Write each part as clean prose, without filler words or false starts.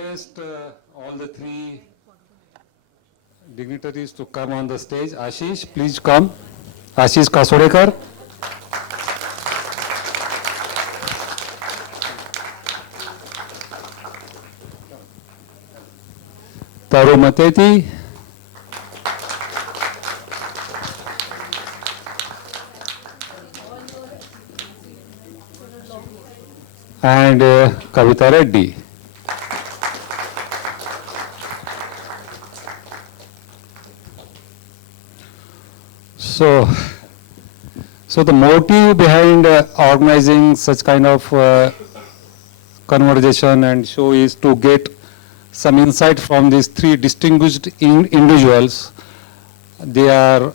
request all the three dignitaries to come on the stage. Ashish, please come. Ashish Kasodekar. Taru Mateti. And Kavitha Reddy. So the motive behind organizing such kind of conversation and show is to get some insight from these three distinguished individuals. They are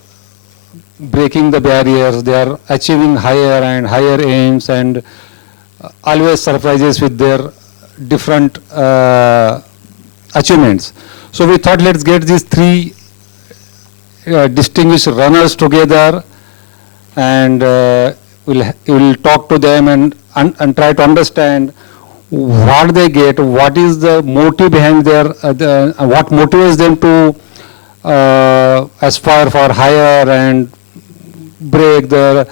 breaking the barriers, they are achieving higher and higher aims, and always surprises with their different achievements. So we thought, let's get these three distinguished runners together, and we'll talk to them and try to understand what they get, what is the motive behind their, what motivates them to aspire for higher and break the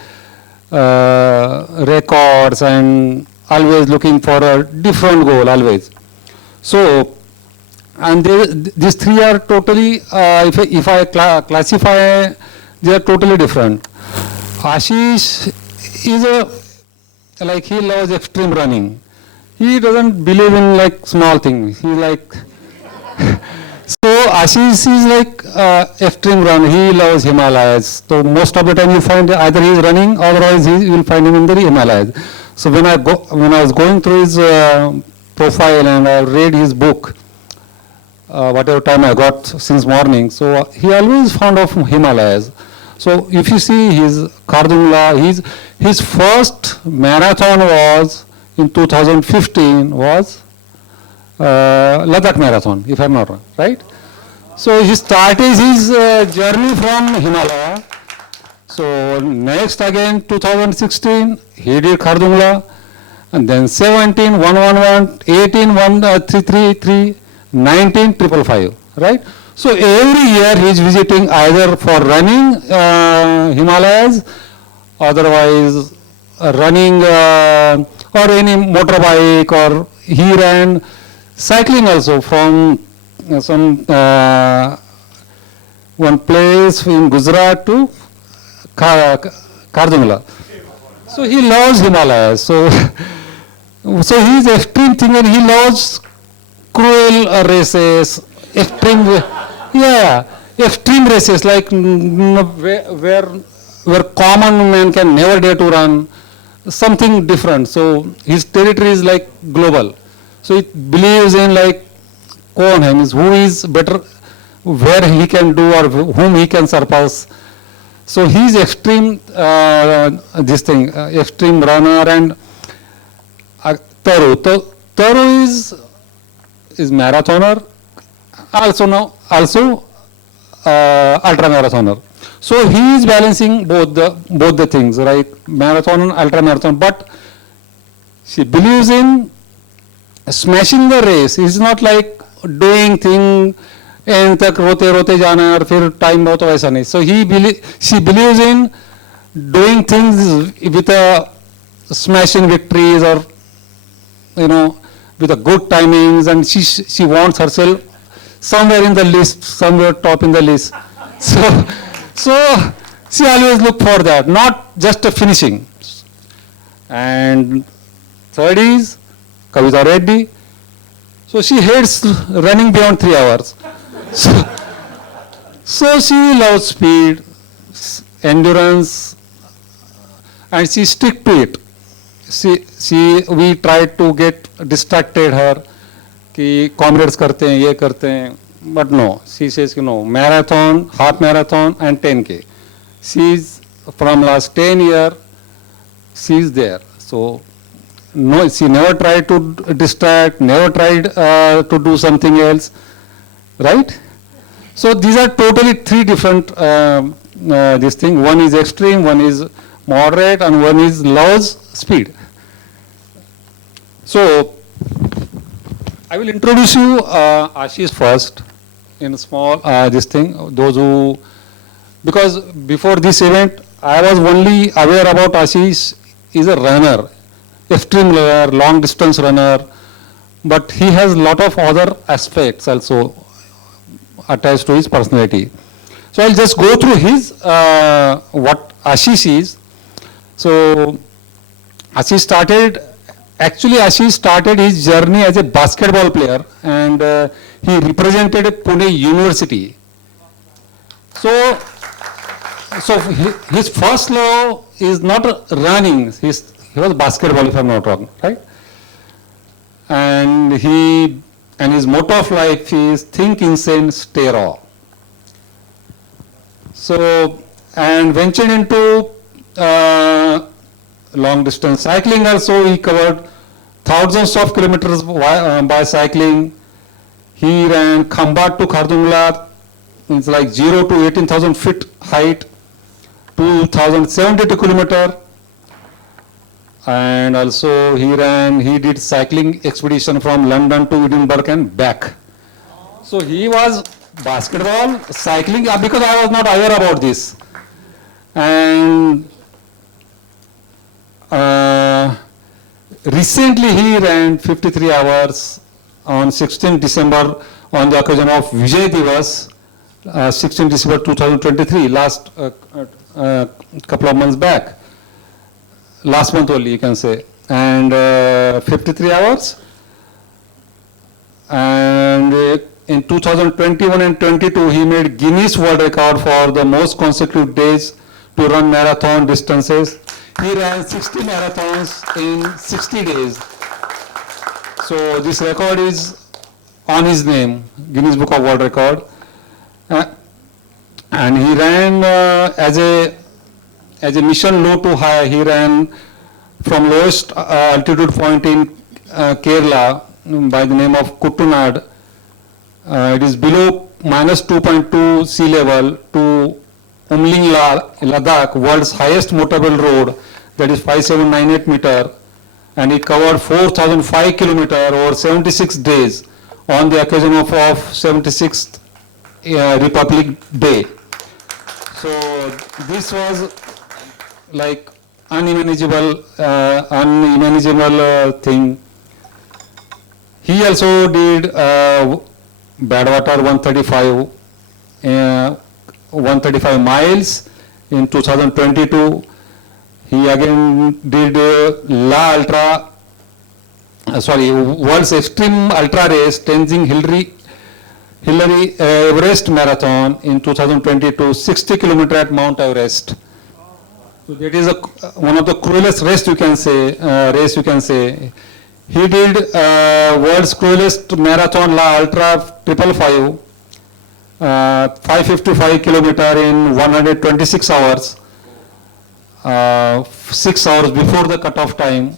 records, and always looking for a different goal always. So, and these three are totally, if I classify, they are totally different. Ashish is like he loves extreme running. He doesn't believe in like small things. He's like, so Ashish is like extreme run. He loves Himalayas. So most of the time you find either he is running, otherwise you will find him in the Himalayas. So when I was going through his profile and I read his book, whatever time I got since morning, so he always fond of Himalayas. So if you see his Khardungla, his first marathon was in 2015 was Ladakh marathon, if I'm not wrong, right? So he started his journey from Himalaya. So next again 2016 he did Khardungla, and then 17 111, 18 1333, 19 555, right? So every year he is visiting either for running Himalayas, otherwise running or any motorbike, or he ran cycling also from some one place in Gujarat to Khardungla. So he loves Himalayas. So he is extreme thing, and he loves cruel races, extreme, extreme races like where common man can never dare to run, something different. So his territory is like global. So it believes in like means who is better, where he can do or whom he can surpass. So he is extreme, extreme runner. And Taru is marathoner, also ultra marathoner. So he is balancing both the things, right? Marathon and ultra marathon. But she believes in smashing the race. It's not like doing thing and तक रोते जाना और फिर time बहुत वैसा नहीं. So she believes in doing things with a smashing victories, or with a good timings, and she wants herself somewhere in the list, somewhere top in the list. So she always look for that, not just a finishing. And third is Kavitha Reddy. So she hates running beyond 3 hours. So she loves speed, endurance, and she stick to it. We tried to get distracted her कि comrades करते हैं, ये करते हैं, but no, she says marathon, half marathon and 10K. She's from last 10 years, she's there. So no, she never tried to distract, never tried to do something else, right? So these are totally three different this thing. One is extreme, one is moderate, and one is loves speed. So I will introduce you Ashish first in small this thing. Those who, because before this event, I was only aware about Ashish is a runner, extreme runner, long distance runner, but he has lot of other aspects also attached to his personality. So I'll just go through his what Ashish is. So Ashish started his journey as a basketball player, and he represented Pune University. So his first love is not running. He was basketball, if I'm not wrong, right? And his motto of life is think insane, stay raw. So, and ventured into long distance cycling also. He covered thousands of kilometers by cycling. He ran Khambat to Khardungla. It's like 0 to 18,000 feet height, 2,072 kilometer. And also he did cycling expedition from London to Edinburgh and back. So he was basketball, cycling, because I was not aware about this. And recently he ran 53 hours on 16 December on the occasion of Vijay Divas, 16 December 2023, last couple of months back. Last month only, you can say. And 53 hours. And in 2021 and 22, he made Guinness World Record for the most consecutive days to run marathon distances. He ran 60 marathons in 60 days. So this record is on his name, Guinness Book of World Record. And he ran as a mission low to high. He ran from lowest altitude point in Kerala by the name of Kuttunad. It is below minus 2.2 sea level to Unveiling, Ladakh, world's highest motorable road, that is 5798 meter, and it covered 4,005 kilometer over 76 days on the occasion of 76th Republic Day. So this was like unmanageable thing. He also did Badwater 135 miles in 2022. He again did World's Extreme Ultra Race, Tenzing Hillary Everest Marathon in 2022, 60 kilometer at Mount Everest. So that is one of the cruelest race you can say. He did world's cruelest marathon La Ultra 555, 555 kilometer in 126 hours, 6 hours before the cutoff time.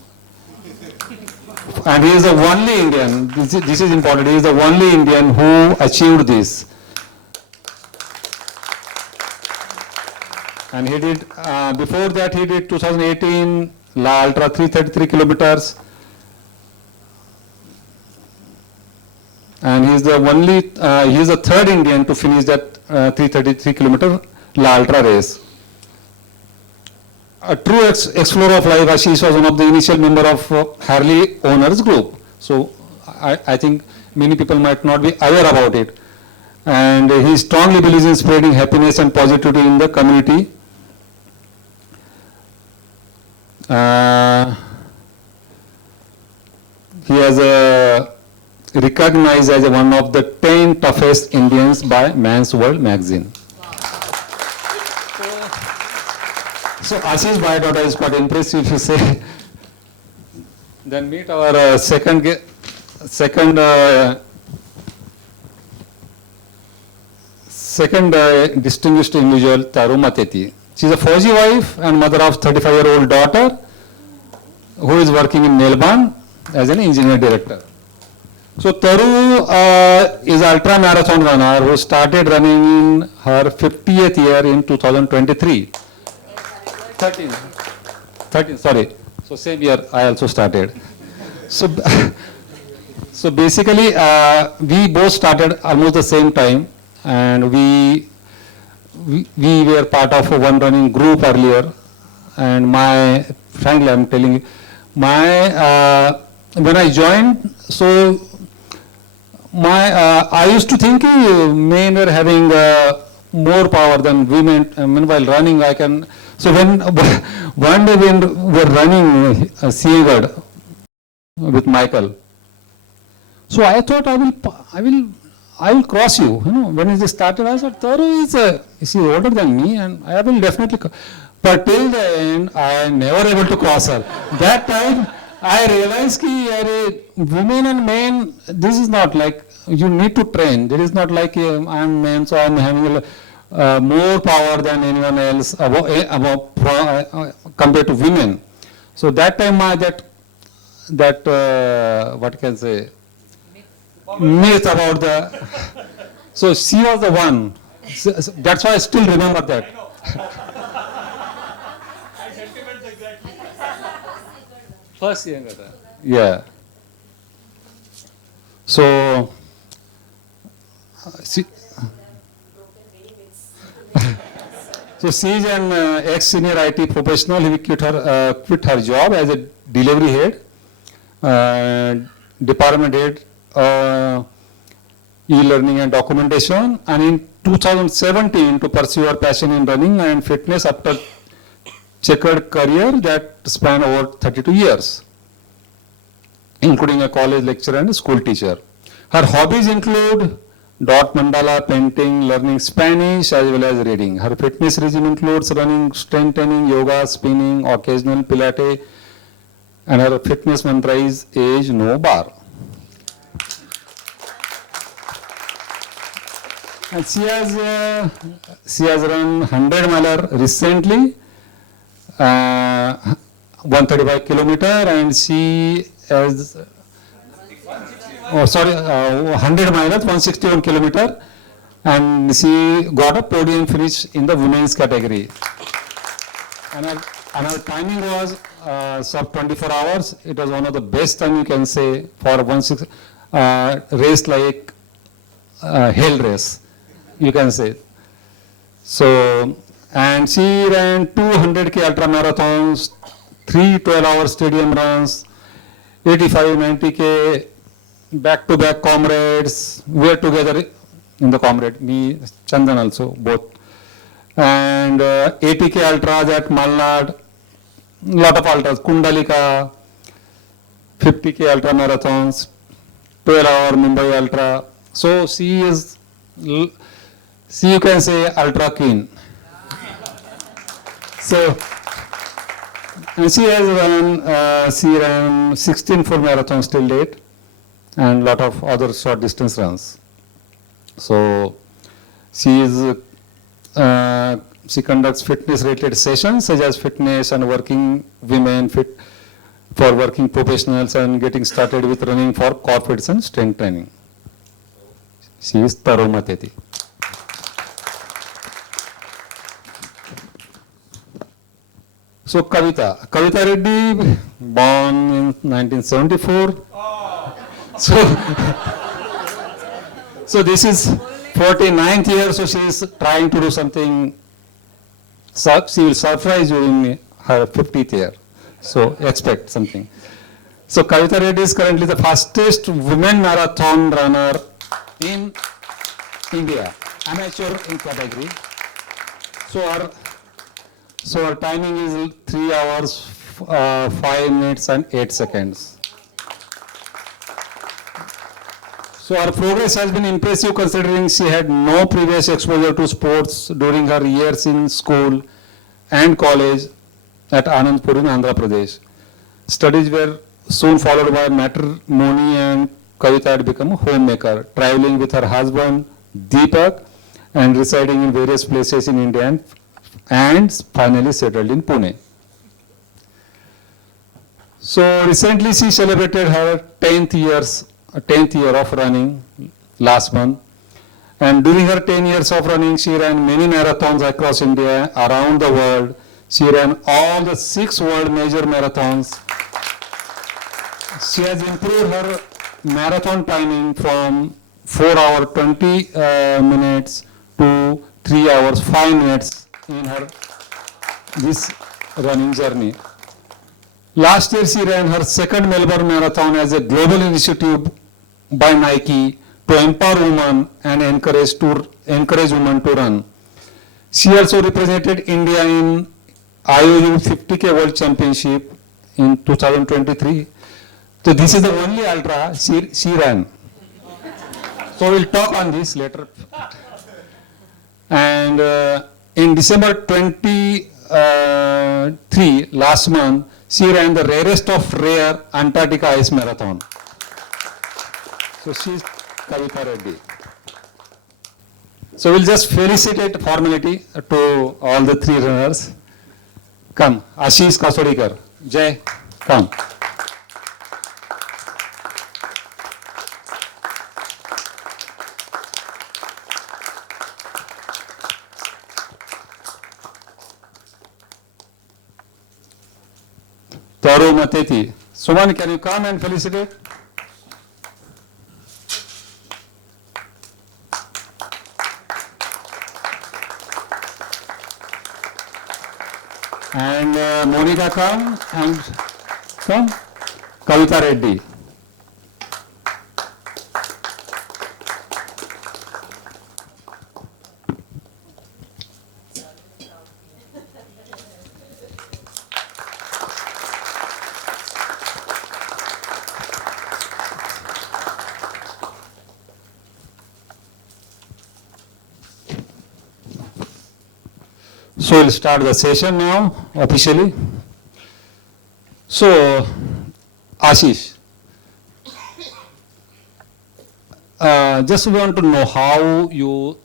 And he is the only Indian, this is important, he is the only Indian who achieved this. And he did, before that he did 2018 La Ultra 333 kilometers. And he is the third Indian to finish that 333 kilometer La Ultra race. A true explorer of life, Ashish was one of the initial member of Harley Owners Group. So I think many people might not be aware about it. And he strongly believes in spreading happiness and positivity in the community. He has recognized as one of the 10 toughest Indians by Man's World magazine. So Ashish biodata is quite impressive, if you say. Then meet our second distinguished individual, Taru Mateti. She is a Fauji wife and mother of 35-year-old daughter who is working in Melbourne as an engineer director. So Taru is an ultra marathon runner who started running in her 50th year in 2023. 13, sorry. So same year I also started. So So basically, we both started almost the same time, and we were part of one running group earlier. And frankly, I'm telling you, when I joined, so I used to think men were having more power than women. While running, I can. So when one day when we were running Seagard with Michael, so I thought I will cross you. When it started, I said, Taru is he older than me, and I will definitely. But till the end, I never able to cross her. That time, I realized that women and men, this is not like you need to train. It is not like I'm man, so I'm having more power than anyone else compared to women. So that time, what can I say, myth about the. So she was the one. So that's why I still remember that. First year, yeah. So, she is an ex-senior IT professional. He quit her job as a delivery head, department head, e-learning and documentation. And in 2017, to pursue her passion in running and fitness after checkered career that span over 32 years, including a college lecturer and a school teacher. Her hobbies include dot mandala, painting, learning Spanish, as well as reading. Her fitness regime includes running, strength training, yoga, spinning, occasional Pilates, and her fitness mantra is age no bar. And she has run 100 miler recently. 135 kilometer, and she has 100 miles, 161 kilometer, and she got a podium finish in the women's category. And her timing was sub 24 hours. It was one of the best time you can say for race like hell race, you can say. So. And she ran 200K ultra marathons, 3 12-hour stadium runs, 85, 90K back-to-back comrades. We were together in the comrade, me, Chandan also, both. And 80K ultras at Malnad, lot of ultras, Kundalika, 50K ultra marathons, 12-hour Mumbai ultra. So she is, you can say, ultra keen. So, and she ran 16 full marathons till date, and lot of other short distance runs. So, she conducts fitness related sessions such as fitness and working women, fit for working professionals, and getting started with running for corporates and strength training. She is Taru Mateti. So Kavitha Reddy, born in 1974. So this is 49th year, so she is trying to do something. She will surprise you in her 50th year. So expect something. So Kavitha Reddy is currently the fastest women marathon runner in India, amateur in category. So her timing is 3 hours, 5 minutes and 8 seconds. So her progress has been impressive considering she had no previous exposure to sports during her years in school and college at Anandpur in Andhra Pradesh. Studies were soon followed by matrimony, and Kavitha had become a homemaker, traveling with her husband Deepak and residing in various places in India, and finally settled in Pune. So recently she celebrated her 10th year of running last month, and during her 10 years of running she ran many marathons across India, around the world. She ran all the 6 world major marathons. She has improved her marathon timing from 4 hours 20 minutes to 3 hours 5 minutes in her this running journey. Last year she ran her second Melbourne Marathon as a global initiative by Nike to empower women and encourage women to run. She also represented India in IOU 50K World Championship in 2023. So this is the only ultra she ran. So we'll talk on this later. And in December 23, last month, she ran the rarest of rare Antarctica Ice Marathon. So she's Kavitha Reddy. So we'll just felicitate formality to all the three runners. Come, Ashish Kasodekar. Jay, come. Taru Mateti. Sumant, can you come and felicitate? And Monica, come and come. Kavitha Reddy. So we'll start the session now, officially. So, Ashish, just want to know how you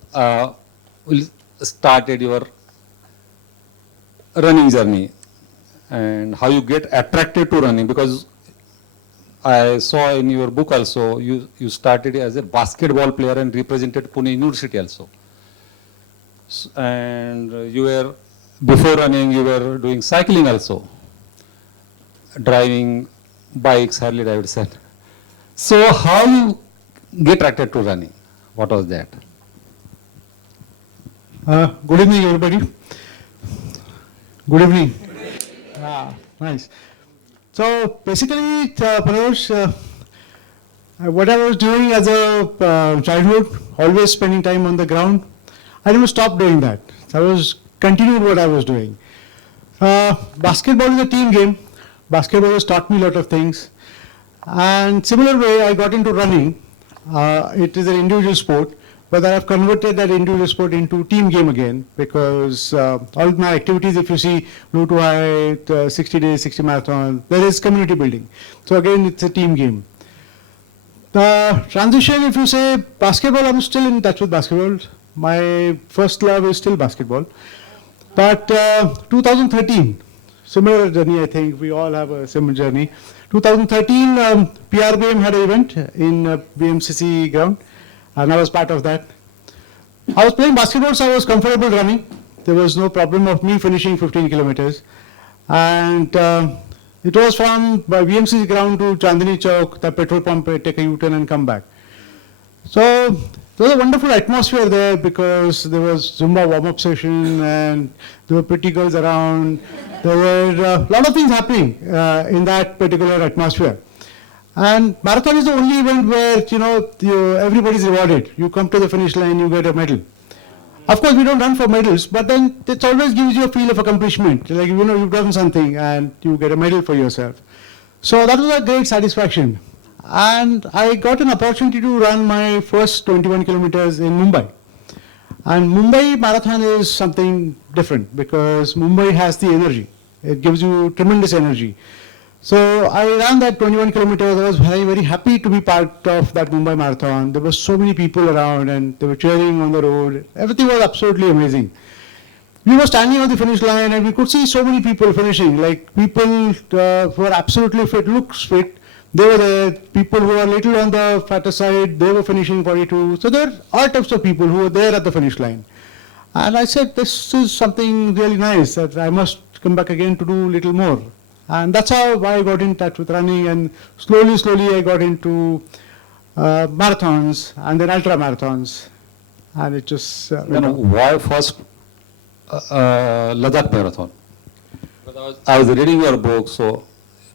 started your running journey and how you get attracted to running, because I saw in your book also you started as a basketball player and represented Pune University also. And you were, before running, you were doing cycling also, driving bikes, Harley Davidson. So how you get attracted to running? What was that? Good evening, everybody. Good evening. Nice. So basically, Pranosh, what I was doing as a childhood, always spending time on the ground, I never stopped doing that. I was continued what I was doing. Basketball is a team game. Basketball has taught me a lot of things. And similar way, I got into running. It is an individual sport, but I have converted that individual sport into team game again, because all my activities, if you see, low to height, 60 days, 60 marathon, there is community building. So again, it's a team game. The transition, if you say basketball, I'm still in touch with basketball. My first love is still basketball. But 2013, similar journey, I think we all have a similar journey. 2013, PRBM had an event in BMCC ground, and I was part of that. I was playing basketball, so I was comfortable running. There was no problem of me finishing 15 kilometers. And it was from BMCC ground to Chandni Chowk, the petrol pump, take a U-turn and come back. So there was a wonderful atmosphere there, because there was Zumba warm-up session and there were pretty girls around. There were a lot of things happening in that particular atmosphere. And marathon is the only event where, everybody's rewarded. You come to the finish line, you get a medal. Of course, we don't run for medals, but then it always gives you a feel of accomplishment. Like, you've done something and you get a medal for yourself. So that was a great satisfaction. And I got an opportunity to run my first 21 kilometers in Mumbai. And Mumbai Marathon is something different, because Mumbai has the energy. It gives you tremendous energy. So I ran that 21 kilometers. I was very, very happy to be part of that Mumbai Marathon. There were so many people around and they were cheering on the road. Everything was absolutely amazing. We were standing on the finish line and we could see so many people finishing, like people who were absolutely fit, looks fit. They were there. People who were a little on the fatter side, they were finishing 42. So there were all types of people who were there at the finish line. And I said, this is something really nice, that I must come back again to do a little more. And that's how I got in touch with running, and slowly I got into marathons and then ultra marathons. And it just went on. Why first Ladakh marathon? Because I was reading your book, so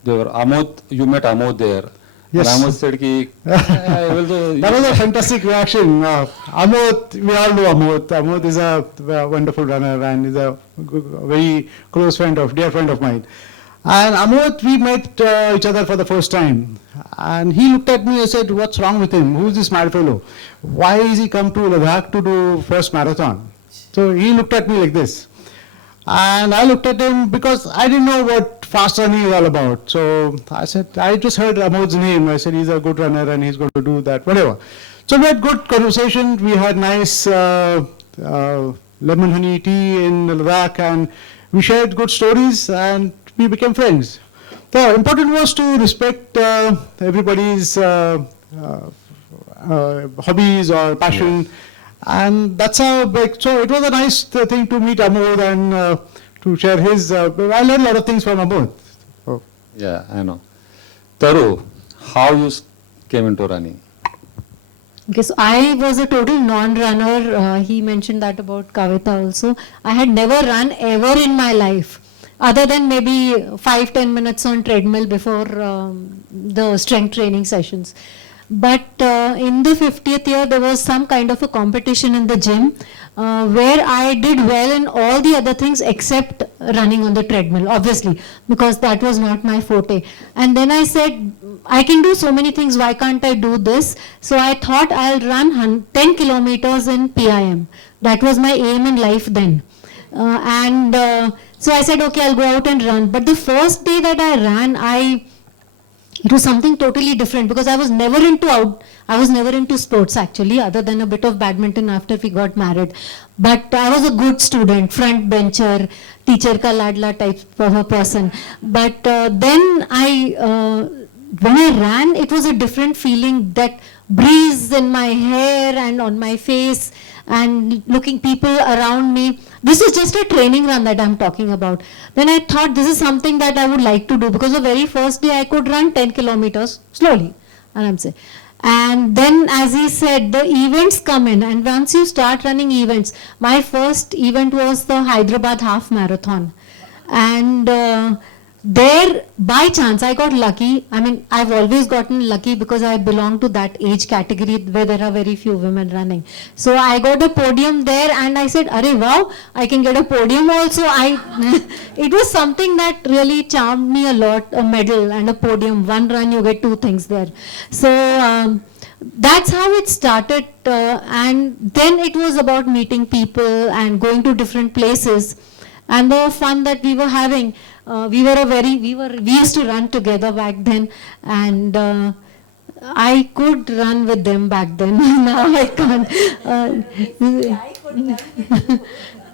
there were Amod, you met Amod there. Yes. And Amod said ki, I will do. That was a fantastic reaction. Amod, we all know Amod. Amod is a wonderful runner and is a very close friend dear friend of mine. And Amod, we met each other for the first time. And he looked at me and said, "What's wrong with him? Who's this mad fellow? Why is he come to Ladakh to do first marathon?" So he looked at me like this. And I looked at him because I didn't know what fast running is all about. So I said, I just heard Amod's name. I said, he's a good runner and he's going to do that, whatever. So we had good conversation. We had nice lemon honey tea in Ladakh and we shared good stories and we became friends. The important was to respect everybody's hobbies or passion. Yeah. And that's how, so it was a nice thing to meet Amod and to share his, I learned a lot of things from Amod. Oh. Yeah, I know. Taru, how you came into running? Okay, so I was a total non-runner. He mentioned that about Kavitha also. I had never run ever in my life, other than maybe 5-10 minutes on treadmill before the strength training sessions. But in the 50th year, there was some kind of a competition in the gym where I did well in all the other things except running on the treadmill, obviously, because that was not my forte. And then I said, I can do so many things, why can't I do this? So I thought I'll run 10 kilometers in PIM. That was my aim in life then. So I said, okay, I'll go out and run. But the first day that I ran, it was something totally different because I was never into sports actually, other than a bit of badminton after we got married. But I was a good student, front bencher, teacher ka ladla type of a person. But then when I ran, it was a different feeling, that breeze in my hair and on my face and looking people around me. This is just a training run that I'm talking about. Then I thought this is something that I would like to do because the very first day I could run 10 kilometers slowly. And then, as he said, the events come in, and once you start running events, my first event was the Hyderabad half marathon. And there, by chance, I got lucky. I mean, I've always gotten lucky because I belong to that age category where there are very few women running. So I got a podium there and I said, "Arey wow, I can get a podium also." It was something that really charmed me a lot, a medal and a podium. One run, you get two things there. So that's how it started. And then it was about meeting people and going to different places. And the fun that we were having. We used to run together back then, and I could run with them back then. Now I can't.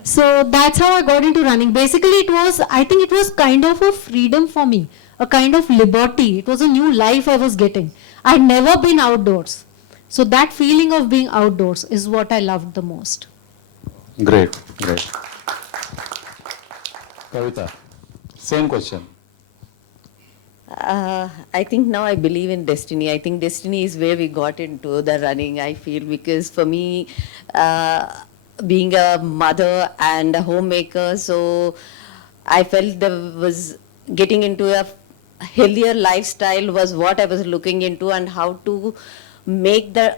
So that's how I got into running. Basically, I think it was kind of a freedom for me, a kind of liberty. It was a new life I was getting. I'd never been outdoors. So that feeling of being outdoors is what I loved the most. Great. Kavitha. Same question. I think now I believe in destiny. I think destiny is where we got into the running, I feel, because for me, being a mother and a homemaker, so I felt getting into a healthier lifestyle was what I was looking into, and how to make the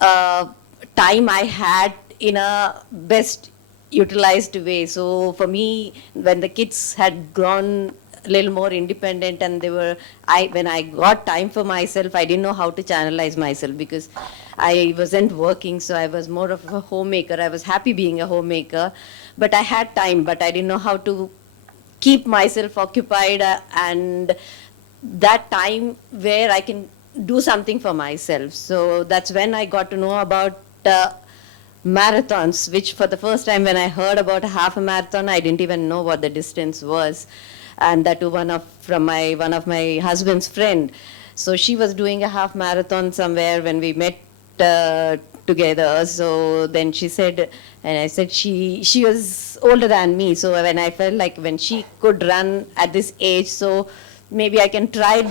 time I had in a best utilized way. So for me, when the kids had grown a little more independent and when I got time for myself, I didn't know how to channelize myself because I wasn't working, so I was more of a homemaker. I was happy being a homemaker, but I had time, but I didn't know how to keep myself occupied and that time where I can do something for myself. So that's when I got to know about marathons, which for the first time when I heard about a half a marathon, I didn't even know what the distance was. And that to one of my husband's friend. So she was doing a half marathon somewhere when we met together. So then she said, and I said she was older than me. So when I felt like when she could run at this age, so maybe I can try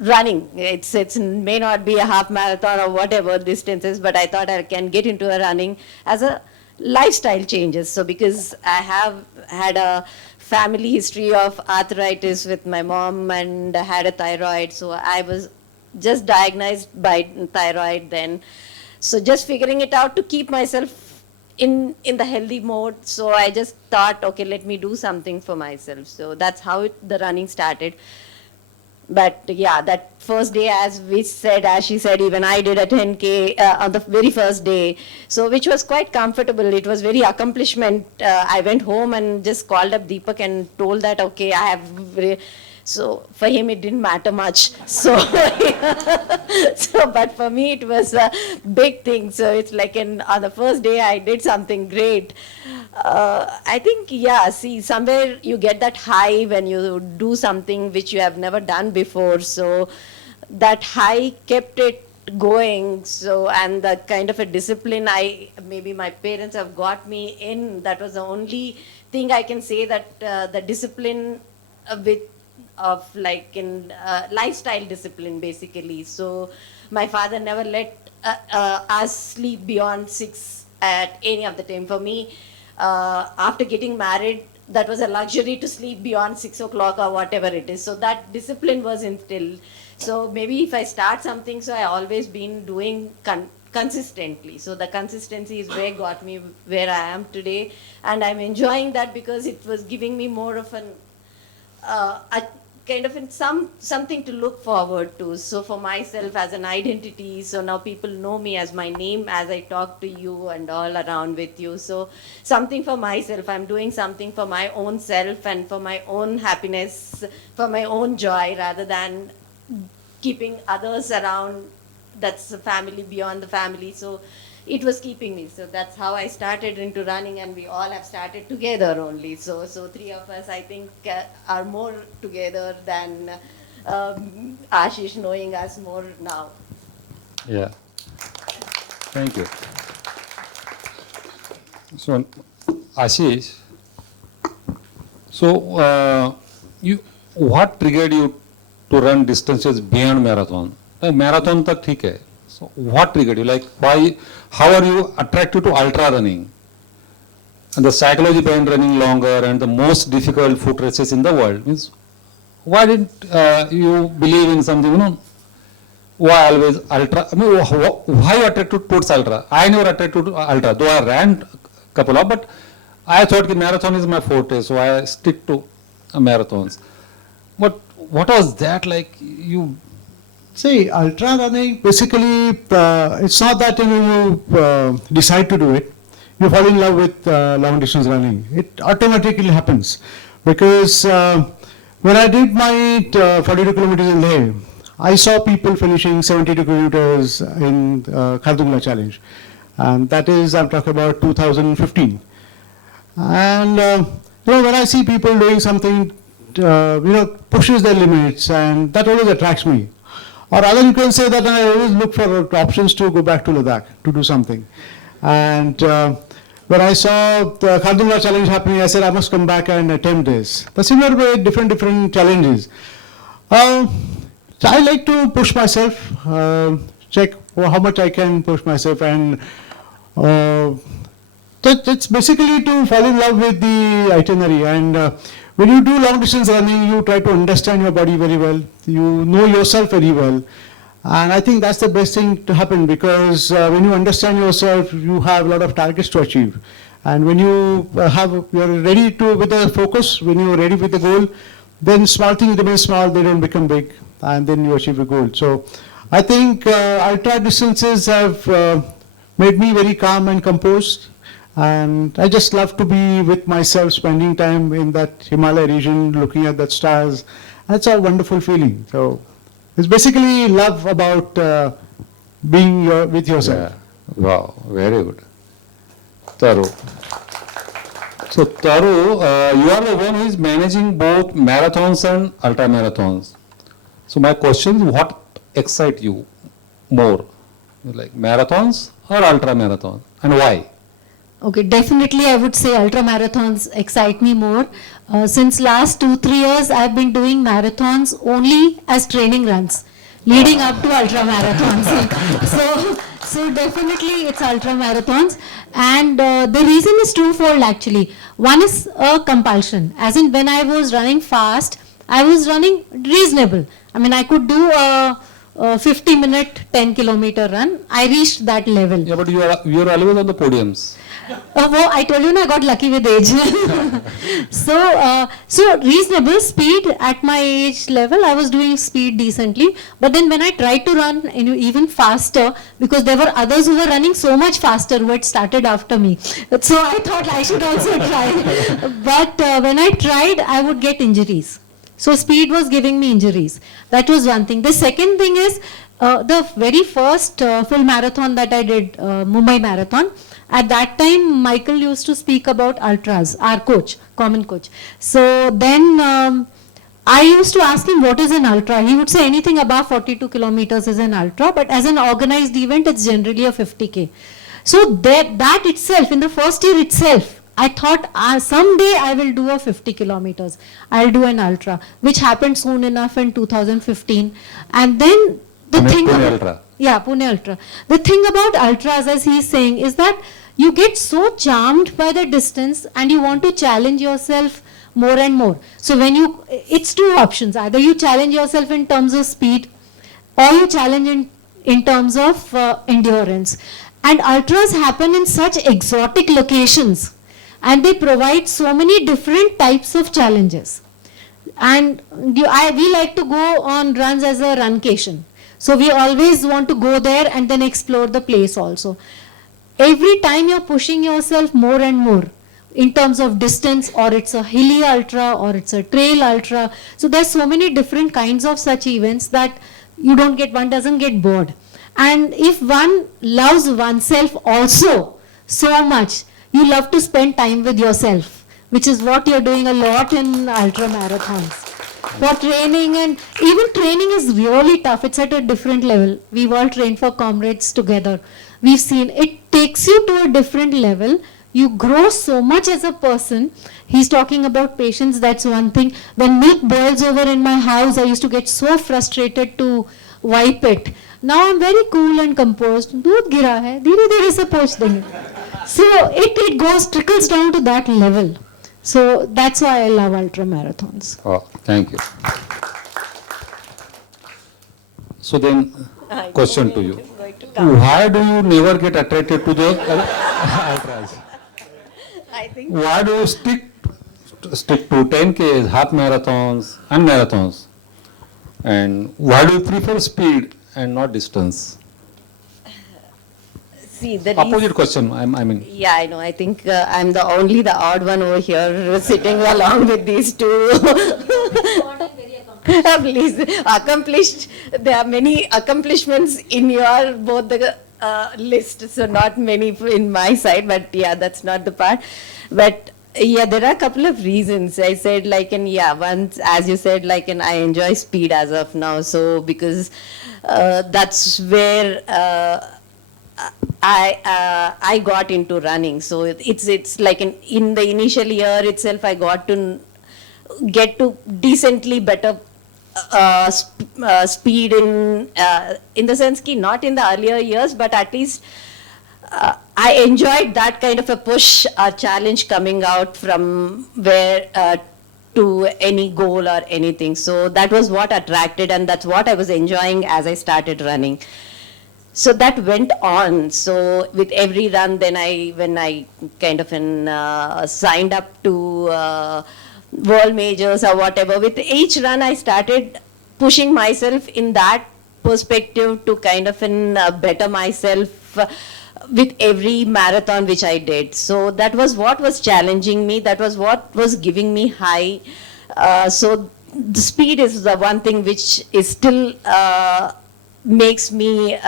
running. It's may not be a half marathon or whatever distances, but I thought I can get into a running as a lifestyle changes. So because I have had a family history of arthritis with my mom and had a thyroid, so I was just diagnosed by thyroid then. So just figuring it out to keep myself in the healthy mode. So I just thought, okay, let me do something for myself. So that's how the running started. But yeah, that first day, as she said, even I did a 10K on the very first day. So which was quite comfortable. It was very accomplishment. I went home and just called up Deepak and told that, okay, I have. So for him, it didn't matter much. So, but for me, it was a big thing. So it's like on the first day, I did something great. I think, yeah, see, somewhere you get that high when you do something which you have never done before. So that high kept it going. So, and the kind of a discipline maybe my parents have got me in, that was the only thing I can say, that the discipline of like in lifestyle discipline basically. So my father never let us sleep beyond 6 at any of the time. For me, after getting married, that was a luxury to sleep beyond 6 o'clock or whatever it is. So that discipline was instilled. So maybe if I start something, so I always been doing consistently. So the consistency is where got me where I am today, and I'm enjoying that because it was giving me more of a kind of something to look forward to. So for myself as an identity, so now people know me as my name as I talk to you and all around with you. So something for myself, I'm doing something for my own self and for my own happiness, for my own joy, rather than keeping others around. That's the family beyond the family. So it was keeping me. So that's how I started into running, and we all have started together only. So three of us, I think, are more together than Ashish knowing us more now. Yeah. Thank you. So, Ashish, so what triggered you to run distances beyond marathon? Marathon tak theek hai. So what triggered you? Like why? How are you attracted to ultra running? And the psychology behind running longer and the most difficult foot races in the world means, why didn't you believe in something? You know, why always ultra? I mean, why you attracted towards ultra? I never attracted to ultra, though I ran a couple of, but I thought that marathon is my forte, so I stick to marathons. But what was that like? You See, ultra running, basically, it's not that you decide to do it. You fall in love with long distance running. It automatically happens. Because when I did my 42 kilometers in Leh, I saw people finishing 72 kilometers in Khardungla challenge. And that is, I'm talking about 2015. And when I see people doing something, pushes their limits, and that always attracts me. Or rather, you can say that I always look for options to go back to Ladakh to do something. And when I saw the Khardungla challenge happening, I said I must come back and attempt this. The similar way, different challenges. So I like to push myself, check how much I can push myself, and it's basically to fall in love with the itinerary. And when you do long distance running, you try to understand your body very well. You know yourself very well. And I think that's the best thing to happen, because when you understand yourself, you have a lot of targets to achieve. And when you're ready with the focus, when you're ready with the goal, then small things remain small, they don't become big, and then you achieve a goal. So I think ultra distances have made me very calm and composed. And I just love to be with myself, spending time in that Himalaya region, looking at the stars. That's a wonderful feeling. So it's basically love about being with yourself. Yeah. Wow, very good. Taru. So Taru, you are the one who is managing both marathons and ultra marathons. So my question is, what excites you more, like marathons or ultra marathon, and why? Okay, definitely I would say ultra marathons excite me more. Since last 2-3 years, I've been doing marathons only as training runs, leading up to ultra marathons. so definitely it's ultra marathons, and the reason is twofold actually. One is a compulsion, as in when I was running fast, I was running reasonable. I mean, I could do a 50-minute 10-kilometer run. I reached that level. Yeah, but you are always on the podiums. Well, I told you, I got lucky with age. So reasonable speed at my age level, I was doing speed decently. But then when I tried to run even faster, because there were others who were running so much faster who had started after me. So I thought I should also try. But when I tried, I would get injuries. So speed was giving me injuries. That was one thing. The second thing is the very first full marathon that I did, Mumbai Marathon. At that time, Michael used to speak about ultras, our coach, common coach. So then I used to ask him what is an ultra. He would say anything above 42 kilometers is an ultra, but as an organized event, it's generally a 50K. So that itself, in the first year itself, I thought someday I will do a 50 kilometers. I'll do an ultra, which happened soon enough in 2015. And then the thing Pune about, Ultra. Yeah, Pune Ultra. The thing about ultras, as he's saying, is that you get so charmed by the distance and you want to challenge yourself more and more. So it's two options. Either you challenge yourself in terms of speed or you challenge in terms of endurance. And ultras happen in such exotic locations and they provide so many different types of challenges. And we like to go on runs as a runcation. So we always want to go there and then explore the place also. Every time you're pushing yourself more and more in terms of distance, or it's a hilly ultra or it's a trail ultra. So there's so many different kinds of such events that one doesn't get bored. And if one loves oneself also so much, you love to spend time with yourself, which is what you're doing a lot in ultra marathons. For training, and even training is really tough. It's at a different level. We've all trained for comrades together. We've seen it takes you to a different level. You grow so much as a person. He's talking about patience. That's one thing. When milk boils over in my house, I used to get so frustrated to wipe it. Now I'm very cool and composed. दूध गिरा है, धीरे-धीरे से पोंछ देंगे. So it trickles down to that level. So that's why I love ultra marathons. Oh, thank you. So then, question to you. Why do you never get attracted to the ultras? I think Why do you stick to 10Ks, half marathons and marathons? And why do you prefer speed and not distance? see the Opposite question, I mean. Yeah, I know. I think I'm the odd one over here sitting along with these two. Please, accomplished. There are many accomplishments in your both the list, so not many in my side. But yeah, that's not the part. But yeah, there are a couple of reasons. I said once, as you said, I enjoy speed as of now. So because that's where I got into running. So it's like in the initial year itself, I got to get to decently better speed in the sense ki not in the earlier years, but at least I enjoyed that kind of a push, a challenge coming out from where to any goal or anything. So that was what attracted, and that's what I was enjoying as I started running. So that went on. So with every run, then when I kind of signed up to world majors or whatever, with each run I started pushing myself in that perspective to kind of better myself with every marathon which I did. So that was what was challenging me, that was what was giving me high. So the speed is the one thing which is still makes me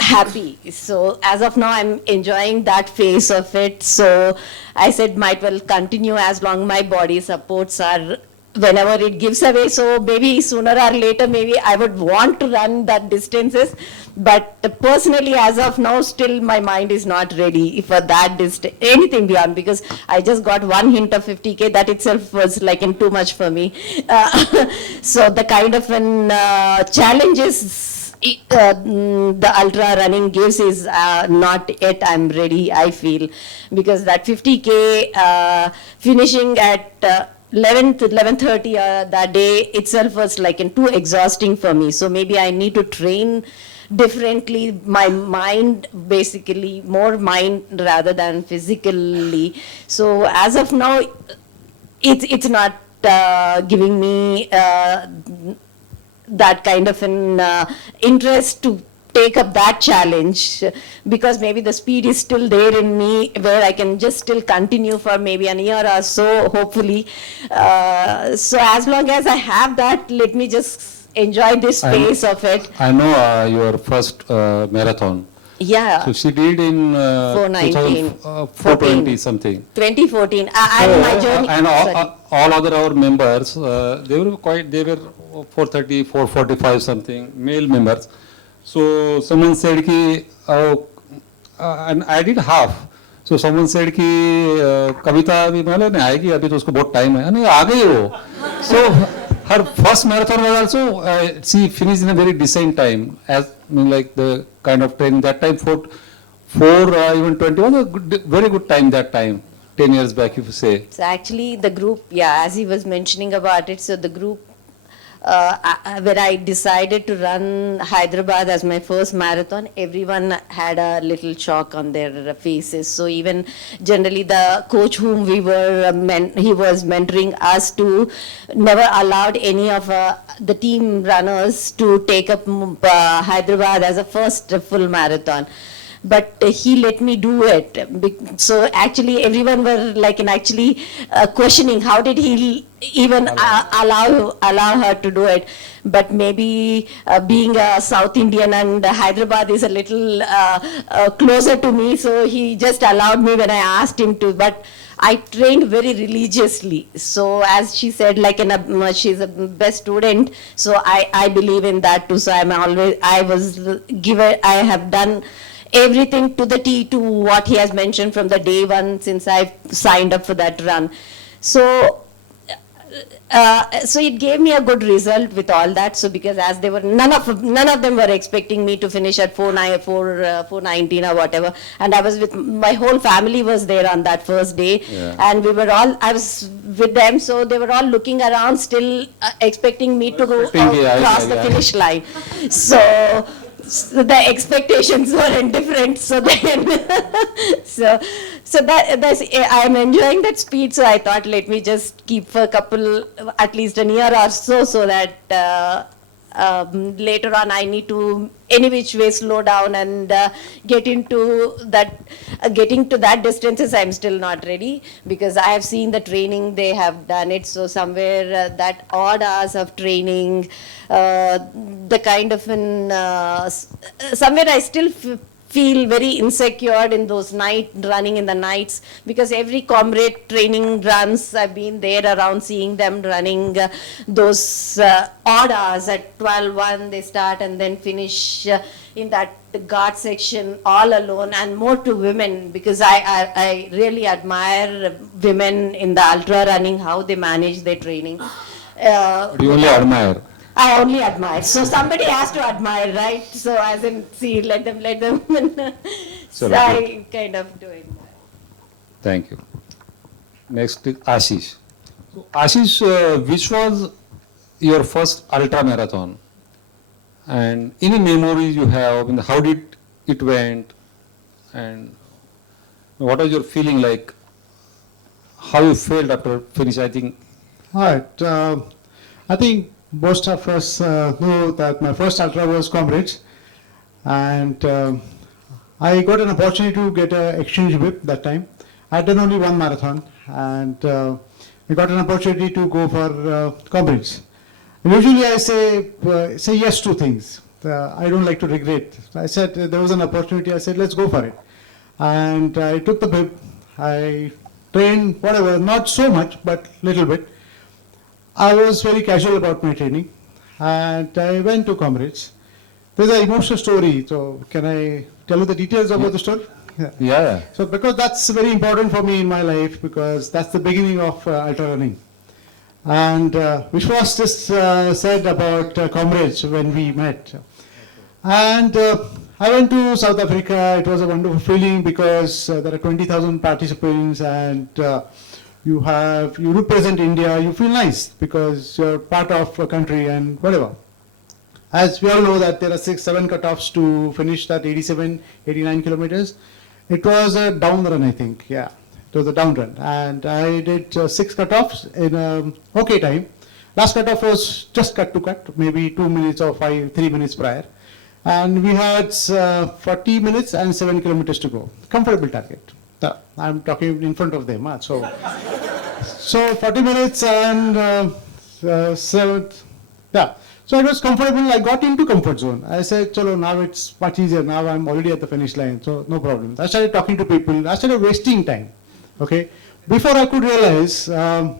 happy. So as of now, I'm enjoying that phase of it. So I said might well continue as long my body supports are whenever it gives away. So maybe sooner or later, maybe I would want to run that distances. But personally, as of now, still my mind is not ready for that distance, anything beyond, because I just got one hint of 50K. That itself was like too much for me. So the kind of challenges the ultra running gives is not yet I'm ready, I feel, because that 50K finishing at 11:30 that day itself was like too exhausting for me. So maybe I need to train differently, my mind, basically more mind rather than physically. So as of now, it's not giving me that kind of an interest to take up that challenge, because maybe the speed is still there in me where I can just still continue for maybe a year or so, hopefully. So as long as I have that, let me just enjoy this phase of it. I know your first marathon. Yeah. So she did in 419, 420 something. 2014. So, And my journey. and sorry. all other our members, they were 430, 445 something, male members. So someone said ki, and I did half. So someone said कि कविता अभी मतलब नहीं आएगी, अभी तो उसको बहुत time है, नहीं आ गई वो. So her first marathon was also she finished in a very decent time, as like the kind of training that time for even 20 was a very good time that time, 10 years back if you say. So actually the group, yeah, as he was mentioning about it, so the group, when I decided to run Hyderabad as my first marathon, everyone had a little chalk on their faces. So even generally the coach whom we were, he was mentoring us to, never allowed any of the team runners to take up Hyderabad as a first full marathon. But he let me do it. So actually everyone were like questioning how did he even allow her to do it. But maybe being a South Indian and Hyderabad is a little closer to me, so he just allowed me when I asked him to. But I trained very religiously. So as she said, she's a best student. So I believe in that too. So I have done everything to the T to what he has mentioned from the day one since I've signed up for that run. So it gave me a good result with all that. So because as they were, none of them were expecting me to finish at 419 or whatever. And I was with, my whole family was there on that first day. Yeah. And I was with them. So they were all looking around still expecting me to go cross the finish line. So the expectations were different. So then, that's I'm enjoying that speed. So I thought, let me just keep for at least a year or so that later on I need to any which way slow down and getting to that distances. I'm still not ready, because I have seen the training they have done it. So somewhere that odd hours of training, the kind of somewhere I still feel very insecure in those running in the nights, because every comrade training runs, I've been there around seeing them running those odd hours at 12:01 they start and then finish in that guard section all alone, and more to women, because I really admire women in the ultra running, how they manage their training. You only admire. I only admire. So somebody has to admire, right? So as in, see, let them. So I kind of doing that. Thank you. Next is Ashish. So Ashish, which was your first ultra marathon? And any memories you have? How did it went? And what was your feeling like? How you felt after finish? I think. All right. I think most of us know that my first ultra was Comrades, and I got an opportunity to get an exchange whip that time. I had done only one marathon, and I got an opportunity to go for Comrades. And usually I say yes to things. I don't like to regret. I said there was an opportunity. I said let's go for it, and I took the whip. I trained whatever, not so much, but little bit. I was very casual about my training, and I went to Comrades. There's an emotional story, so can I tell you the details about the story? Yeah. So because that's very important for me in my life, because that's the beginning of ultra running. And Vishwas just said about Comrades when we met. And I went to South Africa. It was a wonderful feeling because there are 20,000 participants, and you represent India. You feel nice because you're part of a country and whatever. As we all know that there are 6-7 cutoffs to finish that 89 kilometers. It was a down run, I think. Yeah, it was a down run, and I did 6 cutoffs in okay time. Last cutoff was just cut to cut, maybe 2 minutes or 3 minutes prior. And we had 40 minutes and 7 kilometers to go. Comfortable target. I'm talking in front of them. So 40 minutes and 7. Yeah. So it was comfortable. I got into comfort zone. I said, chalo, now it's much easier. Now I'm already at the finish line, so no problem. I started talking to people. I started wasting time. Okay. Before I could realize,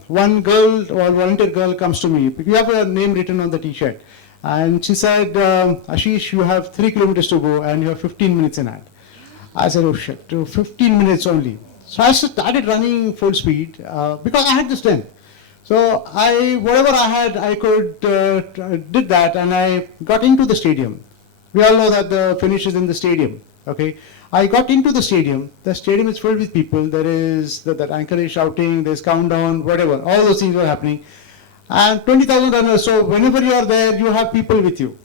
one girl or volunteer girl comes to me. We have a name written on the T-shirt. And she said, Ashish, you have 3 kilometers to go and you have 15 minutes in hand. I said, oh shit, 15 minutes only. So I started running full speed because I had the strength. So whatever I had, I could did that, and I got into the stadium. We all know that the finish is in the stadium. Okay, I got into the stadium. The stadium is filled with people. There is that anchor is shouting. There's countdown, whatever. All those things were happening. And 20,000 runners, so whenever you are there, you have people with you.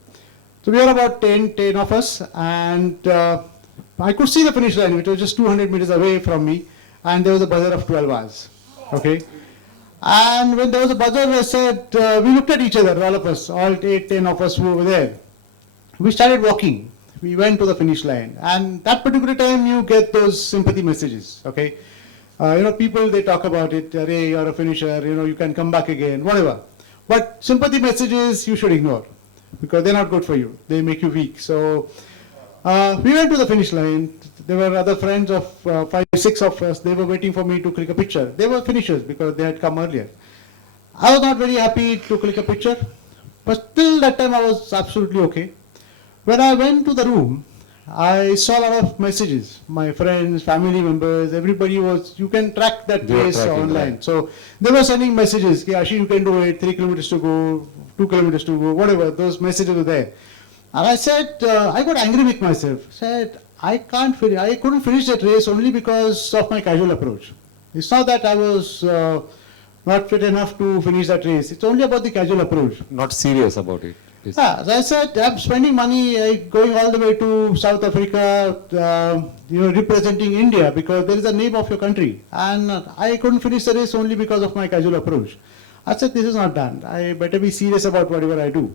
So we are about 10 of us, and I could see the finish line, which was just 200 meters away from me, and there was a buzzer of 12 hours. Okay? And when there was a buzzer, I said, we looked at each other, all of us, all 10 of us who were there. We started walking. We went to the finish line, and that particular time you get those sympathy messages, okay? People, they talk about it, hey, you're a finisher, you can come back again, whatever. But sympathy messages you should ignore because they're not good for you. They make you weak. So we went to the finish line. There were other friends of 5-6 of us. They were waiting for me to click a picture. They were finishers because they had come earlier. I was not very happy to click a picture, but till that time I was absolutely okay. When I went to the room, I saw a lot of messages. My friends, family members, everybody was, you can track that pace online. Right. So they were sending messages, Ashish, you can do it, 3 kilometers to go, 2 kilometers to go, whatever, those messages were there. And I said, I got angry with myself. Said, I couldn't finish that race only because of my casual approach. It's not that I was not fit enough to finish that race. It's only about the casual approach. Not serious about it. Yeah, as I said, I'm spending money going all the way to South Africa, representing India because there is a name of your country. And I couldn't finish the race only because of my casual approach. I said, this is not done. I better be serious about whatever I do.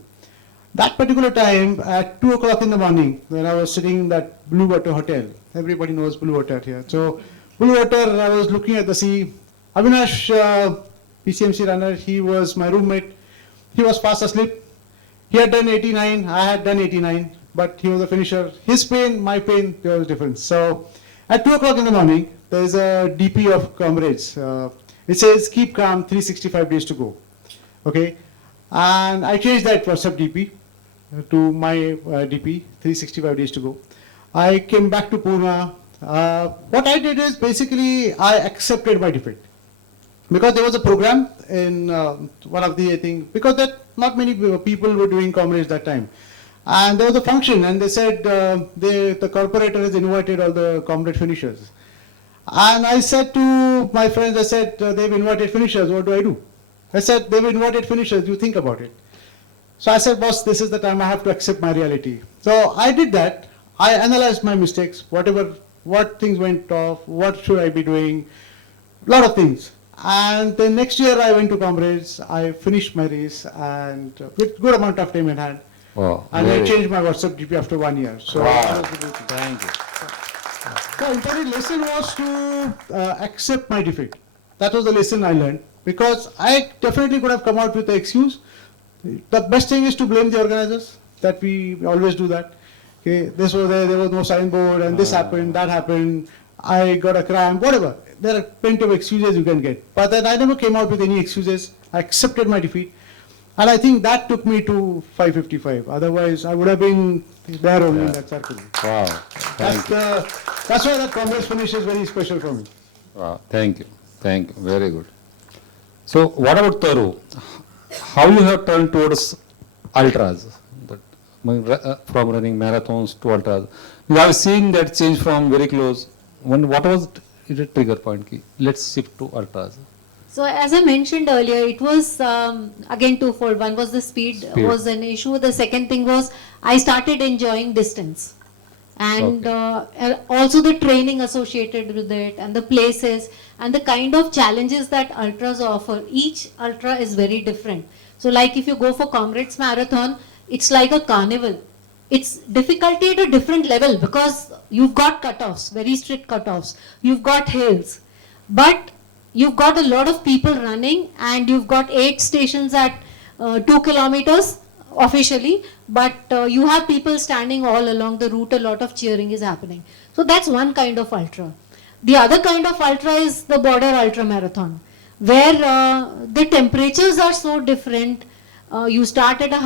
That particular time, at 2 o'clock in the morning, when I was sitting in that Blue Water Hotel, everybody knows Blue Water here. So, Blue Water, I was looking at the sea. Avinash, PCMC runner, he was my roommate. He was fast asleep. He had done 89, I had done 89, but he was a finisher. His pain, my pain, there was difference. So, at 2 o'clock in the morning, there is a DP of Comrades. It says, keep calm, 365 days to go. Okay? And I changed that WhatsApp DP to my DP, 365 days to go. I came back to Pune. What I did is basically I accepted my defeat. Because there was a program in one of the, I think, because that not many people were doing Comrades that time. And there was a function and they said the corporator has invited all the Comrade finishers. And I said to my friends, I said, they've invited finishers, what do I do? I said, they've invited finishers, you think about it. So I said, boss, this is the time I have to accept my reality. So I did that. I analyzed my mistakes, what things went off, what should I be doing, a lot of things. And then next year I went to Comrades, I finished my race and with good amount of time in hand. Wow, and I changed my WhatsApp DP after 1 year. So wow. Thank you. The important lesson was to accept my defeat. That was the lesson I learned because I definitely could have come out with the excuse. The best thing is to blame the organizers, that we always do that. Okay, this was there was no signboard and this happened, that happened. I got a cramp, whatever. There are plenty of excuses you can get. But then I never came out with any excuses. I accepted my defeat. And I think that took me to 555. Otherwise, I would have been there only in that circle. Wow. That's why that Congress finish is very special for me. Wow. Thank you. Thank you. Very good. So, what about Taru? How you have turned towards ultras? From running marathons to ultras. We have seen that change from very close. What was the trigger point? Let's shift to ultras. So as I mentioned earlier, it was again twofold. One was the speed was an issue. The second thing was I started enjoying distance, and also the training associated with it, and the places, and the kind of challenges that ultras offer. Each ultra is very different. So like if you go for Comrades Marathon, it's like a carnival. It's difficulty at a different level because you've got cutoffs, very strict cutoffs. You've got hills, but you've got a lot of people running, and you've got 8 stations at 2 kilometers officially, but you have people standing all along the route. A lot of cheering is happening. So that's one kind of ultra. The other kind of ultra is the border ultra marathon, where the temperatures are so different. You start at a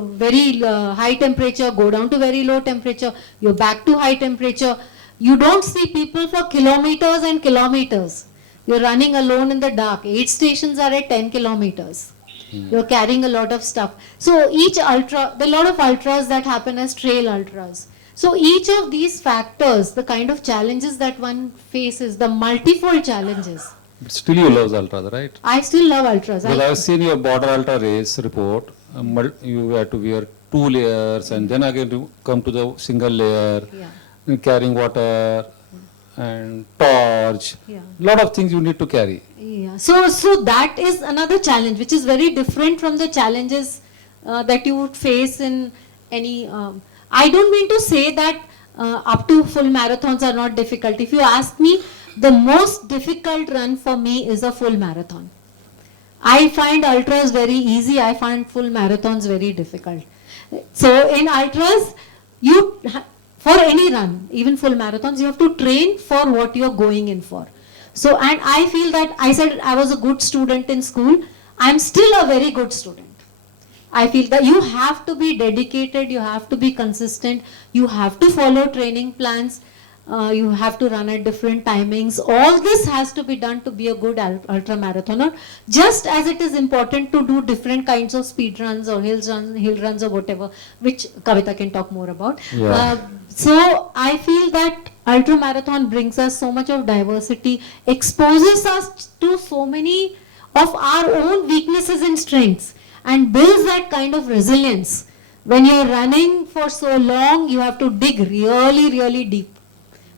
very high temperature, go down to very low temperature, you're back to high temperature. You don't see people for kilometers and kilometers. You're running alone in the dark. 8 stations are at 10 kilometers. You're carrying a lot of stuff. So each ultra, there are a lot of ultras that happen as trail ultras. So each of these factors, the kind of challenges that one faces, the multifold challenges. Still you love ultras, right? I still love ultras. Because I've seen your border ultra race report. You have to wear 2 layers and then again to come to the single layer, carrying water and torch. Lot of things you need to carry. Yeah. So that is another challenge, which is very different from the challenges that you would face in any. I don't mean to say that up to full marathons are not difficult. If you ask me, the most difficult run for me is a full marathon. I find ultras very easy. I find full marathons very difficult. So in ultras, for any run, even full marathons, you have to train for what you're going in for. So, and I feel that I said I was a good student in school. I'm still a very good student. I feel that you have to be dedicated, you have to be consistent, you have to follow training plans. You have to run at different timings. All this has to be done to be a good ultra marathoner. Just as it is important to do different kinds of speed runs or hill runs or whatever, which Kavitha can talk more about. So I feel that ultra marathon brings us so much of diversity, exposes us to so many of our own weaknesses and strengths, and builds that kind of resilience. When you're running for so long, you have to dig really, really deep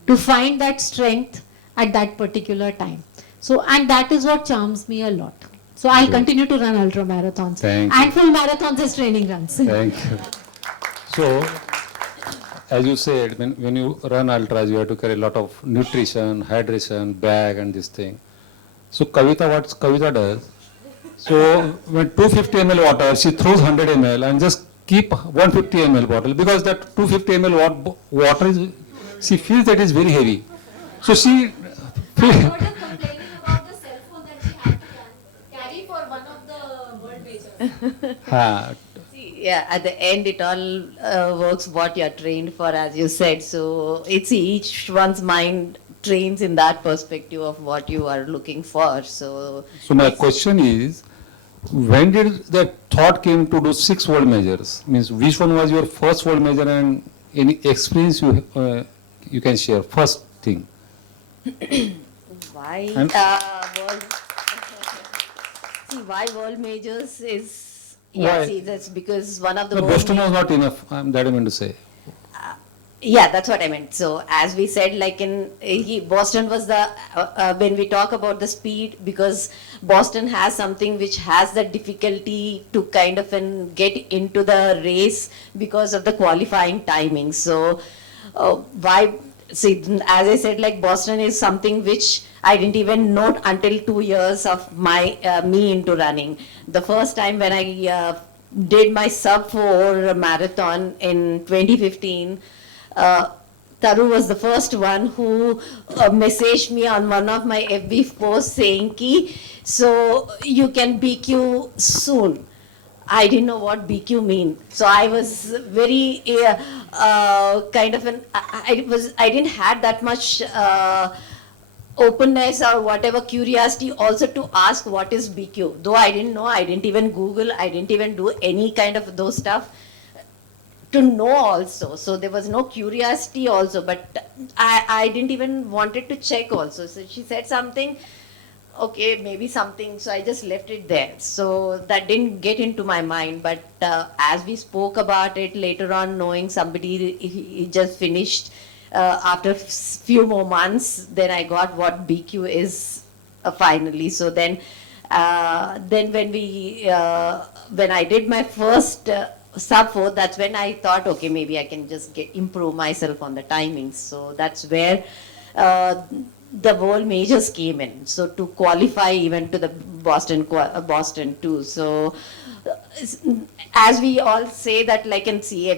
to find that strength at that particular time. So, and that is what charms me a lot. So I'll continue to run ultra marathons and full marathons as training runs. Thank you. So, as you said, when you run ultras, you have to carry a lot of nutrition, hydration, bag and this thing. So Kavitha, what Kavitha does, so when 250 ml water, she throws 100 ml and just keep 150 ml bottle, because that 250 ml water is, she feels that is very heavy. So she I heard her complaining about the cell phone that she had to carry for one of the world majors. Yeah, at the end it all works what you're trained for, as you said. So it's each one's mind trains in that perspective of what you are looking for. So my question is, when did that thought came to do 6 world majors? Means which one was your first world major and any experience you can share? First thing. Why why world majors is that's because one of the Boston was not enough. That I meant to say. Yeah, that's what I meant. So as we said, like Boston was the when we talk about the speed, because Boston has something which has the difficulty to kind of get into the race because of the qualifying timing. So as I said, like Boston is something which I didn't even know until 2 years of my me into running. The first time when I did my sub 4 marathon in 2015. Taru was the first one who messaged me on one of my FB posts saying ki, so you can BQ soon. I didn't know what BQ mean, so I was very kind of an I didn't had that much openness or whatever curiosity also to ask what is BQ. Though I didn't know, I didn't even Google, I didn't even do any kind of those stuff to know also. So there was no curiosity also, but I didn't even wanted to check also. So she said something, okay, maybe something, so I just left it there. So that didn't get into my mind, but as we spoke about it later on, knowing somebody he just finished after few more months, then I got what BQ is finally. So then when I did my first sub 4, that's when I thought, okay, maybe I can just improve myself on the timings. So that's where the world majors came in. So to qualify even to the Boston too. So as we all say that, like, and see,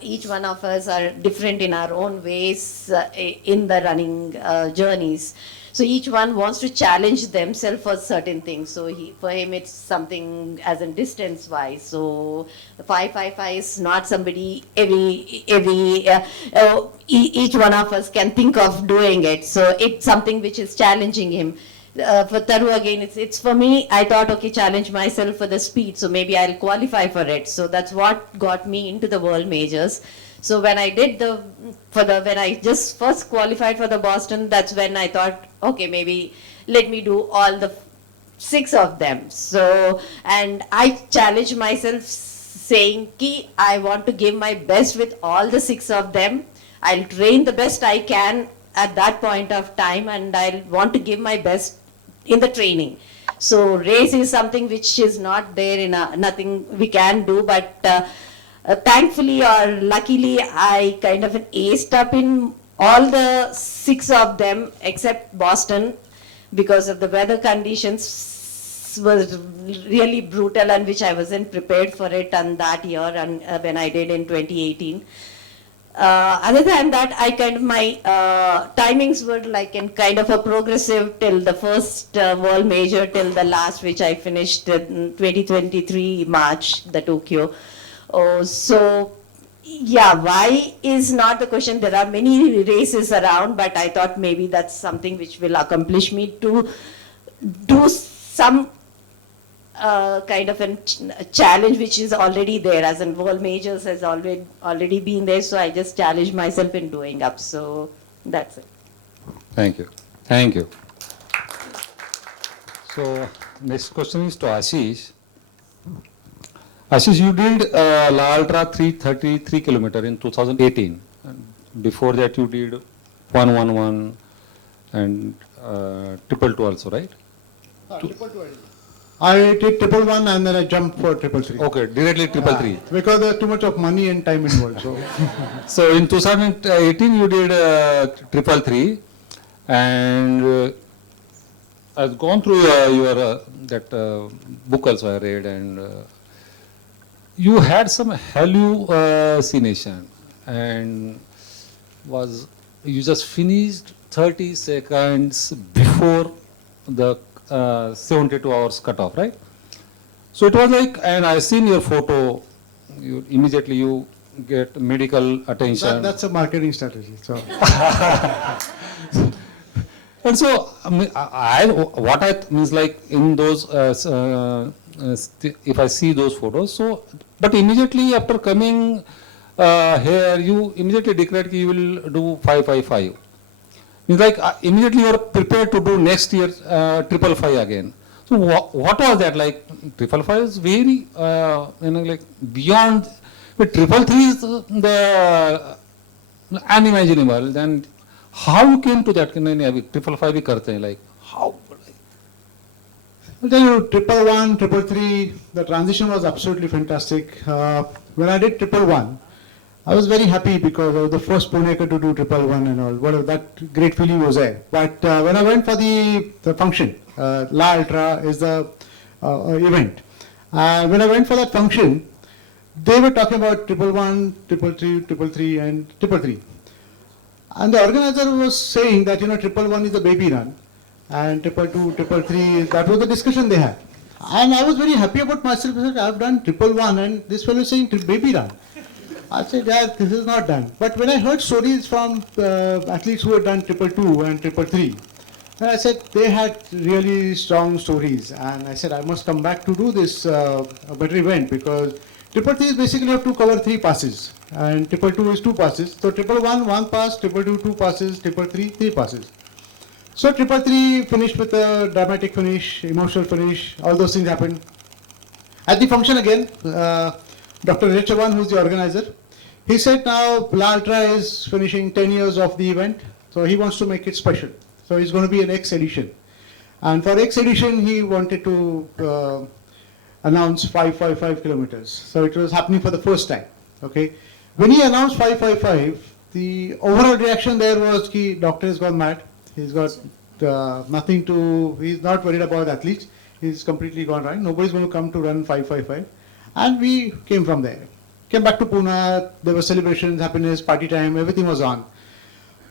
each one of us are different in our own ways in the running journeys. So each one wants to challenge themselves for certain things. So for him, it's something as in distance wise. So the 555 is not somebody each one of us can think of doing it. So it's something which is challenging him. For Taru again, it's for me, I thought, okay, challenge myself for the speed, so maybe I'll qualify for it. So that's what got me into the world majors. So when I did when I just first qualified for the Boston, that's when I thought, okay, maybe let me do all the 6 of them. So, and I challenged myself saying, ki, I want to give my best with all the 6 of them. I'll train the best I can at that point of time, and I want to give my best in the training. So race is something which is not there in nothing we can do, but thankfully or luckily I kind of aced up in all the 6 of them except Boston, because of the weather conditions was really brutal, and which I wasn't prepared for it on that year, and when I did in 2018. Other than that, I kind of, my timings were like in kind of a progressive till the first world major, till the last, which I finished in 2023 March, the Tokyo. Oh, so yeah, why is not the question. There are many races around, but I thought maybe that's something which will accomplish me to do some kind of a challenge which is already there, as in world majors has already been there. So I just challenged myself in doing up. So that's it. Thank you. Thank you. So next question is to Ashish. Ashish, you did La Ultra 333 kilometer in 2018. And before that, you did 111 and 222 also, right? Triple two. I did 111 and then I jumped for 333. Okay, directly 333. Because there's too much of money and time involved. So, So in 2018, you did 333, and I've gone through your that book also I read, and you had some hallucination, and you just finished 30 seconds before the 72 hours cutoff, right? So it was like, and I seen your photo, immediately you get medical attention. that's a marketing strategy. So, and so what I means, like in those, if I see those photos, so, but immediately after coming here, you immediately declared that you will do 555. It's like immediately you are prepared to do next year 555 again. So what was that like? 555 is very like beyond. But 333 is the unimaginable. Then how you came to that? 555 भी करते हैं, like how? I'll tell you, 111, 333, the transition was absolutely fantastic. When I did 111, I was very happy because I was the first Puneker to do 111 and all. Whatever, that great feeling was there. But when I went for the function, La Ultra is the event. When I went for that function, they were talking about 111, 333, 333, and 333. And the organizer was saying that, 111 is a baby run, and 222, 333, that was the discussion they had. And I was very happy about myself. I said, I've done 111, and this fellow is saying baby run. I said, yeah, this is not done. But when I heard stories from athletes who had done 222 and 333, and I said they had really strong stories. And I said, I must come back to do this a better event, because 333 is basically you have to cover 3 passes, and 222 is 2 passes. So 111, 1 pass, 222, 2 passes, 333, 3 passes. So 333 finished with a dramatic finish, emotional finish, all those things happened. At the function again, Dr. Rechavan, who is the organizer, he said now La Ultra is finishing 10 years of the event, so he wants to make it special. So it's going to be an X edition. And for X edition, he wanted to announce 555 kilometers. So it was happening for the first time. Okay. When he announced 555, the overall reaction there was, the doctor has gone mad. He's got nothing to, he's not worried about athletes. He's completely gone right. Nobody's going to come to run 555. And we came from there. Came back to Pune, there were celebrations, happiness, party time, everything was on.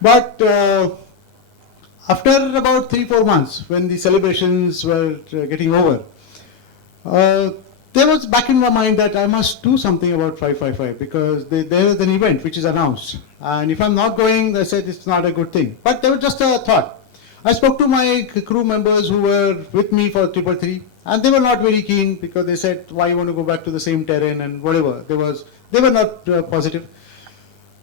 But after about 3-4 months, when the celebrations were getting over, there was back in my mind that I must do something about 555, because there is an event which is announced. And if I'm not going, I said it's not a good thing. But there was just a thought. I spoke to my crew members who were with me for 333, and they were not very keen, because they said, why you want to go back to the same terrain and whatever. They were not positive.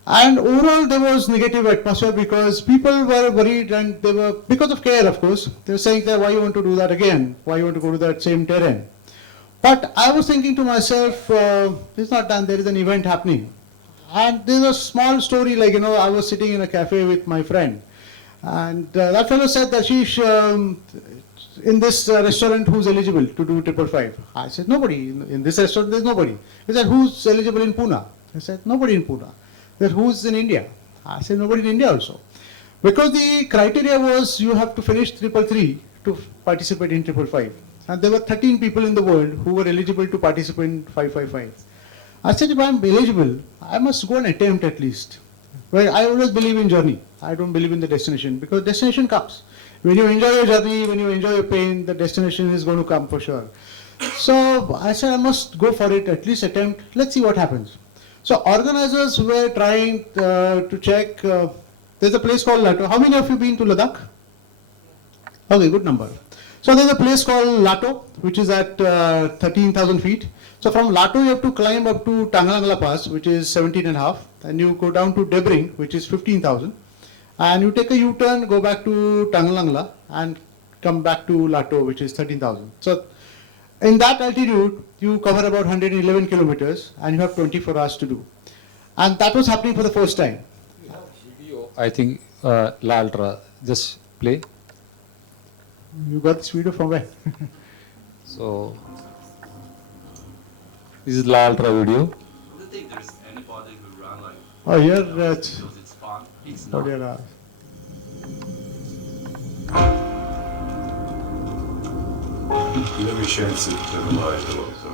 And overall there was negative atmosphere, because people were worried, and they were, because of care of course, they were saying that why you want to do that again? Why you want to go to that same terrain? But I was thinking to myself, it's not done, there is an event happening. And there's a small story, like, I was sitting in a cafe with my friend, and that fellow said, Ashish, in this restaurant, who's eligible to do 555? I said, nobody. In this restaurant, there's nobody. He said, who's eligible in Pune? I said, nobody in Pune. He said, who's in India? I said, nobody in India also. Because the criteria was you have to finish 333 to participate in 555. And there were 13 people in the world who were eligible to participate in 555. I said, if I'm eligible, I must go and attempt at least. Well, I always believe in journey. I don't believe in the destination, because destination comes. When you enjoy your journey, when you enjoy your pain, the destination is going to come for sure. So I said, I must go for it, at least attempt. Let's see what happens. So organizers were trying to check. There's a place called Lato. How many of you been to Ladakh? Okay, good number. So there's a place called Lato, which is at 13,000 feet. So from Lato, you have to climb up to Tangalangla Pass, which is 17.5, and you go down to Debring, which is 15,000. And you take a U-turn, go back to Tangalangla, and come back to Lato, which is 13,000. So in that altitude, you cover about 111 kilometers, and you have 24 hours to do. And that was happening for the first time. I think La Ultra, just play. You got this video from where? So this is La Ultra video. I don't think there's anybody who run like Oh, here because it's fun. It's not. Ile miesięcy trenowałeś do boksa?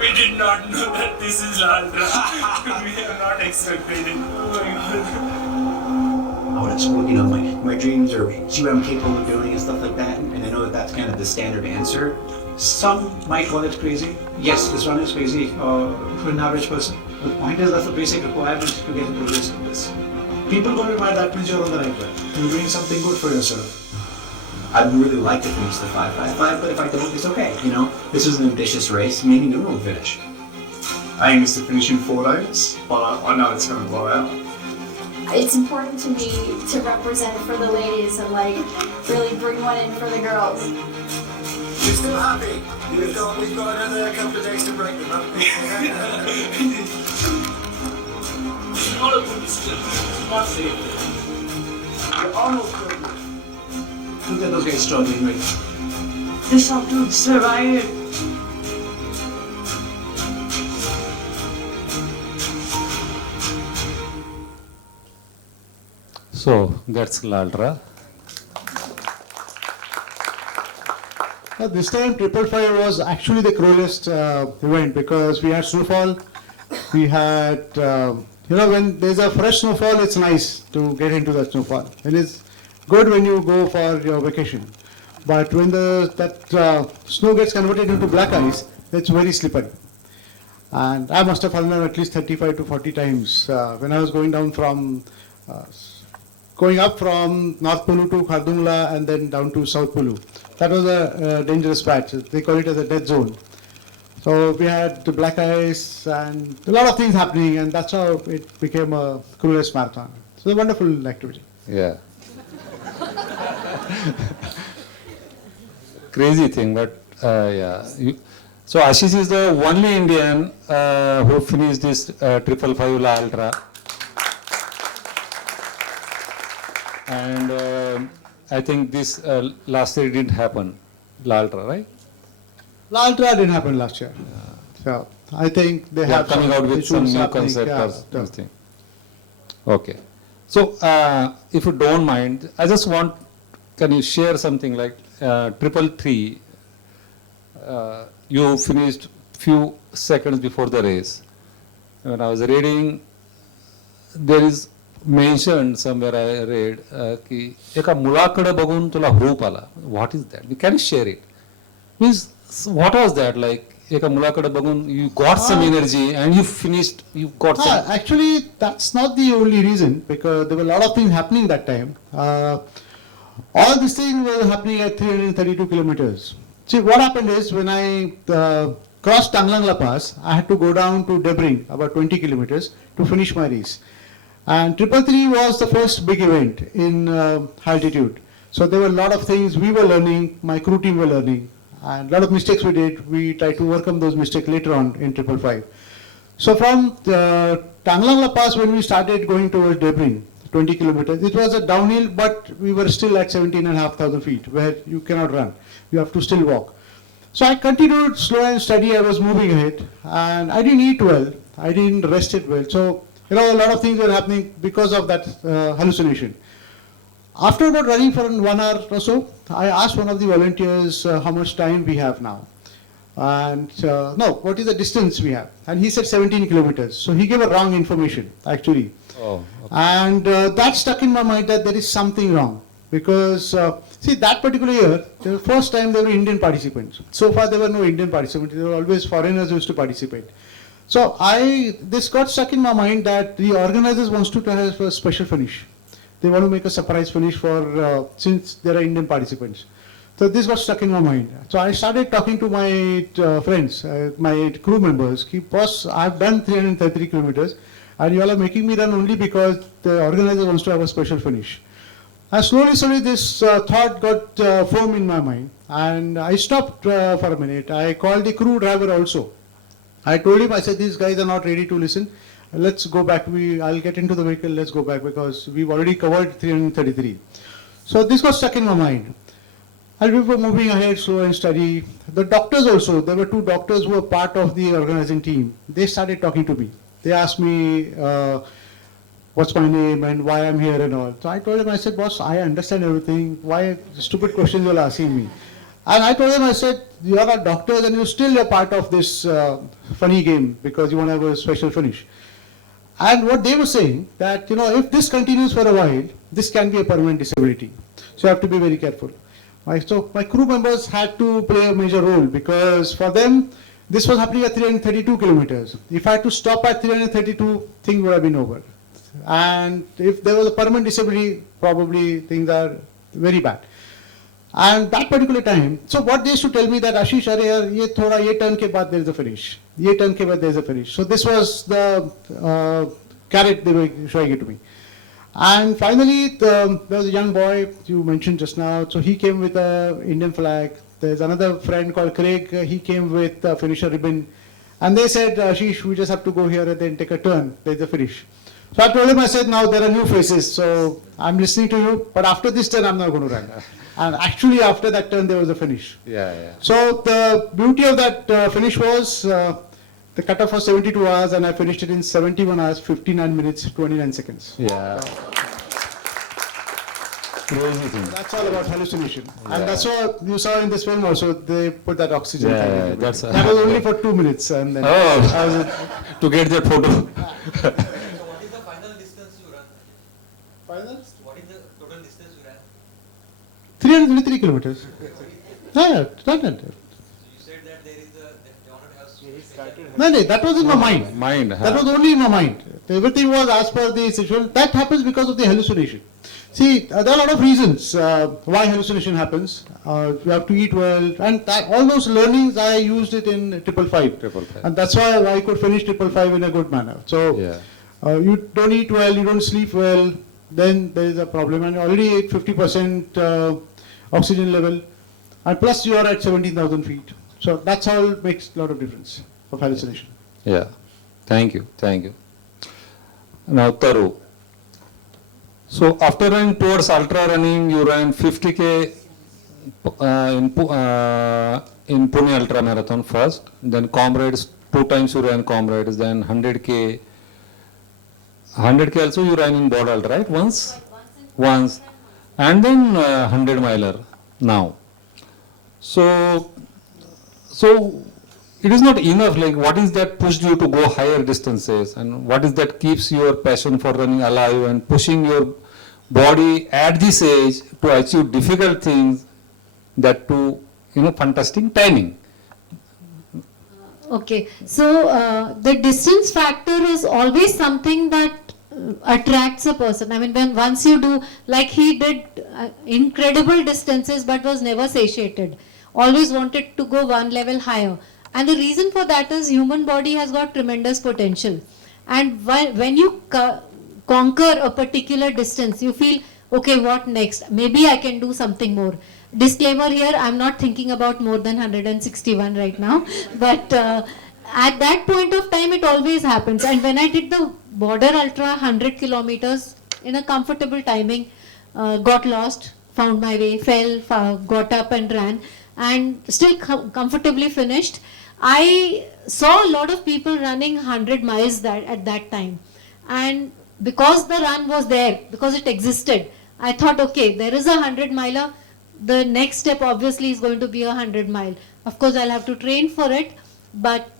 We did not know that this is Ultra. We have not expected it. Oh my god. I want to explore, my dreams or see what I'm capable of doing and stuff like that. And I know that that's kind of the standard answer. Some might call it crazy. Yes, this one is crazy for an average person. The point is that's the basic requirement to get into this. People don't admire that means you're on the right track. You're doing something good for yourself. I'd really like to finish the 555, but if I don't, it's okay. This is an ambitious race. Maybe no one will finish. Aim is to finish in 4 days, but I know it's going to blow out. It's important to me to represent for the ladies and really bring one in for the girls. You're still happy? We've got another couple of days to break them up. All of them is still not safe. You're almost good. Look at those guys struggling, right? This have to survive. So that's La Ultra. This time, 555 was actually the cruelest event because we had snowfall. We had, when there's a fresh snowfall, it's nice to get into that snowfall. It is good when you go for your vacation. But when that snow gets converted into black ice, it's very slippery. And I must have fallen at least 35 to 40 times when I was going up from North Pulu to Khardungla and then down to South Pulu. That was a dangerous patch. They call it as a dead zone. So we had the black ice and a lot of things happening, and that's how it became a cruelest marathon. So a wonderful activity. Yeah. Crazy thing, but yeah. So Ashish is the only Indian who finished this 555 La Ultra. And I think this last year didn't happen, La Ultra, right? La Ultra didn't happen last year. So I think they have coming out with some new concept or something. Okay. So if you don't mind, I just want, can you share something like 333? You finished few seconds before the race. When I was reading, there is mentioned somewhere I read की एका मुलाकडे बघून तुला hope आला. What is that? Can you share it? Means what was that like? एका मुलाकडे बघून you got some energy and you finished. You got some. Actually, that's not the only reason because there were a lot of things happening that time. All these things were happening at 332 kilometers. See, what happened is when I crossed Tanglangla Pass, I had to go down to Debring, about 20 kilometers, to finish my race. And 333 was the first big event in high altitude. So there were a lot of things we were learning, my crew team were learning, and a lot of mistakes we did. We tried to overcome those mistakes later on in 555. So from Tanglangla Pass, when we started going towards Debring, 20 kilometers, it was a downhill, but we were still at 17,500 feet, where you cannot run. You have to still walk. So I continued slow and steady. I was moving ahead, and I didn't eat well. I didn't rest it well. So a lot of things were happening because of that hallucination. After about running for 1 hour or so, I asked one of the volunteers how much time we have now. And what is the distance we have? And he said 17 kilometers. So he gave a wrong information, actually. Oh, okay. And that stuck in my mind that there is something wrong. Because, see, that particular year, the first time there were Indian participants. So far there were no Indian participants. There were always foreigners who used to participate. So this got stuck in my mind that the organizers wants to have a special finish. They want to make a surprise finish for, since there are Indian participants. So this got stuck in my mind. So I started talking to my friends, my crew members. Boss, I've done 333 kilometers and you all are making me run only because the organizer wants to have a special finish. And slowly this thought got formed in my mind. And I stopped for a minute. I called the crew driver also. I told him, I said, these guys are not ready to listen. Let's go back. I'll get into the vehicle. Let's go back because we've already covered 333. So this got stuck in my mind. And we were moving ahead slow and steady. The doctors also, there were 2 doctors who were part of the organizing team. They started talking to me. They asked me, what's my name and why I'm here and all. So I told him, I said, boss, I understand everything. Why stupid questions you're asking me? And I told him, I said, you are doctors and you're still a part of this funny game because you want to have a special finish. And what they were saying that, if this continues for a while, this can be a permanent disability. So you have to be very careful. So my crew members had to play a major role because for them, this was happening at 332 kilometers. If I had to stop at 332, things would have been over. And if there was a permanent disability, probably things are very bad. And that particular time, so what they used to tell me that Ashish, ye turn ke baad there is a finish. Ye turn ke baad there is a finish. So this was the carrot they were showing it to me. And finally, there was a young boy you mentioned just now. So he came with an Indian flag. There's another friend called Craig. He came with a finisher ribbon. And they said, Ashish, we just have to go here and then take a turn. There's a finish. So I told him, I said, now there are new faces. So I'm listening to you. But after this turn, I'm not going to run. And actually, after that turn, there was a finish. Yeah. So the beauty of that finish was the cutoff was 72 hours, and I finished it in 71 hours, 59 minutes, 29 seconds. Yeah. crazy thing. That's all about hallucination. And that's what you saw in this film also. They put that oxygen. Yeah, tank yeah, into it. that's- that was only for 2 minutes. And then Oh, to get that photo. So what is the final distance you ran? Final? What is the total distance you ran? 323 kilometers. Yeah, not that. So you said that there is a, they wanted to have special. No, that was in my mind. Mind. That was only in my mind. Everything was as per the situation. That happens because of the hallucination. See, there are a lot of reasons why hallucination happens. You have to eat well, and all those learnings I used it in 555. And that's why I could finish 555 in a good manner. So you don't eat well, you don't sleep well, then there is a problem. And already at 50% oxygen level, and plus you are at 17,000 feet. So that's all makes a lot of difference of hallucination. Yeah. Thank you. Thank you. Now, Taru. So after running towards ultra running, you ran 50K in Pune Ultra Marathon first, then Comrades, 2 times you ran Comrades, then 100K. 100K also you ran in Bodal, right? Once? Once. And then 100 miler now. So it is not enough, like what is that pushed you to go higher distances, and what is that keeps your passion for running alive and pushing your body at this age to achieve difficult things, that to, fantastic timing. Okay, so the distance factor is always something that attracts a person. I mean, when once you do, like he did incredible distances but was never satiated, always wanted to go one level higher. And the reason for that is human body has got tremendous potential. And when you conquer a particular distance, you feel, okay, what next? Maybe I can do something more. Disclaimer here, I'm not thinking about more than 161 right now. But at that point of time, it always happens. And when I did the Border Ultra 100 kilometers in a comfortable timing, got lost, found my way, fell, got up and ran, and still comfortably finished. I saw a lot of people running 100 miles at that time. And because the run was there, because it existed, I thought, okay, there is a 100 miler. The next step obviously is going to be a 100 mile. Of course, I'll have to train for it, but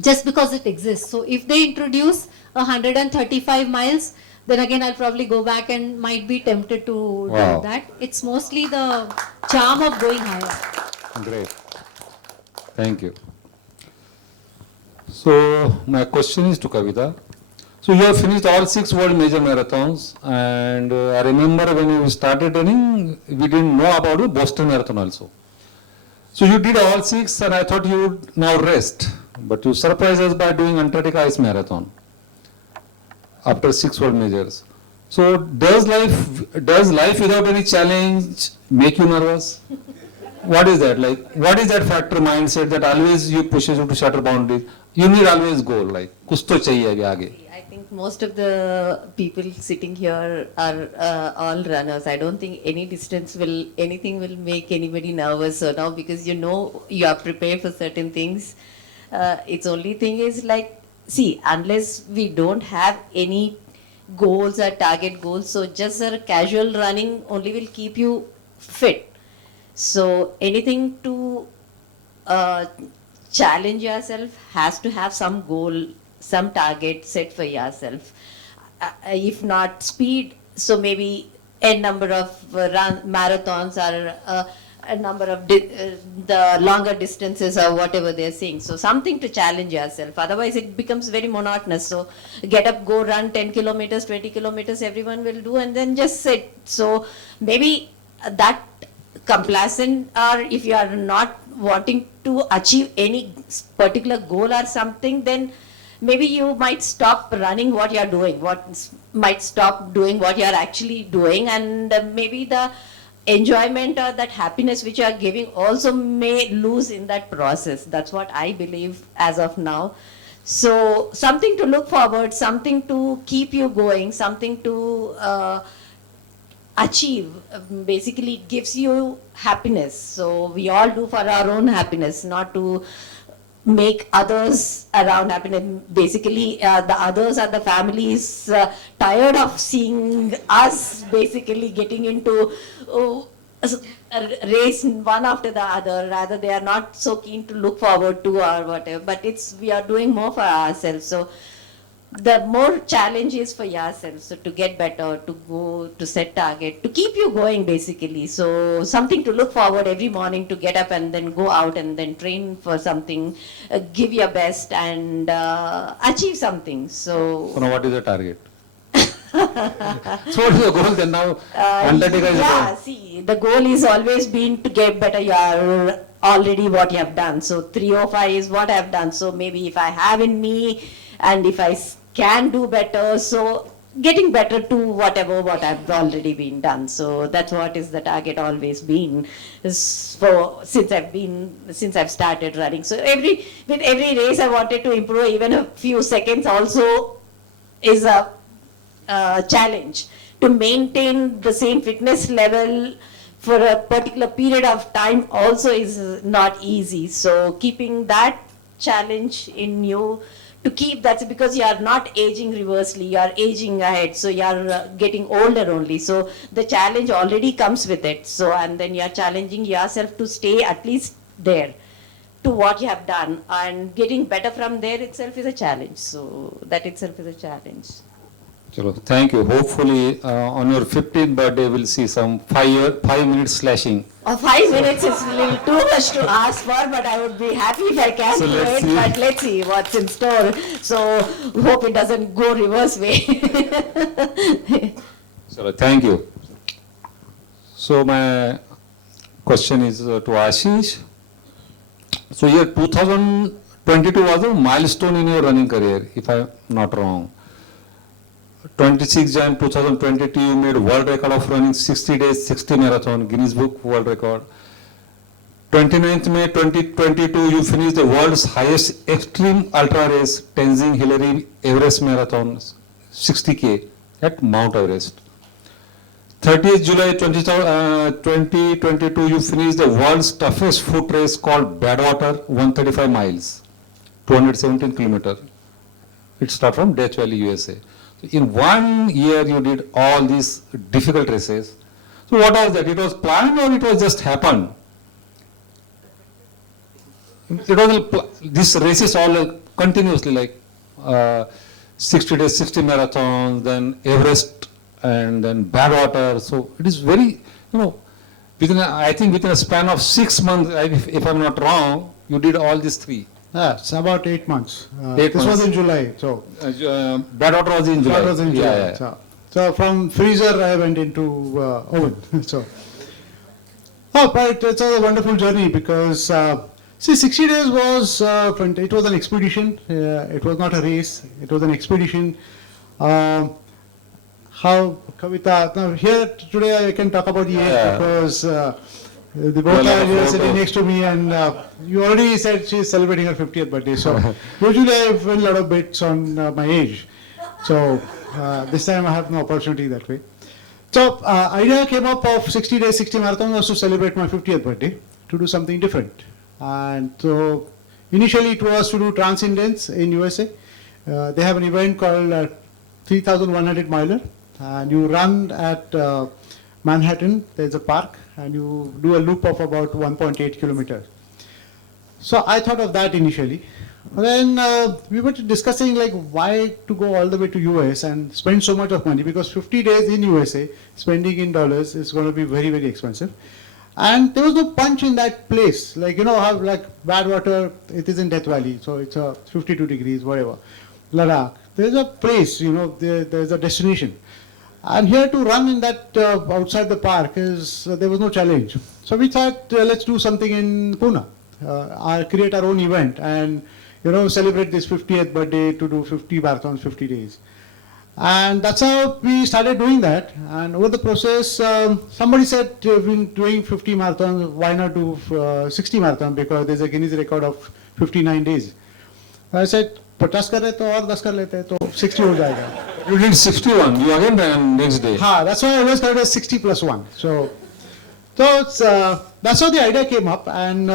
just because it exists. So if they introduce 135 miles, then again I'll probably go back and might be tempted to do that. It's mostly the charm of going higher. Great. Thank you. So my question is to Kavitha. So you have finished all 6 world major marathons, and I remember when you started running, we didn't know about the Boston Marathon also. So you did all 6, and I thought you would now rest, but you surprised us by doing Antarctica Ice Marathon after 6 world majors. So does life without any challenge make you nervous? What is that like? What is that factor mindset that always you pushes you to shatter boundaries? You need always goal, like kuch to chahiye abhi aage. I think most of the people sitting here are all runners. I don't think anything will make anybody nervous so now, because you are prepared for certain things. Its only thing is like, see, unless we don't have any goals or target goals, so just a casual running only will keep you fit. So anything to challenge yourself has to have some goal, some target set for yourself. If not speed, so maybe a number of marathons or a number of the longer distances or whatever they're saying. So something to challenge yourself. Otherwise it becomes very monotonous. So get up, go run 10 kilometers, 20 kilometers, everyone will do, and then just sit. So maybe that complacent, or if you are not wanting to achieve any particular goal or something, then maybe you might stop running what you are doing, might stop doing what you are actually doing, and maybe the enjoyment or that happiness which you are giving also may lose in that process. That's what I believe as of now. So something to look forward, something to keep you going, something to achieve, basically gives you happiness. So we all do for our own happiness, not to make others around happy. And basically, the others are the families tired of seeing us basically getting into a race one after the other. Rather, they are not so keen to look forward to or whatever. But we are doing more for ourselves. So the more challenge is for yourself, so to get better, to go, to set target, to keep you going basically. So something to look forward every morning, to get up and then go out and then train for something, give your best and achieve something. So now what is the target? So what is the goal then now? Undertaker is yeah, see, the goal is always been to get better. You are already what you have done. So 305 is what I have done. So maybe if I have in me and if I can do better, so getting better to what I've already been done. So that's what is the target always been since I've started running. So with every race I wanted to improve. Even a few seconds also is a challenge. To maintain the same fitness level for a particular period of time also is not easy. So keeping that challenge in you, to keep that, because you are not aging reversely, you are aging ahead, so you are getting older only. So the challenge already comes with it. So and then you are challenging yourself to stay at least there to what you have done, and getting better from there itself is a challenge. So that itself is a challenge. Chalo, thank you. Hopefully on your 15th birthday we'll see some 5 minutes slashing. 5 minutes is a little too much to ask for, but I would be happy if I can do it. But let's see what's in store. So hope it doesn't go reverse way. Chalo, thank you. So my question is to Ashish. So year 2022 was a milestone in your running career, if I'm not wrong. 26 Jan 2022, you made world record of running 60 days, 60 marathon, Guinness Book World Record. 29th May 2022, you finished the world's highest extreme ultra race, Tenzing Hillary Everest Marathon, 60K at Mount Everest. 30th July 2022, you finished the world's toughest foot race called Badwater, 135 miles, 217 kilometers. It started from Death Valley, USA. In 1 year, you did all these difficult races. So what was that? It was planned or it was just happened? It was these races all continuously, like 60 days, 60 marathons, then Everest, and then Badwater. So it is very, I think within a span of 6 months, if I'm not wrong, you did all these 3. Yeah, it's about 8 months. 8 this months. was in July. So Badwater was in July. That was in July. Yeah. So from freezer I went into oven. So, but it's a wonderful journey because 60 days was it was an expedition. It was not a race. It was an expedition. How Kavitha? Now here today I can talk about the age because. The both are here sitting next to me, and you already said she's celebrating her 50th birthday. So usually I win a lot of bets on my age. So this time I have no opportunity that way. So idea came up of 60 days, 60 marathon was to celebrate my 50th birthday, to do something different. And so initially it was to do Transcendence in USA. They have an event called 3,100 miler, and you run at Manhattan. There's a park, and you do a loop of about 1.8 kilometers. So I thought of that initially. Then we were discussing like why to go all the way to US and spend so much of money, because 50 days in USA, spending in dollars is going to be very, very expensive. And there was no punch in that place. Like, how like Badwater, it is in Death Valley, so it's 52 degrees, whatever. Ladakh, there's a place, there's a destination. And here to run in that outside the park there was no challenge. So we thought, let's do something in Pune. Create our own event and, celebrate this 50th birthday to do 50 marathons, 50 days. And that's how we started doing that. And over the process, somebody said, we've been doing 50 marathons, why not do 60 marathons? Because there's a Guinness record of 59 days. I said, 50 कर रहे तो और 10 कर लेते हैं तो 60 हो जाएगा. You did 61. You again ran next day. That's why I always called it 60 plus 1. So it's, that's how the idea came up. And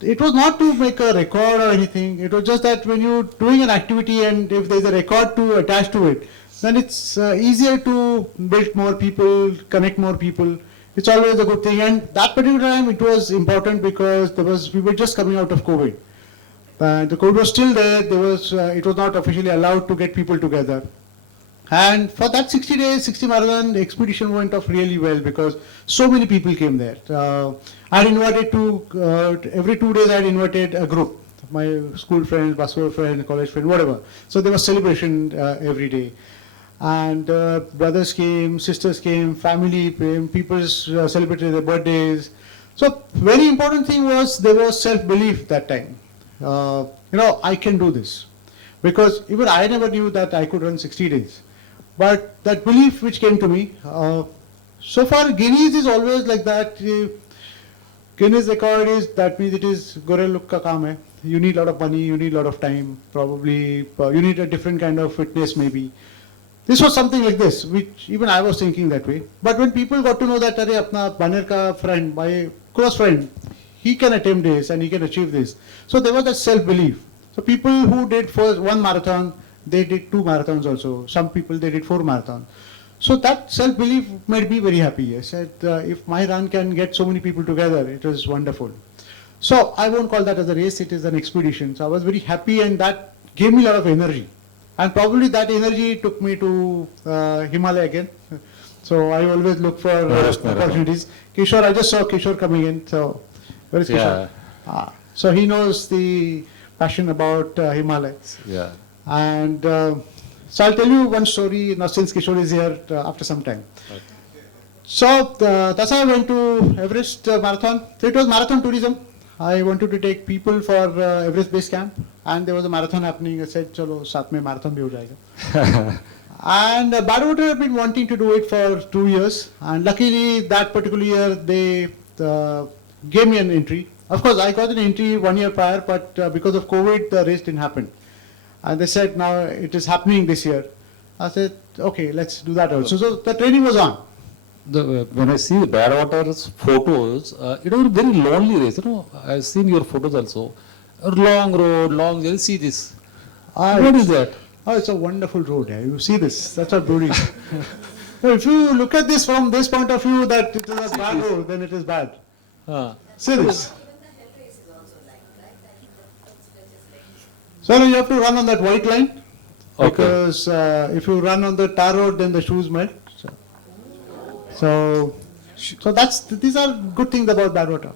it was not to make a record or anything. It was just that when you're doing an activity and if there's a record to attach to it, then it's easier to build more people, connect more people. It's always a good thing. And that particular time it was important because we were just coming out of COVID. The COVID was still there. It was not officially allowed to get people together. And for that 60 days, 60 marathon, the expedition went off really well because so many people came there. I invited every 2 days I had invited a group, my school friends, basketball friends, college friends, whatever. So there was celebration every day. And brothers came, sisters came, family came, people celebrated their birthdays. So very important thing was there was self-belief that time. I can do this. Because even I never knew that I could run 60 days. But that belief which came to me, so far Guinness is always like that. Guinness record is, that means it is gore look ka kaam hai. You need a lot of money, you need a lot of time, probably you need a different kind of fitness maybe. This was something like this, which even I was thinking that way. But when people got to know that apna Baner ka friend, my close friend, he can attempt this and he can achieve this. So there was that self-belief. So people who did first one marathon, they did 2 marathons also. Some people, they did 4 marathons. So that self-belief made me very happy. I said, if my run can get so many people together, it was wonderful. So I won't call that as a race, it is an expedition. So I was very happy and that gave me a lot of energy. And probably that energy took me to Himalaya again. So I always look for opportunities. Kishore, I just saw Kishore coming in. So where is Kishore? Yeah. So he knows the passion about Himalayas. Yeah. And so I'll tell you one story now since Kishore is here after some time. Okay. So that's how I went to Everest Marathon. So it was marathon tourism. I wanted to take people for Everest Base Camp and there was a marathon happening. I said, chalo, saath mein marathon bhi ho jayega. And Badwater have been wanting to do it for 2 years. And luckily that particular year they gave me an entry. Of course, I got an entry 1 year prior, but because of COVID, the race didn't happen. And they said, now it is happening this year. I said, okay, let's do that also. So the training was on. When I see the Badwater's photos, it was a very lonely race. I've seen your photos also. A long road, long journey. See this. What is that? Oh, it's a wonderful road. You see this. That's what beauty. If you look at this from this point of view, that it is a bad road, then it is bad. See this. So you have to run on that white line. Okay. Because if you run on the tar road, then the shoes melt. So these are good things about Badwater.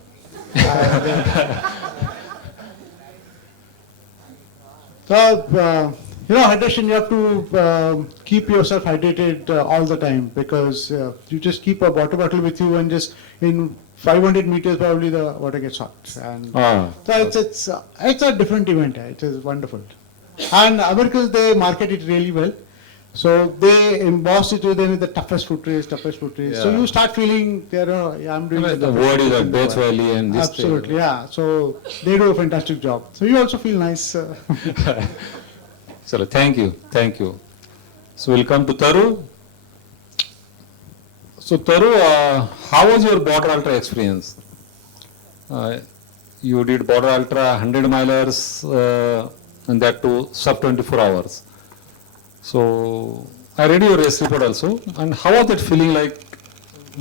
Hydration, you have to keep yourself hydrated all the time because you just keep a water bottle with you and just in 500 meters probably the water gets hot. And so it's a different event. It is wonderful. And Americans, they market it really well. So they emboss it with the toughest foot race. Yeah. So you start feeling, I'm doing the word is at Death Valley and this absolutely, thing. Yeah. So they do a fantastic job. So you also feel nice. So thank you. So we'll come to Taru. So Taru, how was your border ultra experience? You did border ultra 100 milers and that too sub 24 hours. So I read your race report also, and how was that feeling like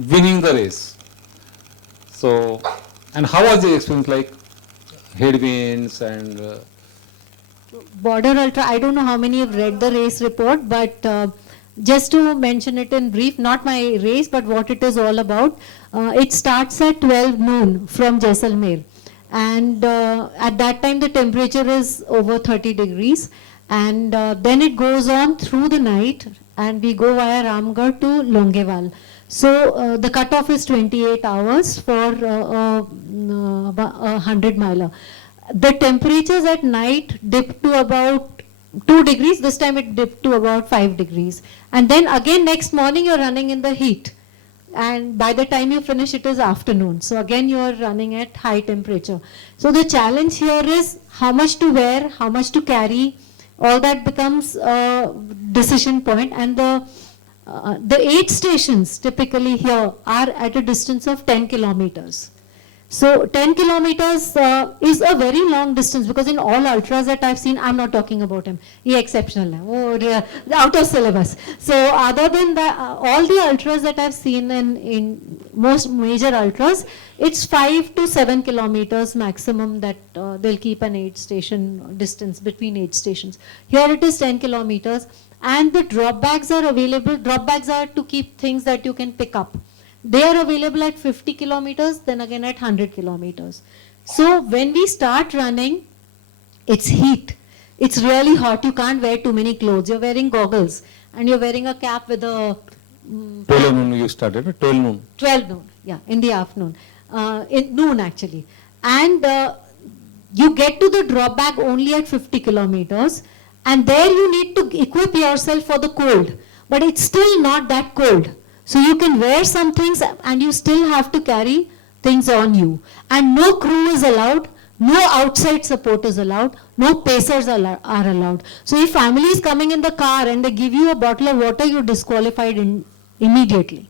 winning the race? So, and how was the experience like headwinds and Border Ultra, I don't know how many have read the race report, but just to mention it in brief, not my race, but what it is all about. It starts at 12 noon from Jaisalmer. And at that time, the temperature is over 30 degrees. And then it goes on through the night, and we go via Ramgarh to Longewal. So the cutoff is 28 hours for a 100 miler. The temperatures at night dip to about 2 degrees. This time it dipped to about 5 degrees. And then again next morning you're running in the heat. And by the time you finish, it is afternoon. So again you are running at high temperature. So the challenge here is how much to wear, how much to carry. All that becomes a decision point, and the aid stations typically here are at a distance of 10 kilometers. So 10 kilometers is a very long distance, because in all ultras that I've seen, I'm not talking about him, he exceptional hai, out of syllabus. So other than that, all the ultras that I've seen in most major ultras, it's 5 to 7 kilometers maximum that they'll keep an aid station distance between aid stations. Here it is 10 kilometers, and the drop bags are available. Drop bags are to keep things that you can pick up. They are available at 50 kilometers, then again at 100 kilometers. So when we start running, it's heat. It's really hot. You can't wear too many clothes. You're wearing goggles and you're wearing a cap with a... 12 noon you started, 12 noon. 12 noon, yeah, in the afternoon. In noon actually. And you get to the drop bag only at 50 kilometers, and there you need to equip yourself for the cold. But it's still not that cold. So you can wear some things and you still have to carry things on you. And no crew is allowed, no outside support is allowed, no pacers are allowed. So if family is coming in the car and they give you a bottle of water, you're disqualified immediately.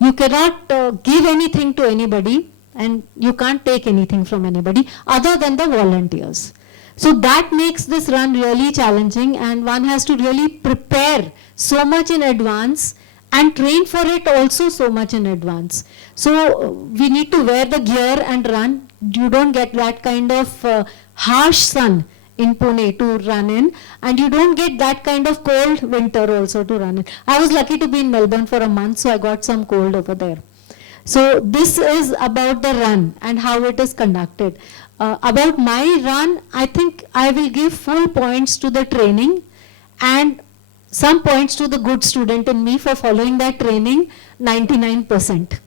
You cannot give anything to anybody, and you can't take anything from anybody other than the volunteers. So that makes this run really challenging, and one has to really prepare so much in advance and train for it also so much in advance. So we need to wear the gear and run. You don't get that kind of harsh sun in Pune to run in, and you don't get that kind of cold winter also to run in. I was lucky to be in Melbourne for a month, so I got some cold over there. So this is about the run and how it is conducted. About my run, I think I will give full points to the training and some points to the good student in me for following that training, 99%.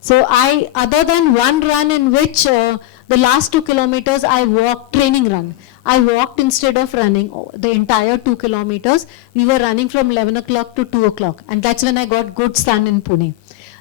So other than one run in which the last 2 kilometers I walked, training run. I walked instead of running the entire 2 kilometers. We were running from 11 o'clock to 2 o'clock, and that's when I got good sun in Pune.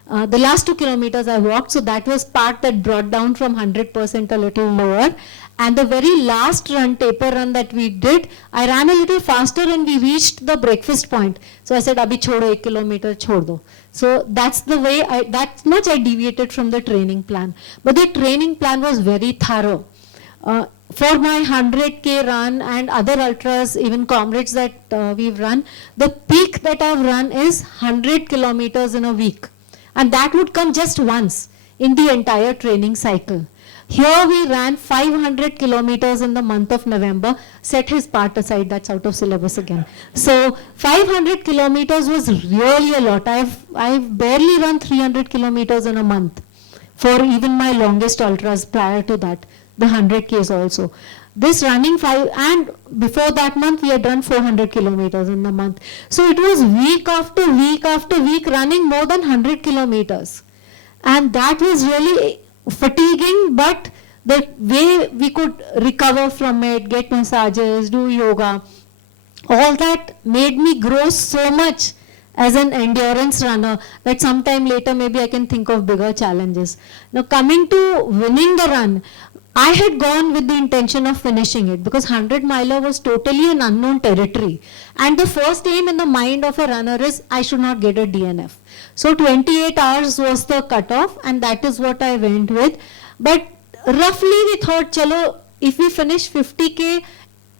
The last 2 kilometers I walked, so that was part that brought down from 100% a little lower. And the very last run, taper run that we did, I ran a little faster and we reached the breakfast point. So I said, abhi chodo 1 kilometer chhod do. So that's the way, that much I deviated from the training plan. But the training plan was very thorough. For my 100K run and other ultras, even comrades that we've run, the peak that I've run is 100 kilometers in a week. And that would come just once in the entire training cycle. Here we ran 500 kilometers in the month of November. Set his part aside, that's out of syllabus again. So 500 kilometers was really a lot. I've barely run 300 kilometers in a month for even my longest ultras prior to that, the 100Ks also. This running and before that month we had run 400 kilometers in the month. So it was week after week after week running more than 100 kilometers. And that was really fatiguing, but the way we could recover from it, get massages, do yoga, all that made me grow so much as an endurance runner that sometime later maybe I can think of bigger challenges. Now coming to winning the run, I had gone with the intention of finishing it because 100 miler was totally an unknown territory. And the first aim in the mind of a runner is I should not get a DNF. So 28 hours was the cutoff, and that is what I went with. But roughly we thought, chalo, if we finish 50K,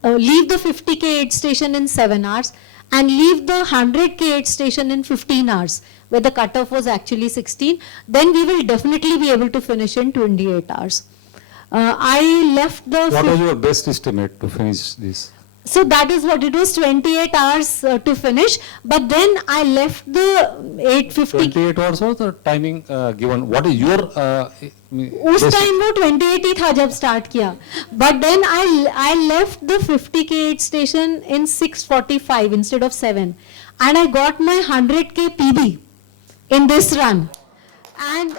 leave the 50K aid station in 7 hours and leave the 100K aid station in 15 hours, where the cutoff was actually 16, then we will definitely be able to finish in 28 hours. I left the... What was your best estimate to finish this? So that is what, it was 28 hours to finish, but then I left the 850. 28 hours was the timing given. What is your... उस time वो 28 ही था जब start किया, but then I left the 50K aid station in 6:45 instead of 7, and I got my 100K PB in this run, and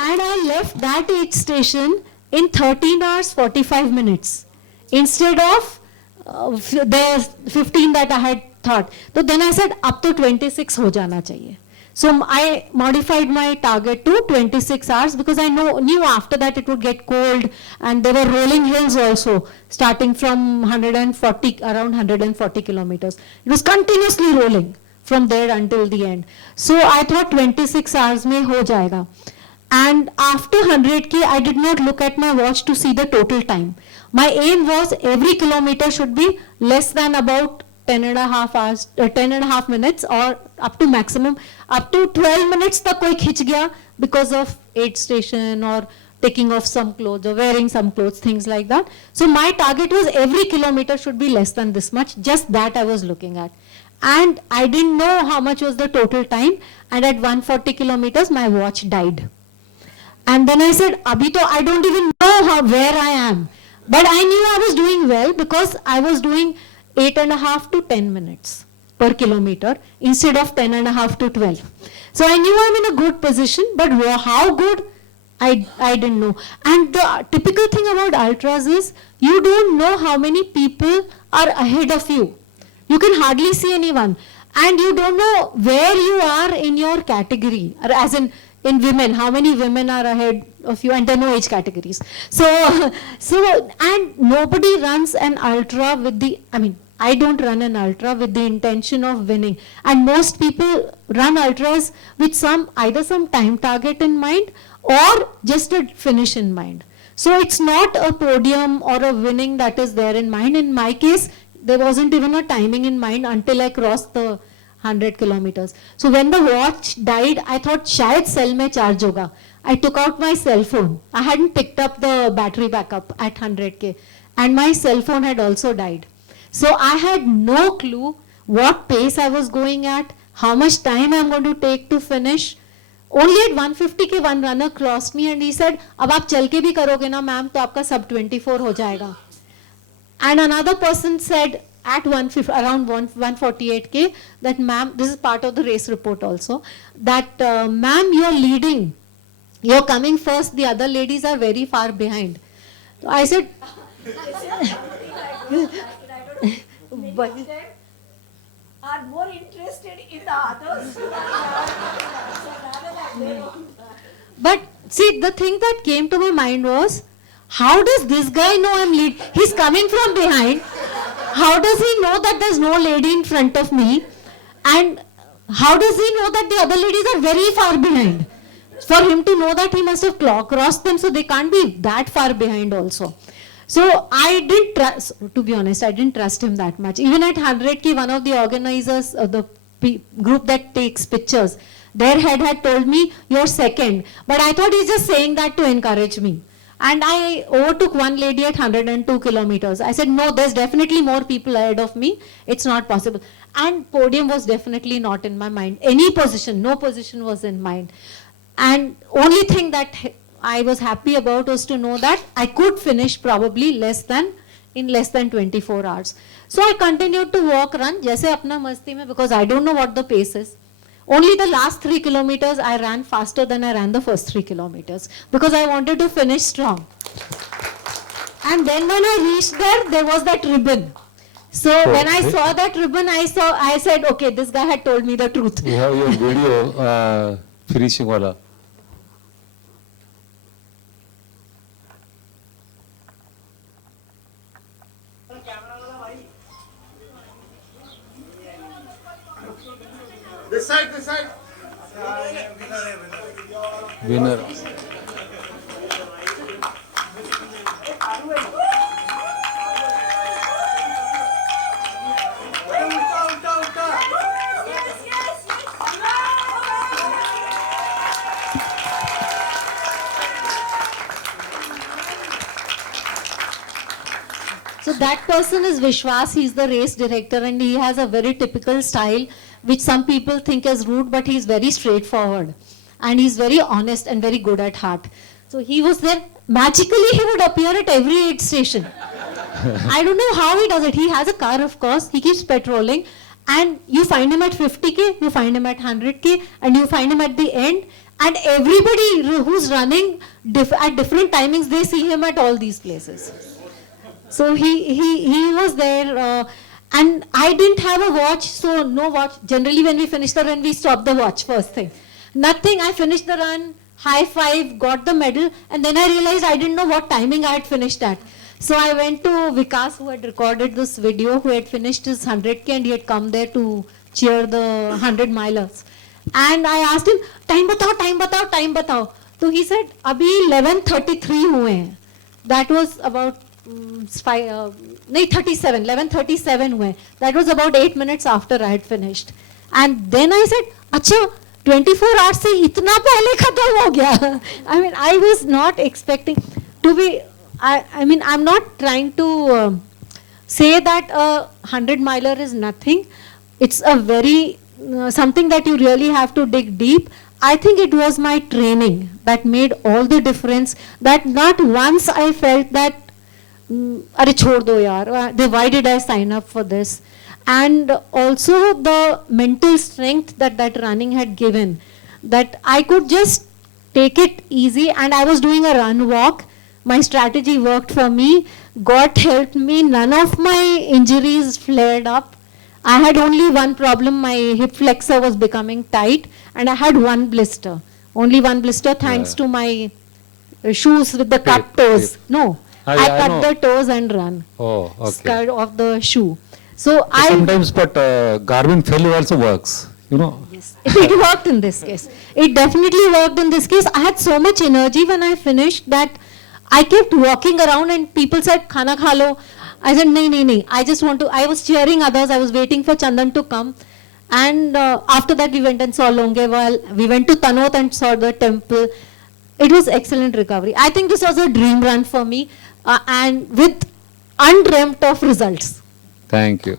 I left that aid station in 13 hours 45 minutes instead of the 15 that I had thought. So then I said, up to 26 ho jana chahiye. So I modified my target to 26 hours because I knew after that it would get cold, and there were rolling hills also starting from around 140 kilometers. It was continuously rolling from there until the end. So I thought 26 hours mein ho jayega. And after 100K, I did not look at my watch to see the total time. My aim was every kilometer should be less than about 10 and a half hours, 10 and a half minutes, or up to maximum, up to 12 minutes tak koi khich gaya because of aid station or taking off some clothes or wearing some clothes, things like that. So my target was every kilometer should be less than this much, just that I was looking at. And I didn't know how much was the total time, and at 140 kilometers, my watch died. And then I said, Abhi to I don't even know where I am. But I knew I was doing well because I was doing 8.5 to 10 minutes per kilometer instead of 10.5 to 12. So I knew I'm in a good position, but how good, I didn't know. And the typical thing about ultras is you don't know how many people are ahead of you. You can hardly see anyone. And you don't know where you are in your category, or as in women, how many women are ahead of you, and there are no age categories. So and nobody runs an ultra with the, I don't run an ultra with the intention of winning. And most people run ultras with either some time target in mind or just a finish in mind. So it's not a podium or a winning that is there in mind. In my case, there wasn't even a timing in mind until I crossed the 100 kilometers. So when the watch died, I thought, shayad cell mein charge hoga. I took out my cell phone. I hadn't picked up the battery backup at 100K. And my cell phone had also died. So I had no clue what pace I was going at, how much time I'm going to take to finish. Only at 150K, one runner crossed me and he said, अब आप चल के भी करोगे ना ma'am तो आपका sub 24 हो जाएगा. And another person said at around 148K that ma'am, this is part of the race report also, that ma'am, you're leading, you're coming first, the other ladies are very far behind. So I said, but are more interested in the others. But see, the thing that came to my mind was, how does this guy know I'm lead? He's coming from behind. How does he know that there's no lady in front of me? And how does he know that the other ladies are very far behind? For him to know that, he must have crossed them, so they can't be that far behind also. So I didn't trust, to be honest, I didn't trust him that much. Even at 100K, one of the organizers, the group that takes pictures, their head had told me, you're second. But I thought he's just saying that to encourage me. And I overtook one lady at 102 kilometers. I said, no, there's definitely more people ahead of me. It's not possible. And podium was definitely not in my mind. Any position, no position was in mind. And only thing that I was happy about was to know that I could finish probably in less than 24 hours. So I continued to walk, run, jaise apna masti mein, because I don't know what the pace is. Only the last 3 kilometers I ran faster than I ran the first 3 kilometers because I wanted to finish strong. And then when I reached there was that ribbon. So when I saw that ribbon, I said, okay, this guy had told me the truth. You have your video finishing wala. This side, this side. Winner. So that person is Vishwas, he's the race director, and he has a very typical style which some people think is rude, but he's very straightforward. And he's very honest and very good at heart. So he was there. Magically, he would appear at every aid station. I don't know how he does it. He has a car, of course. He keeps patrolling. And you find him at 50K, you find him at 100K, and you find him at the end. And everybody who's running at different timings, they see him at all these places. So he was there. And I didn't have a watch, so no watch. Generally, when we finish the run, we stop the watch first thing. Nothing. I finished the run, high five, got the medal, and then I realized I didn't know what timing I had finished at. So I went to Vikas, who had recorded this video, who had finished his 100K, and he had come there to cheer the 100 milers. And I asked him, time batao, time batao, time batao. तो he said, अभी 11:33 हुए हैं. That was about 11:37 हुए. That was about 8 minutes after I had finished. And then I said, अच्छा 24 hours से इतना पहले खत्म हो गया. I mean, I was not expecting to be. I mean, I'm not trying to say that a 100-miler is nothing. It's a very something that you really have to dig deep. I think it was my training that made all the difference. That not once I felt that, अरे छोड़ दो यार, why did I sign up for this? And also the mental strength that running had given, that I could just take it easy, and I was doing a run walk. My strategy worked for me. God helped me. None of my injuries flared up. I had only one problem. My hip flexor was becoming tight, and I had one blister. Only one blister, thanks to my shoes with the cut toes. No, I cut the toes and run. Oh, okay. Skirt off the shoe. So Sometimes, but Garmin failure also works, you know. Yes, it worked in this case. It definitely worked in this case. I had so much energy when I finished that I kept walking around, and people said, "Khana kha lo." I said, "No. I just want to." I was cheering others. I was waiting for Chandan to come. And after that, we went and saw Longewal. We went to Tanot and saw the temple. It was excellent recovery. I think this was a dream run for me, and with undreamt of results. Thank you.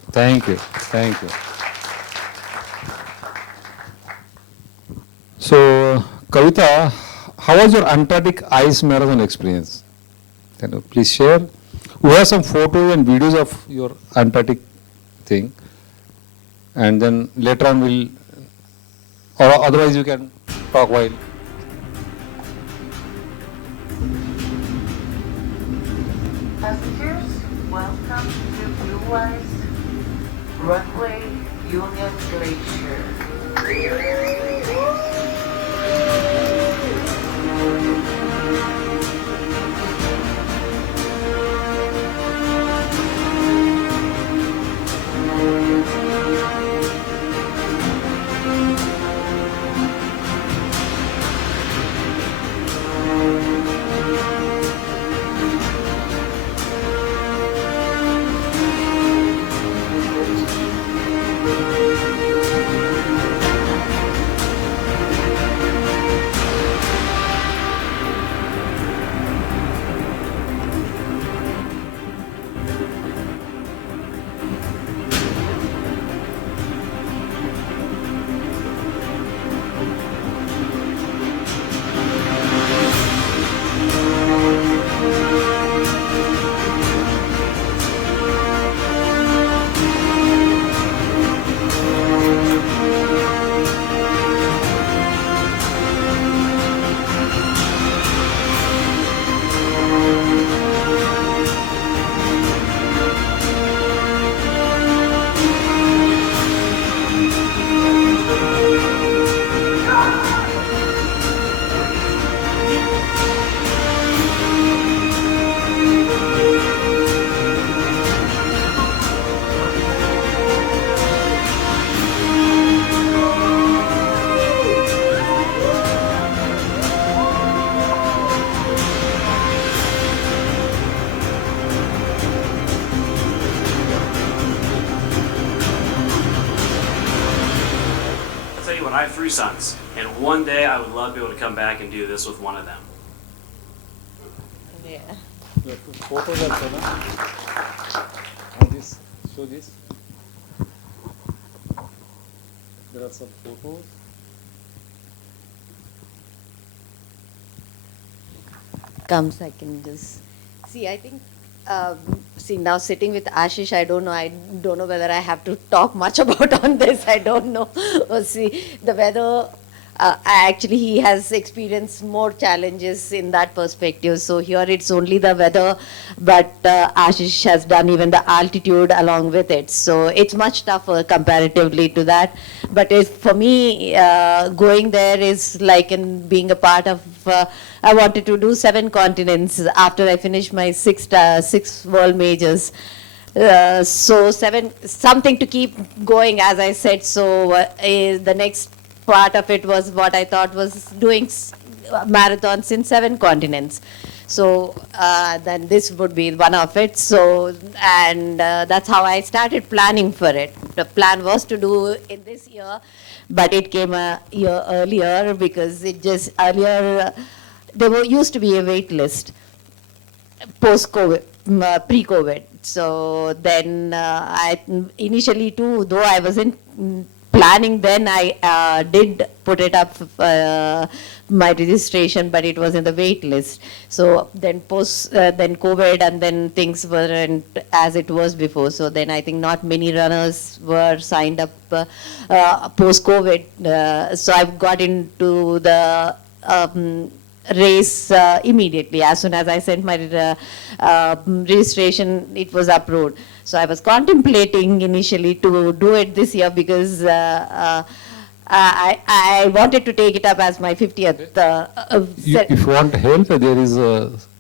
So, Kavitha, how was your Antarctic ice marathon experience? Can you please share? We have some photos and videos of your Antarctic thing, and then later on we'll, or otherwise you can talk while. Passengers, welcome to Blue Ice Runway Union Glacier. I have 3 sons, and one day I would love to be able to come back and do this with one of them. Yeah. The photos also, no? This, show this. There are some photos. Comes, I can just see. I think. See, now sitting with Ashish, I don't know whether I have to talk much about on this. I don't know. See, the weather. Actually, he has experienced more challenges in that perspective. So here it's only the weather, but Ashish has done even the altitude along with it. So it's much tougher comparatively to that. But for me, going there is like in being a part of. I wanted to do 7 continents after I finished my 6 world majors. So 7, something to keep going, as I said. So the next part of it was what I thought was marathons in 7 continents. So then this would be one of it. So, and that's how I started planning for it. The plan was to do in this year, but it came a year earlier because it just earlier there used to be a wait list post-COVID, pre-COVID. So then I initially too, though I wasn't planning then, I did put it up my registration, but it was in the wait list. So then then COVID, and then things weren't as it was before. So then I think not many runners were signed up post-COVID. So I've got into the race immediately. As soon as I sent my registration, it was approved. So I was contemplating initially to do it this year because I wanted to take it up as my 50th. If you want help, there is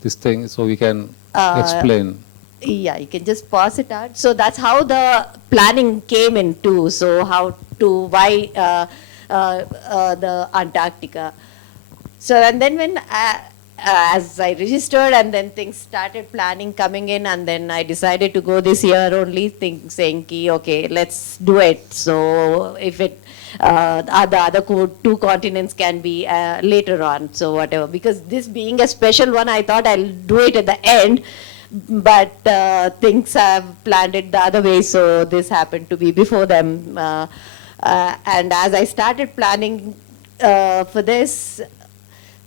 this thing, so we can explain. Yeah, you can just pass it out. So that's how the planning came into. So why the Antarctica. So, and then when as I registered, and then things started planning coming in, and then I decided to go this year only, saying, okay, let's do it. So if it, the other 2 continents can be later on, so whatever. Because this being a special one, I thought I'll do it at the end, but things have planned it the other way, so this happened to be before them. And as I started planning for this,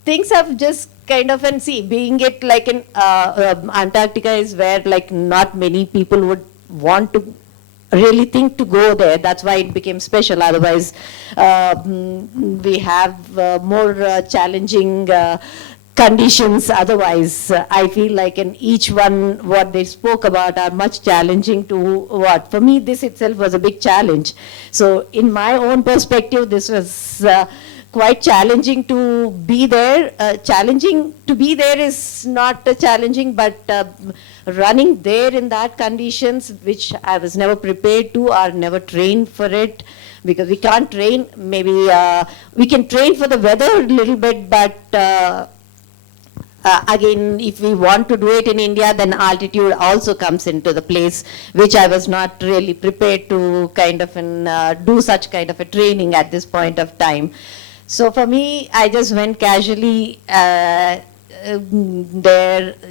things have just kind of, and see, being it like in Antarctica is where like not many people would want to really think to go there. That's why it became special. Otherwise, we have more challenging conditions. Otherwise, I feel like in each one, what they spoke about are much challenging to what. For me, this itself was a big challenge. So in my own perspective, this was quite challenging to be there. Challenging to be there is not challenging, but running there in that conditions, which I was never prepared to or never trained for it, because we can't train. Maybe we can train for the weather a little bit, but again, if we want to do it in India, then altitude also comes into the place, which I was not really prepared to kind of do such kind of a training at this point of time. So for me, I just went casually there,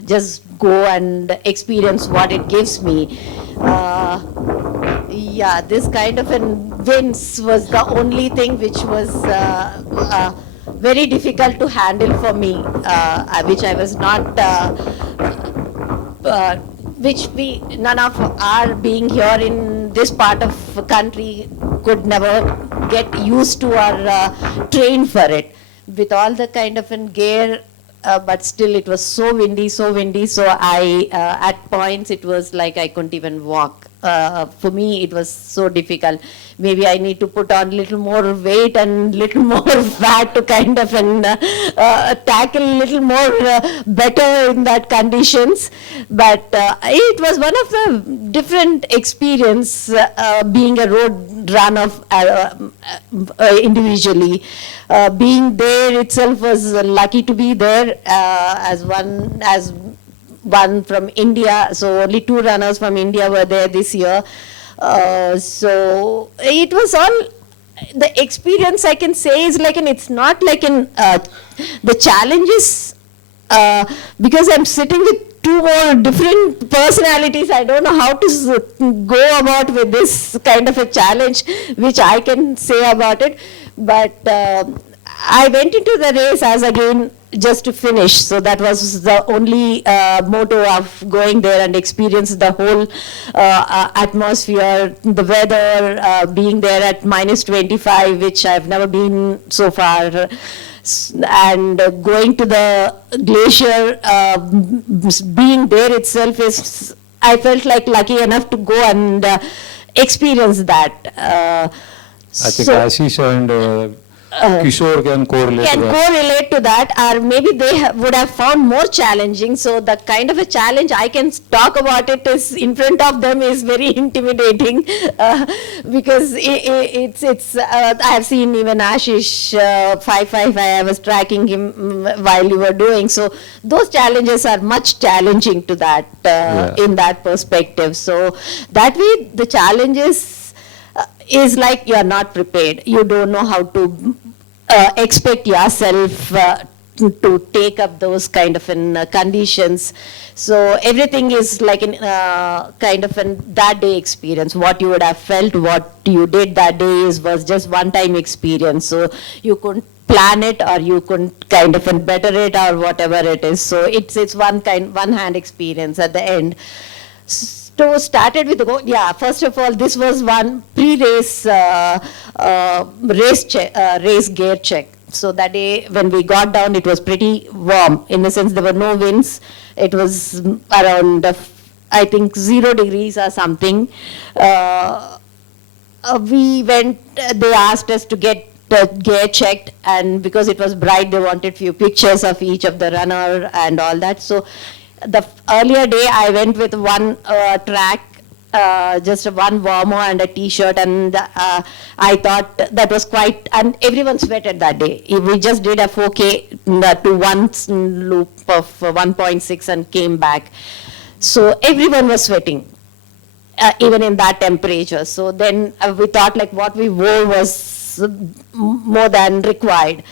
just go and experience what it gives me. Yeah, this kind of wins was the only thing which was very difficult to handle for me, which I was not, which none of our being here in this part of country could never get used to or train for it. With all the kind of gear, but still it was so windy, so I, at points it was like I couldn't even walk. For me, it was so difficult. Maybe I need to put on little more weight and little more fat to kind of tackle little more better in that conditions. But it was one of the different experience being a road runner individually. Being there itself was lucky to be there as one from India. So only 2 runners from India were there this year. So it was all, the experience I can say is like, it's not like the challenges, because I'm sitting with 2 more different personalities. I don't know how to go about with this kind of a challenge, which I can say about it. But I went into the race as again just to finish. So that was the only motto of going there and experience the whole atmosphere, the weather, being there at -25, which I've never been so far, and going to the glacier, being there itself is, I felt like lucky enough to go and experience that. I think Ashish and Kishore can correlate can to that. correlate to that, or maybe they would have found more challenging. So the kind of a challenge I can talk about it is in front of them is very intimidating, because it's I have seen even Ashish 555, I was tracking him while you were doing. So those challenges are much challenging to that in that perspective. So that way the challenges is like you are not prepared. You don't know how to expect yourself to take up those kind of conditions. So everything is like in kind of that day experience. What you would have felt, what you did that day was just one time experience. So you couldn't plan it, or you couldn't kind of better it, or whatever it is. So it's one hand experience at the end. So started with the goal. Yeah, first of all, this was one pre-race race gear check. So that day when we got down, it was pretty warm. In the sense there were no winds. It was around I think 0 degrees or something. We went. They asked us to get the gear checked, and because it was bright, they wanted few pictures of each of the runner and all that. So the earlier day, I went with one track, just one warmer and a t-shirt, and I thought that was quite, and everyone sweated that day. We just did a 4K to one loop of 1.6 and came back. So everyone was sweating, even in that temperature. So then we thought like what we wore was more than required.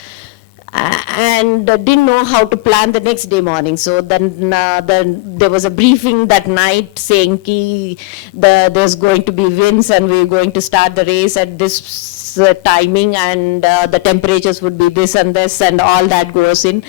And didn't know how to plan the next day morning. So then there was a briefing that night saying there's going to be winds and we're going to start the race at this timing, and the temperatures would be this and this, and all that goes in.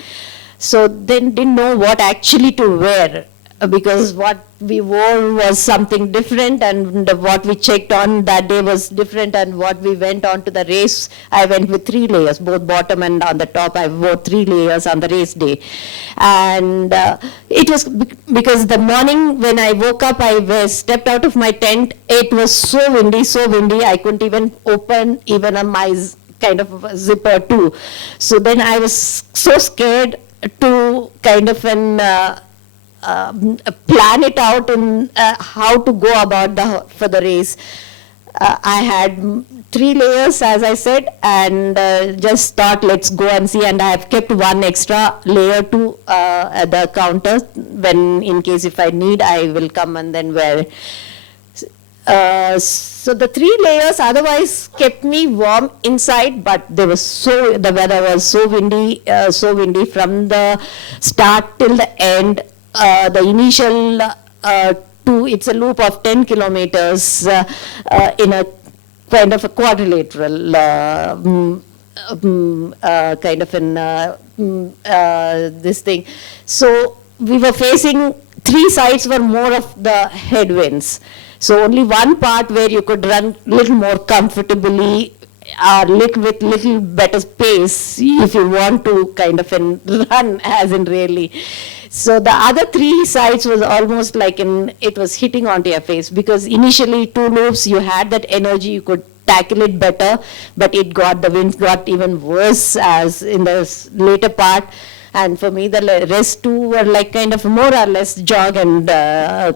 So then didn't know what actually to wear, because what we wore was something different, and what we checked on that day was different, and what we went on to the race, I went with 3 layers, both bottom and on the top. I wore 3 layers on the race day. And it was because the morning when I woke up, I stepped out of my tent. It was so windy, I couldn't even open even my kind of zipper too. So then I was so scared to kind of plan it out and how to go about for the race. I had 3 layers, as I said, and just thought let's go and see, and I have kept 1 extra layer to at the counter, when in case if I need, I will come and then wear it. So the 3 layers otherwise kept me warm inside, but the weather was so windy from the start till the end. The initial it's a loop of 10 kilometers in a kind of a quadrilateral kind of this thing. So we were facing 3 sides were more of the headwinds. So only one part where you could run little more comfortably, or with little better pace if you want to kind of run, as in really. So the other 3 sides was almost like it was hitting onto your face, because initially 2 loops you had that energy, you could tackle it better, but the winds got even worse as in the later part. And for me, the rest 2 were like kind of more or less jog and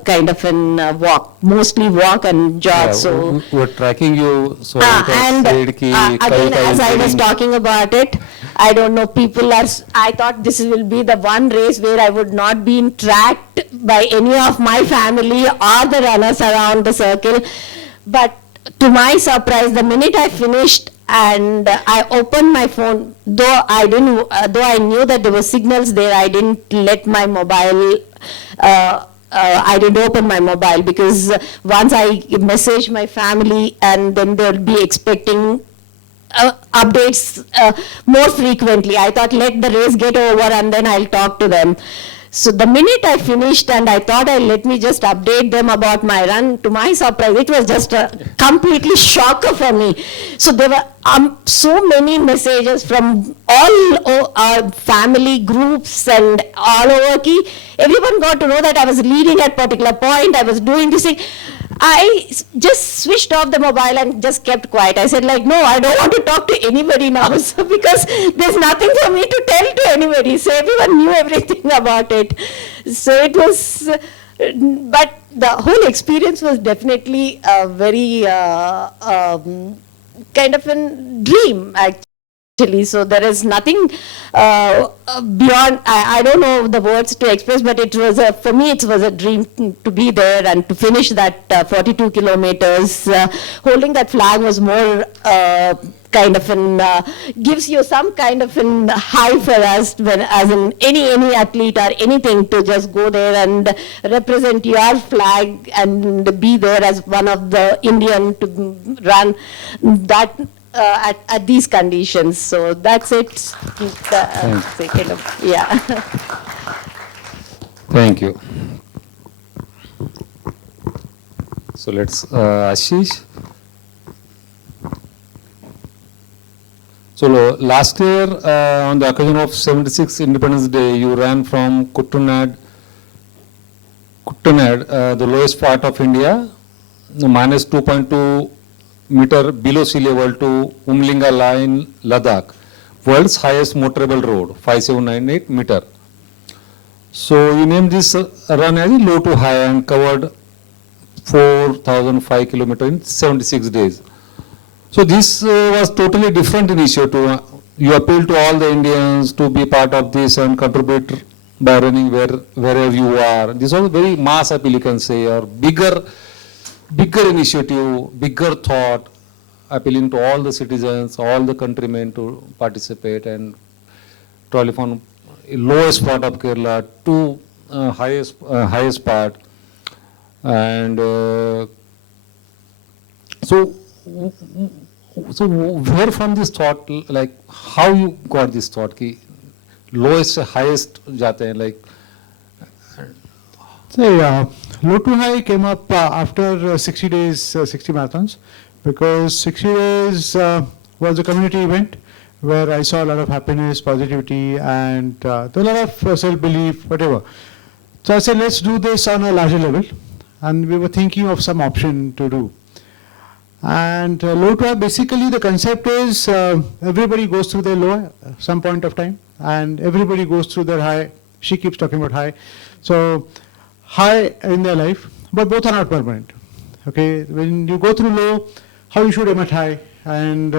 kind of walk, mostly walk and jog. Yeah, so we're tracking you. So and again, as I was talking about it, I don't know, I thought this will be the one race where I would not be tracked by any of my family or the runners around the circle. But to my surprise, the minute I finished and I opened my phone, though I knew that there were signals there, I didn't let my mobile, I didn't open my mobile, because once I messaged my family, and then they'll be expecting updates more frequently. I thought let the race get over and then I'll talk to them. So the minute I finished, and I thought let me just update them about my run, to my surprise, it was just a completely shocker for me. So there were so many messages from all our family groups and all over. Everyone got to know that I was leading at particular point, I was doing this thing. I just switched off the mobile and just kept quiet. I said like, no, I don't want to talk to anybody now so because there's nothing for me to tell to anybody. So everyone knew everything about it. So it was, but the whole experience was definitely a very kind of a dream actually. So there is nothing beyond, I don't know the words to express, but it was for me it was a dream to be there and to finish that 42 kilometers. Holding that flag was more kind of gives you some kind of an high for us when, as in any athlete or anything, to just go there and represent your flag and be there as one of the Indian to run that at these conditions. So that's it. Kind of, yeah. Thank you. So let's Ashish. So last year on the occasion of 76th Independence Day, you ran from Kuttanad, the lowest part of India, minus 2.2 meter below sea level, to Umlinga line, Ladakh, world's highest motorable road, 5798 meter. So you named this run as low to high and covered 4,005 kilometers in 76 days. So this was totally different initiative. You appeal to all the Indians to be part of this and contribute by running wherever you are. This was a very mass appeal, you can say, or bigger initiative, bigger thought, appealing to all the citizens, all the countrymen to participate and trolley from lowest part of Kerala to highest part. And so where from this thought, like how you got this thought ki lowest highest jate hain, like low to high came up after 60 days, 60 marathons, because 60 days was a community event where I saw a lot of happiness, positivity, and there was a lot of self-belief, whatever. So I said, let's do this on a larger level, and we were thinking of some option to do. And low to high, basically the concept is everybody goes through their low at some point of time, and everybody goes through their high. She keeps talking about high. So high in their life, but both are not permanent. Okay, when you go through low, how you should aim at high, and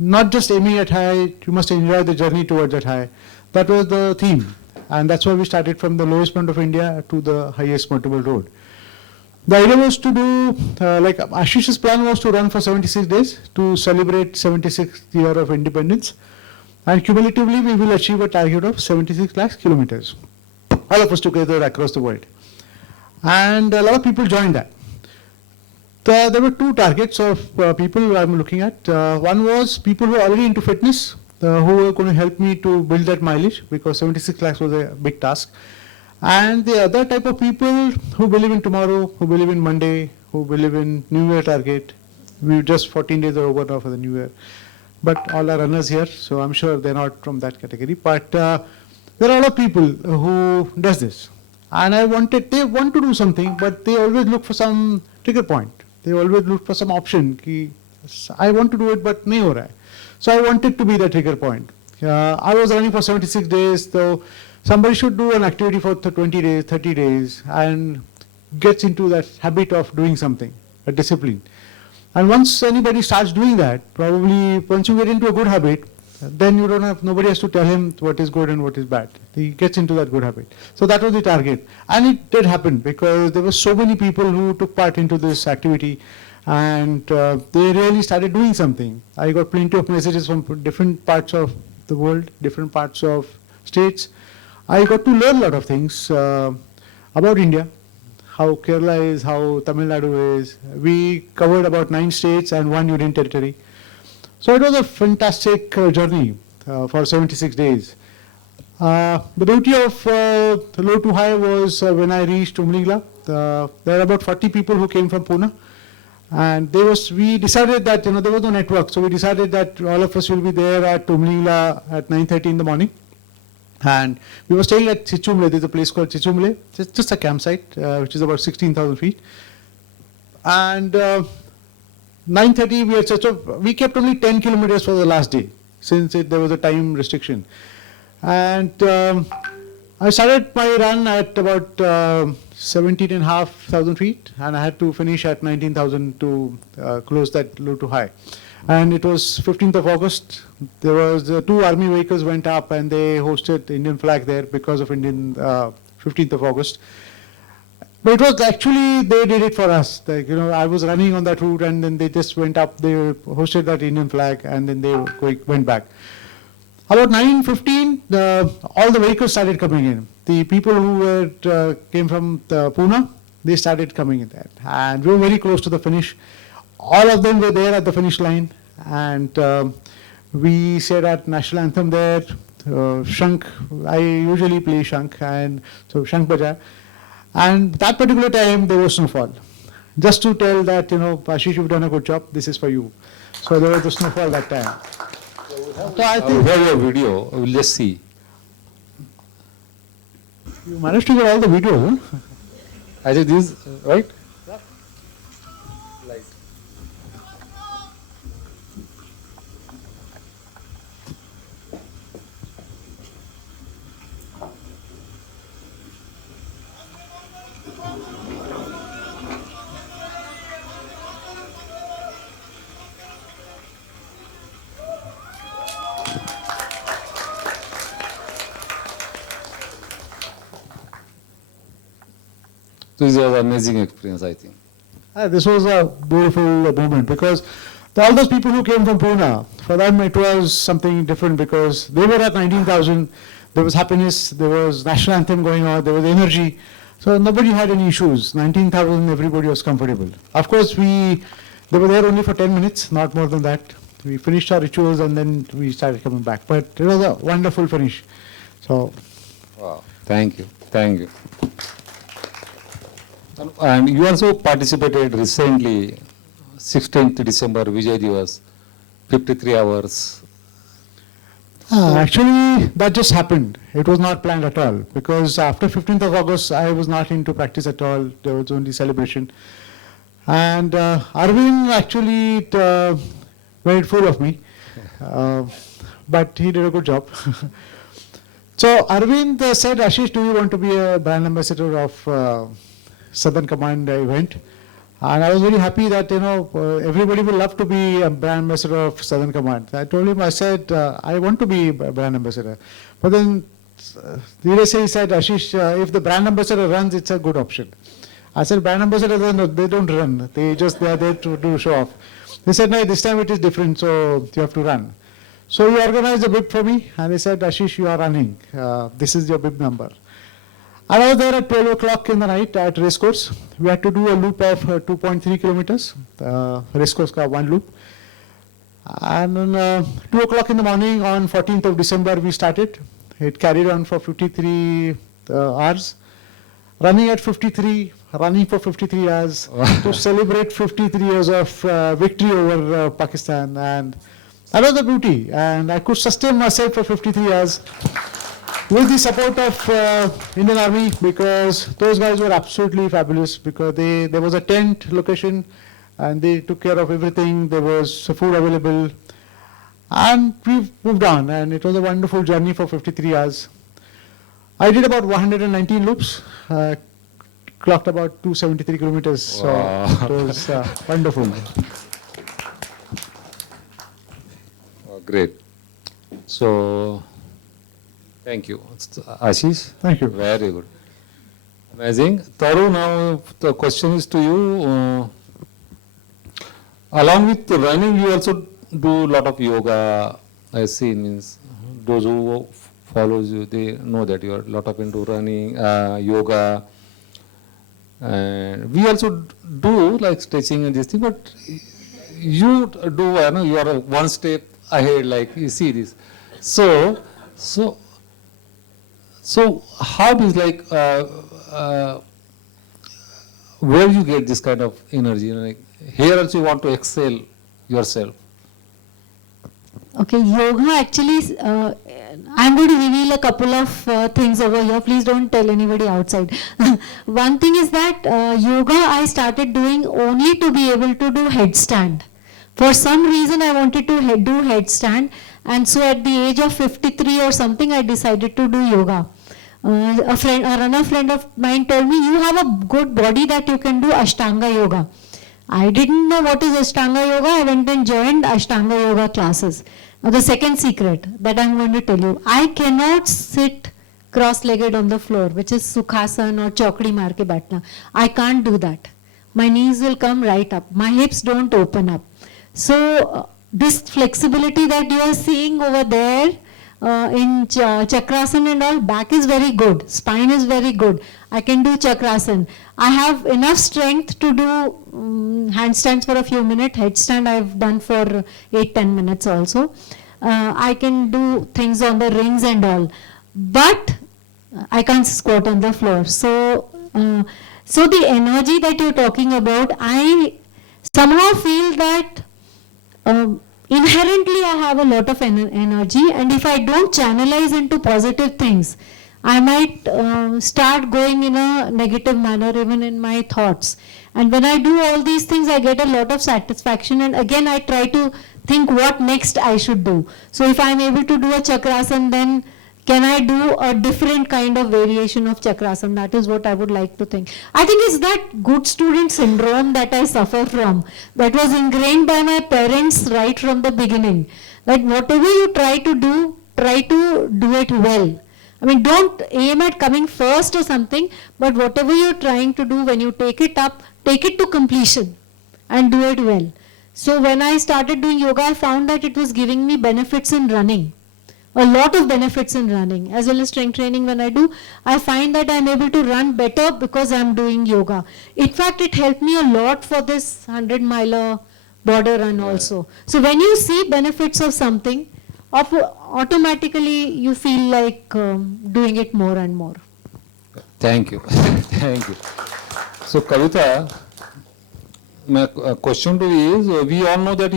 not just aiming at high, you must enjoy the journey towards that high. That was the theme, and that's why we started from the lowest point of India to the highest motorable road. The idea was to do, like Ashish's plan was to run for 76 days to celebrate 76th year of independence, and cumulatively we will achieve a target of 76 lakh kilometers. All of us together across the world. And a lot of people joined that. There were two targets of people I'm looking at. One was people who are already into fitness, who were going to help me to build that mileage, because 76 lakhs was a big task. And the other type of people who believe in tomorrow, who believe in Monday, who believe in New Year target. We just 14 days are over now for the New Year. But all are runners here, so I'm sure they're not from that category. But there are a lot of people who does this. And they want to do something, but they always look for some trigger point. They always look for some option. Ki, I want to do it, but nahi ho raha hai. So I wanted to be the trigger point. I was running for 76 days, so somebody should do an activity for 20 days, 30 days, and gets into that habit of doing something, a discipline. And once anybody starts doing that, probably once you get into a good habit, then you don't have, nobody has to tell him what is good and what is bad. He gets into that good habit. So that was the target. And it did happen, because there were so many people who took part into this activity, and they really started doing something. I got plenty of messages from different parts of the world, different parts of states. I got to learn a lot of things about India, how Kerala is, how Tamil Nadu is. We covered about 9 states and 1 union territory. So it was a fantastic journey for 76 days. The beauty of low to high was when I reached Umlingla, there are about 40 people who came from Pune. And we decided that, there was no network. So we decided that all of us will be there at Umlingla at 9:30 in the morning. And we were staying at Chichumle. There's a place called Chichumle, just a campsite, which is about 16,000 feet. And 9:30 we had we kept only 10 kilometers for the last day, since there was a time restriction. And I started my run at about 17,500 feet, and I had to finish at 19,000 to close that low to high. And it was 15th of August. There was 2 army vehicles went up, and they hosted the Indian flag there because of Indian 15th of August. But it was actually, they did it for us. Like, I was running on that route, and then they just went up, they hosted that Indian flag, and then they went back. About 9:15, all the vehicles started coming in. The people who came from Pune, they started coming in there. And we were very close to the finish. All of them were there at the finish line. And we said our national anthem there, Shank. I usually play Shank, and so Shank Baja. And that particular time, there was snowfall. Just to tell that, Ashish, you've done a good job, this is for you. So there was the snowfall that time. So I think we have your video. We'll just see. You managed to get all the videos, huh? I think this, right? So this was an amazing experience, I think. This was a beautiful moment, because all those people who came from Pune, for them it was something different, because they were at 19,000, there was happiness, there was national anthem going on, there was energy. So nobody had any issues. 19,000, everybody was comfortable. Of course, they were there only for 10 minutes, not more than that. We finished our rituals and then we started coming back. But it was a wonderful finish. So, wow, thank you, thank you. And you also participated recently, 16th December, Vijay Diwas, 53 hours. Actually, that just happened. It was not planned at all, because after 15th of August, I was not into practice at all. There was only celebration. And Arvind actually made full of me, but he did a good job. So Arvind said, Ashish, do you want to be a brand ambassador of Southern Command event? And I was very happy that, everybody will love to be a brand ambassador of Southern Command. I told him, I said, I want to be a brand ambassador. But then he said, Ashish, if the brand ambassador runs, it's a good option. I said, brand ambassador, they don't run. They are there to do show off. They said, no, this time it is different, so you have to run. So he organized a bib for me, and he said, Ashish, you are running. This is your bib number. And I was there at 12 o'clock in the night at racecourse. We had to do a loop of 2.3 kilometers, racecourse ka one loop. And then 2 o'clock in the morning on 14th of December we started. It carried on for 53 hours. Running at 53, running for 53 hours to celebrate 53 years of victory over Pakistan. And that was the beauty. And I could sustain myself for 53 hours. With the support of Indian Army, because those guys were absolutely fabulous, because there was a tent location and they took care of everything. There was food available, and we moved on, and it was a wonderful journey for 53 hours. I did about 119 loops, clocked about 273 kilometers. Wow. So it was wonderful. Oh, great. So, thank you. Ashish? Thank you. Very good. Amazing. Taru, now the question is to you. Along with the running, you also do a lot of yoga. I see, means those who follows you, they know that you are a lot of into running, yoga. And we also do like stretching and this thing, but you do, you are one step ahead, like you see this. So how is like, where you get this kind of energy? Like here also you want to excel yourself. Okay, yoga actually, I'm going to reveal a couple of things over here. Please don't tell anybody outside. One thing is that yoga I started doing only to be able to do headstand. For some reason I wanted to do headstand, and so at the age of 53 or something I decided to do yoga. A runner friend of mine told me, you have a good body that you can do Ashtanga yoga. I didn't know what is Ashtanga yoga. I went and joined Ashtanga yoga classes. Now the second secret that I'm going to tell you, I cannot sit cross-legged on the floor, which is Sukhasana or Chaukdi maar ke baithna. I can't do that. My knees will come right up. My hips don't open up. So this flexibility that you are seeing over there in Chakrasana and all, back is very good. Spine is very good. I can do Chakrasana. I have enough strength to do handstands for a few minutes. Headstand I've done for 8-10 minutes also. I can do things on the rings and all. But I can't squat on the floor. So, so the energy that you're talking about, I somehow feel that inherently I have a lot of energy, and if I don't channelize into positive things, I might start going in a negative manner even in my thoughts. And when I do all these things, I get a lot of satisfaction, and again I try to think what next I should do. So if I am able to do a Chakrasana, then can I do a different kind of variation of Chakrasana? That is what I would like to think. I think it's that good student syndrome that I suffer from, that was ingrained by my parents right from the beginning. That whatever you try to do it well. I mean, don't aim at coming first or something, but whatever you're trying to do, when you take it up, take it to completion and do it well. So when I started doing yoga, I found that it was giving me benefits in running. A lot of benefits in running, as well as strength training. When I do, I find that I'm able to run better because I'm doing yoga. In fact, it helped me a lot for this 100-miler border run also. So when you see benefits of something, automatically you feel like doing it more and more. Thank you. Thank you. So Kavitha, my question to you is, we all know that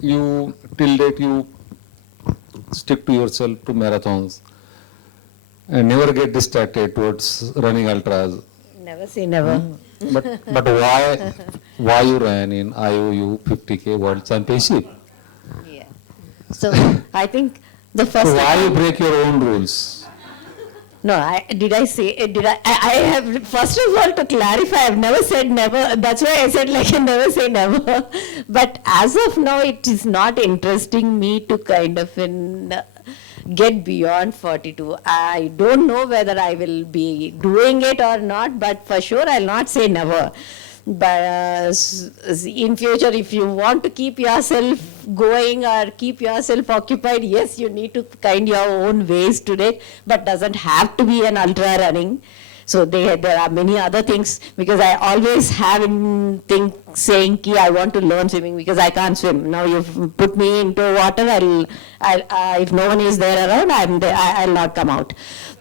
you till date you stick to yourself to marathons and never get distracted towards running ultras. Never say never. But why you ran in IOU 50K World Championship? Yeah. So I think the first. So why you break your own rules? No, I have, first of all, to clarify, I've never said never. That's why I said like I never say never. But as of now, it is not interesting me to kind of get beyond 42. I don't know whether I will be doing it or not, but for sure I'll not say never. But in future, if you want to keep yourself going or keep yourself occupied, yes, you need to find your own ways to it, but doesn't have to be an ultra running. So there are many other things, because I always have in saying ki I want to learn swimming because I can't swim. Now you've put me into water, if no one is there around, I'll not come out.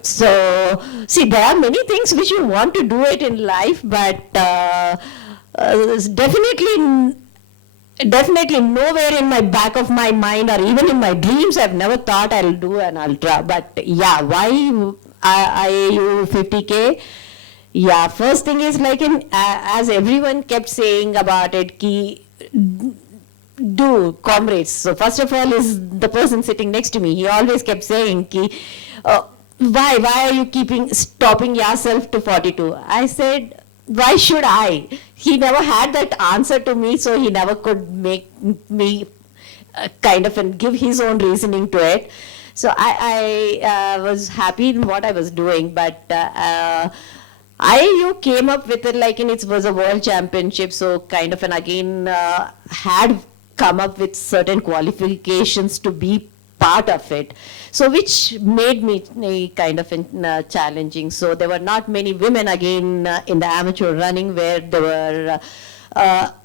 So see, there are many things which you want to do it in life, but definitely nowhere in my back of my mind or even in my dreams I've never thought I'll do an ultra. But yeah, why IAU 50K? Yeah, first thing is like as everyone kept saying about it, ki do comrades. So first of all is the person sitting next to me. He always kept saying ki why are you stopping yourself to 42? I said, why should I? He never had that answer to me, so he never could make me kind of give his own reasoning to it. So I was happy in what I was doing, but IAU came up with it like it was a world championship, so kind of again had come up with certain qualifications to be part of it. So which made me kind of challenging. So there were not many women again in the amateur running where they were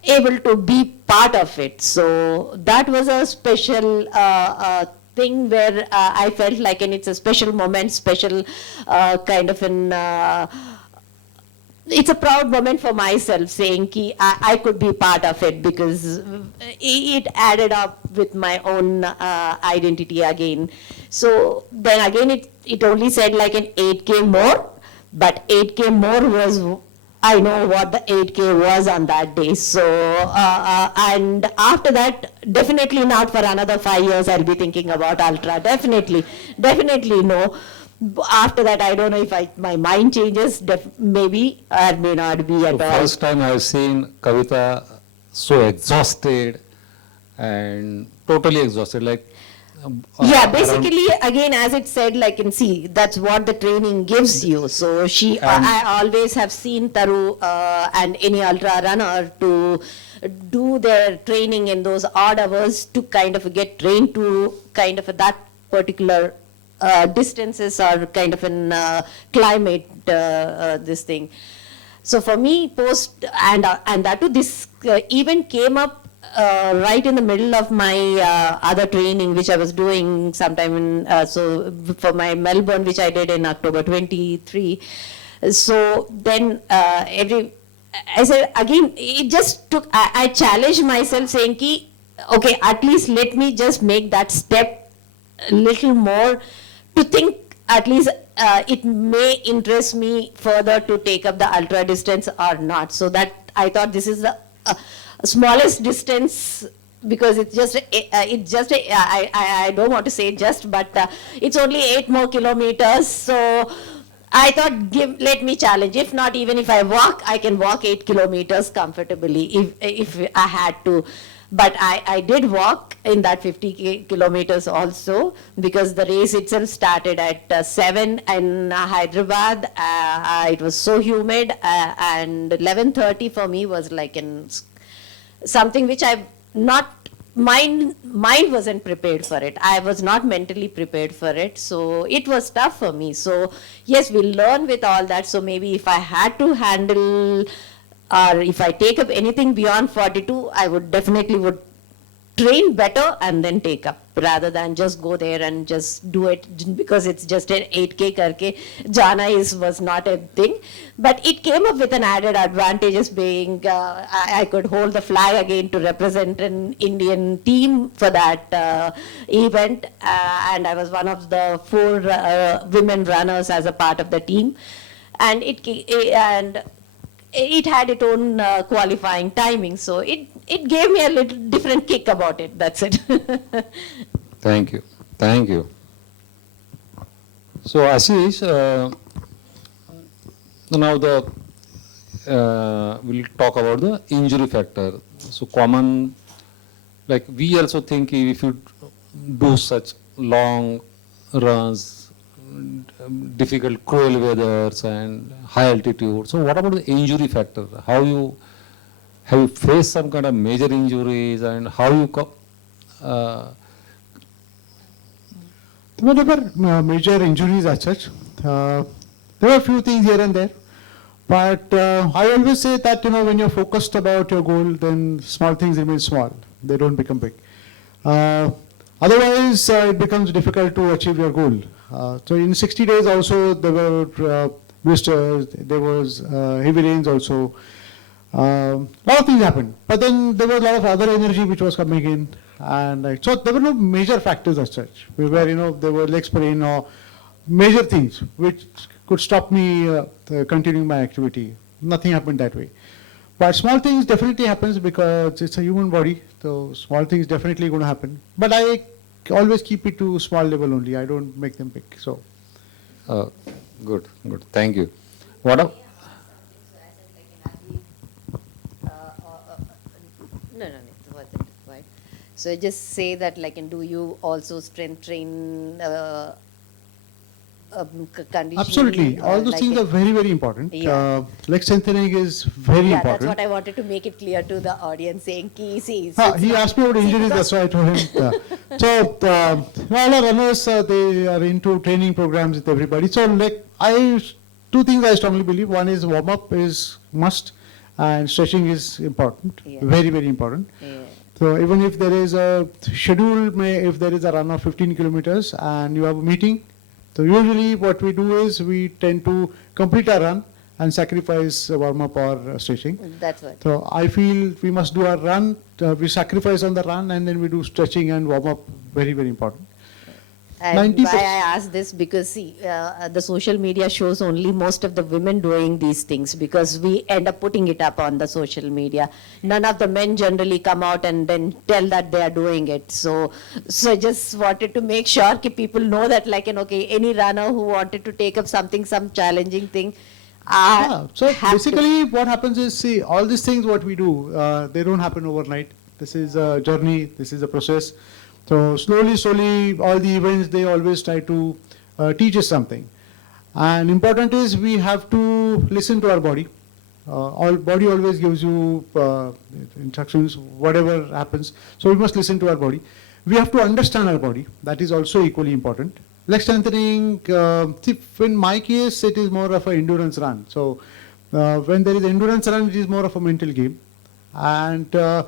able to be part of it. So that was a special thing where I felt like it's a special moment, special kind of it's a proud moment for myself saying ki I could be part of it, because it added up with my own identity again. So then again it only said like an 8K more, but 8K more was, I know what the 8K was on that day. So, and after that, definitely not for another 5 years I'll be thinking about ultra. Definitely no. After that, I don't know if my mind changes, maybe, or may not be at So all. first time I have seen Kavitha so exhausted and totally exhausted, like Yeah, around- basically, again, as it said, like, and see, that's what the training gives you. So I always have seen Taru and any ultra runner to do their training in those odd hours to kind of get trained to kind of that particular distances or kind of an climate, this thing. So for me, post and that too, this event came up right in the middle of my other training, which I was doing sometime in, so for my Melbourne, which I did in October 23. So then I said, again, it just took, I challenged myself saying, ki, okay, at least let me just make that step a little more to think at least it may interest me further to take up the ultra distance or not. So that I thought this is the smallest distance, because it's just I don't want to say just, but it's only 8 more kilometers. So I thought, let me challenge. If not, even if I walk, I can walk 8 kilometers comfortably if I had to. But I did walk in that 50 kilometers also, because the race itself started at 7 in Hyderabad. It was so humid, and 11:30 for me was like something which I not, mind wasn't prepared for it. I was not mentally prepared for it. So it was tough for me. So yes, we learn with all that. So maybe if I had to handle, or if I take up anything beyond 42, I would definitely train better and then take up, rather than just go there and just do it because it's just an 8K karke. Jana was not a thing, but it came up with an added advantages being I could hold the flag again to represent an Indian team for that event, and I was one of the 4 women runners as a part of the team, and it had its own qualifying timing, so it gave me a little different kick about it. That's it. Thank you. So Ashish, now we'll talk about the injury factor. So common, like we also think if you do such long runs, difficult cruel weathers and high altitude. So what about the injury factor? Have you faced some kind of major injuries, and how you There were never major injuries as such. There were a few things here and there. But I always say that, when you're focused about your goal, then small things remain small. They don't become big. Otherwise, it becomes difficult to achieve your goal. So in 60 days also, there were blisters, there was heavy rains also. A lot of things happened. But then there was a lot of other energy which was coming in. And so there were no major factors as such. There were leg sprain or major things which could stop me continuing my activity. Nothing happened that way. But small things definitely happens because it's a human body. So small things definitely going to happen. But I always keep it to small level only. I don't make them big. So. Good. Thank you. What up? No, it wasn't right. So I just say that, like, and do you also strength train conditioning? Absolutely. All those things are very, very important. Yeah. Leg strengthening is very important. That's what I wanted to make it clear to the audience, saying, see. He asked me about injuries, that's why I told him. So, all our runners, they are into training programs with everybody. So, two things I strongly believe. One is warm-up is must, and stretching is important, very, very important. Yeah. So, even if there is a schedule, if there is a run of 15 kilometers and you have a meeting, so usually what we do is we tend to complete our run and sacrifice warm-up or stretching. That's what. So I feel we must do our run, we sacrifice on the run, and then we do stretching and warm-up, very, very important. And 90%. why I ask this, because see, the social media shows only most of the women doing these things, because we end up putting it up on the social media. None of the men generally come out and then tell that they are doing it. So I just wanted to make sure that people know that, like, okay, any runner who wanted to take up something, some challenging thing. So basically what happens is, see, all these things what we do, they don't happen overnight. This is a journey, this is a process. So slowly, all the events, they always try to teach us something. And important is we have to listen to our body. Our body always gives you instructions, whatever happens. So we must listen to our body. We have to understand our body. That is also equally important. Leg strengthening, in my case, it is more of an endurance run. So when there is endurance run, it is more of a mental game. And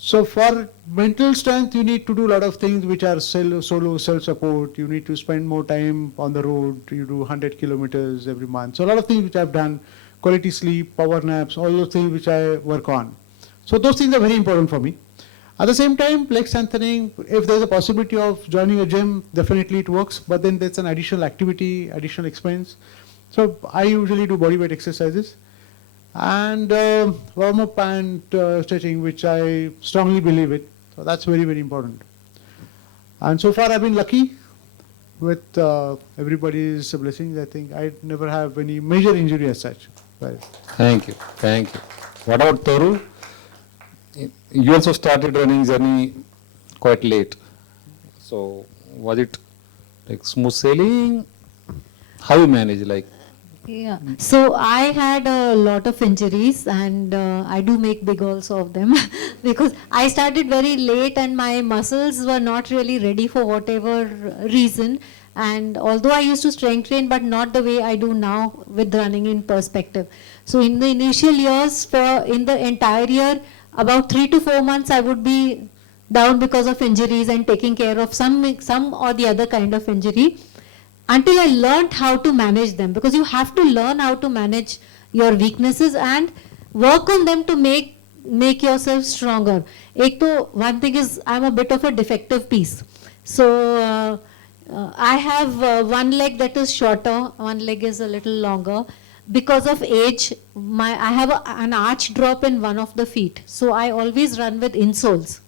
so for mental strength, you need to do a lot of things which are solo self-support. You need to spend more time on the road. You do 100 kilometers every month. So a lot of things which I've done, quality sleep, power naps, all those things which I work on. So those things are very important for me. At the same time, leg strengthening, if there's a possibility of joining a gym, definitely it works. But then there's an additional activity, additional expense. So I usually do bodyweight exercises. And warm-up and stretching, which I strongly believe in. So that's very, very important. And so far I've been lucky with everybody's blessings. I think I never have any major injury as such. Right. Thank you. What about Taru? You also started running journey quite late. So was it like smooth sailing? How you manage, like? Yeah, so I had a lot of injuries, and I do make big also of them because I started very late and my muscles were not really ready for whatever reason. And although I used to strength train, but not the way I do now with running in perspective. So in the initial years, in the entire year, about 3 to 4 months, I would be down because of injuries and taking care of some or the other kind of injury, until I learned how to manage them, because you have to learn how to manage your weaknesses and work on them to make yourself stronger. One thing is, I'm a bit of a defective piece. So I have one leg that is shorter, one leg is a little longer. Because of age, I have an arch drop in one of the feet. So I always run with insoles.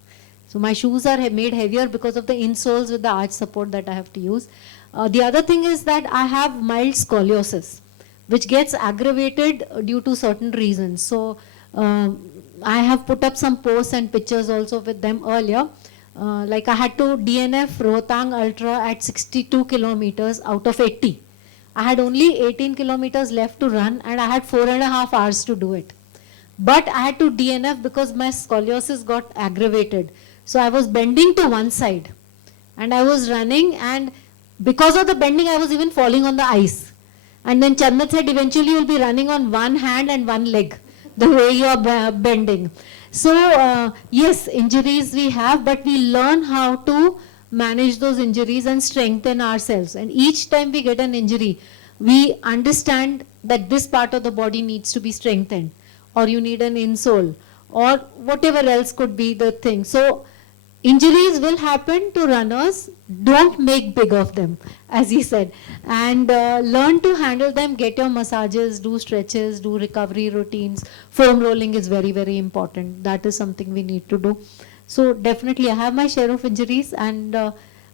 So my shoes are made heavier because of the insoles with the arch support that I have to use. The other thing is that I have mild scoliosis, which gets aggravated due to certain reasons. So I have put up some posts and pictures also with them earlier. Like I had to DNF Rohtang Ultra at 62 kilometers out of 80. I had only 18 kilometers left to run and I had 4.5 hours to do it. But I had to DNF because my scoliosis got aggravated. So I was bending to one side and I was running, and because of the bending, I was even falling on the ice. And then Chandna said, eventually you'll be running on one hand and one leg, the way you are bending. So yes, injuries we have, but we learn how to manage those injuries and strengthen ourselves. And each time we get an injury, we understand that this part of the body needs to be strengthened, or you need an insole, or whatever else could be the thing. So injuries will happen to runners. Don't make big of them, as he said, and learn to handle them. Get your massages, do stretches, do recovery routines. Foam rolling is very, very important. That is something we need to do. So definitely I have my share of injuries, and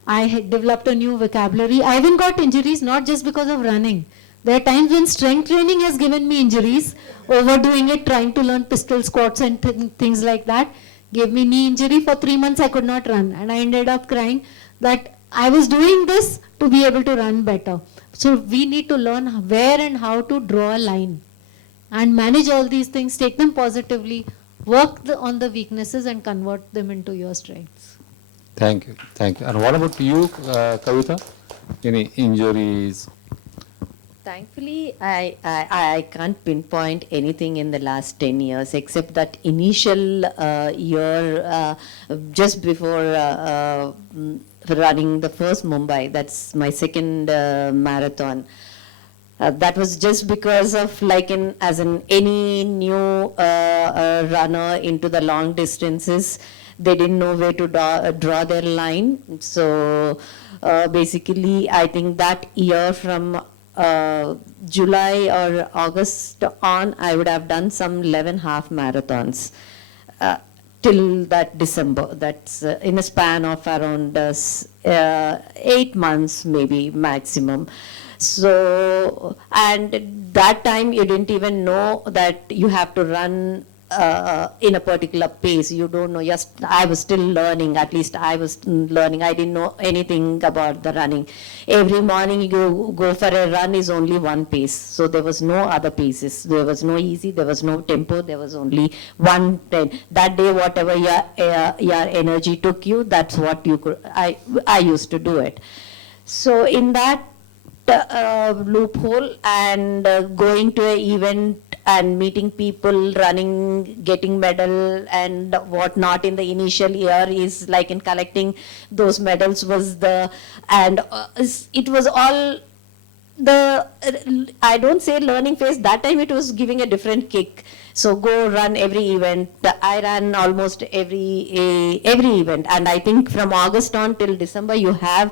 I had developed a new vocabulary. I even got injuries not just because of running. There are times when strength training has given me injuries, overdoing it, trying to learn pistol squats and things like that. Gave me knee injury. For 3 months I could not run, and I ended up crying that I was doing this to be able to run better. So we need to learn where and how to draw a line and manage all these things, take them positively, work on the weaknesses and convert them into your strengths. Thank you. And what about you, Kavitha? Any injuries? Thankfully, I can't pinpoint anything in the last 10 years except that initial year just before running the first Mumbai. That's my second marathon. That was just because of as in any new runner into the long distances, they didn't know where to draw their line. So basically, I think that year from July or August on, I would have done some 11 half marathons till that December. That's in a span of around 8 months, maybe maximum. So, and that time you didn't even know that you have to run in a particular pace. You don't know. Just I was still learning. At least I was learning. I didn't know anything about the running. Every morning you go for a run is only one pace. So there was no other paces. There was no easy. There was no tempo. There was only 110. That day, whatever your energy took you, that's what you could. I used to do it. So in that loophole and going to an event and meeting people, running, getting medal and whatnot in the initial year is like in collecting those medals was and it was all I don't say learning phase, that time it was giving a different kick. So go run every event. I ran almost every event, and I think from August on till December you have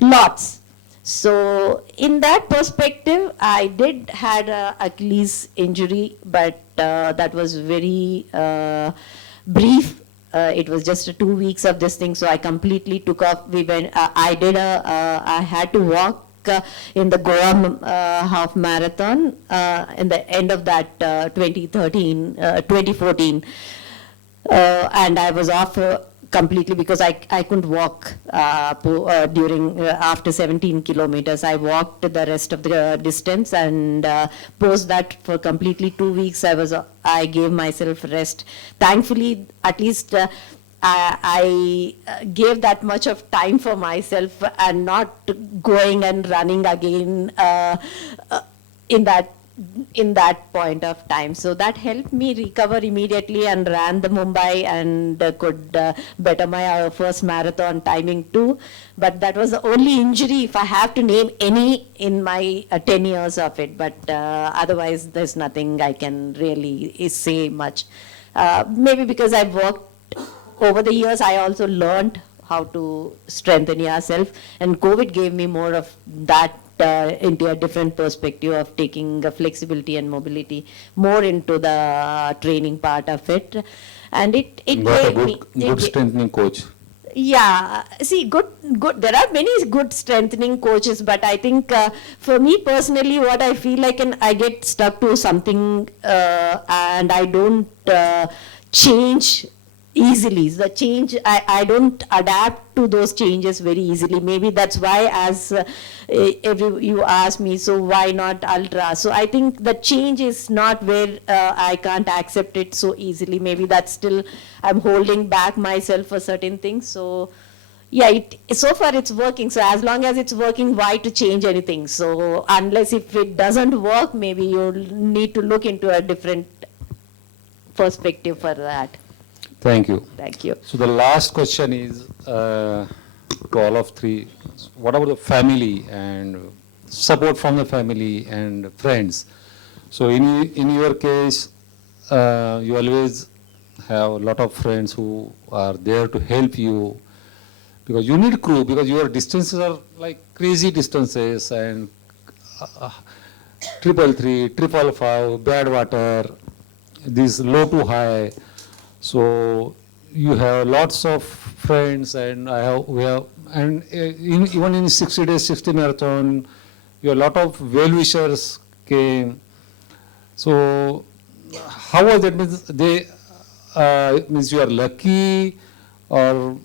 lots. So in that perspective, I did had a Achilles injury, but that was very brief. It was just 2 weeks of this thing, so I completely took off. I had to walk in the Goa half marathon in the end of that 2014, and I was off completely because I couldn't walk during after 17 kilometers. I walked the rest of the distance, and post that for completely 2 weeks I gave myself rest. Thankfully, at least I gave that much of time for myself and not going and running again in that point of time. So that helped me recover immediately and ran the Mumbai and could better my first marathon timing too. But that was the only injury, if I have to name any, in my 10 years of it. But otherwise, there's nothing I can really say much. Maybe because I've worked over the years, I also learned how to strengthen yourself. And COVID gave me more of that into a different perspective of taking flexibility and mobility more into the training part of it, and it got gave a me good strengthening coach. Yeah, see, good. There are many good strengthening coaches, but I think for me personally, what I feel like, and I get stuck to something, and I don't change easily. The change, I don't adapt to those changes very easily. Maybe that's why, as you ask me, so why not ultra? So I think the change is not where I can't accept it so easily. Maybe that's still, I'm holding back myself for certain things. So yeah, so far it's working. So as long as it's working, why to change anything? So unless if it doesn't work, maybe you'll need to look into a different perspective for that. Thank you. Thank you. So the last question is to all of three. What about the family and support from the family and friends? So in your case, you always have a lot of friends who are there to help you, because you need crew, because your distances are like crazy distances, and 333, 555, bad water, this low to high. So you have lots of friends, and even in 60 days, 60 marathon, a lot of well-wishers came. So how was that? Means you are lucky, or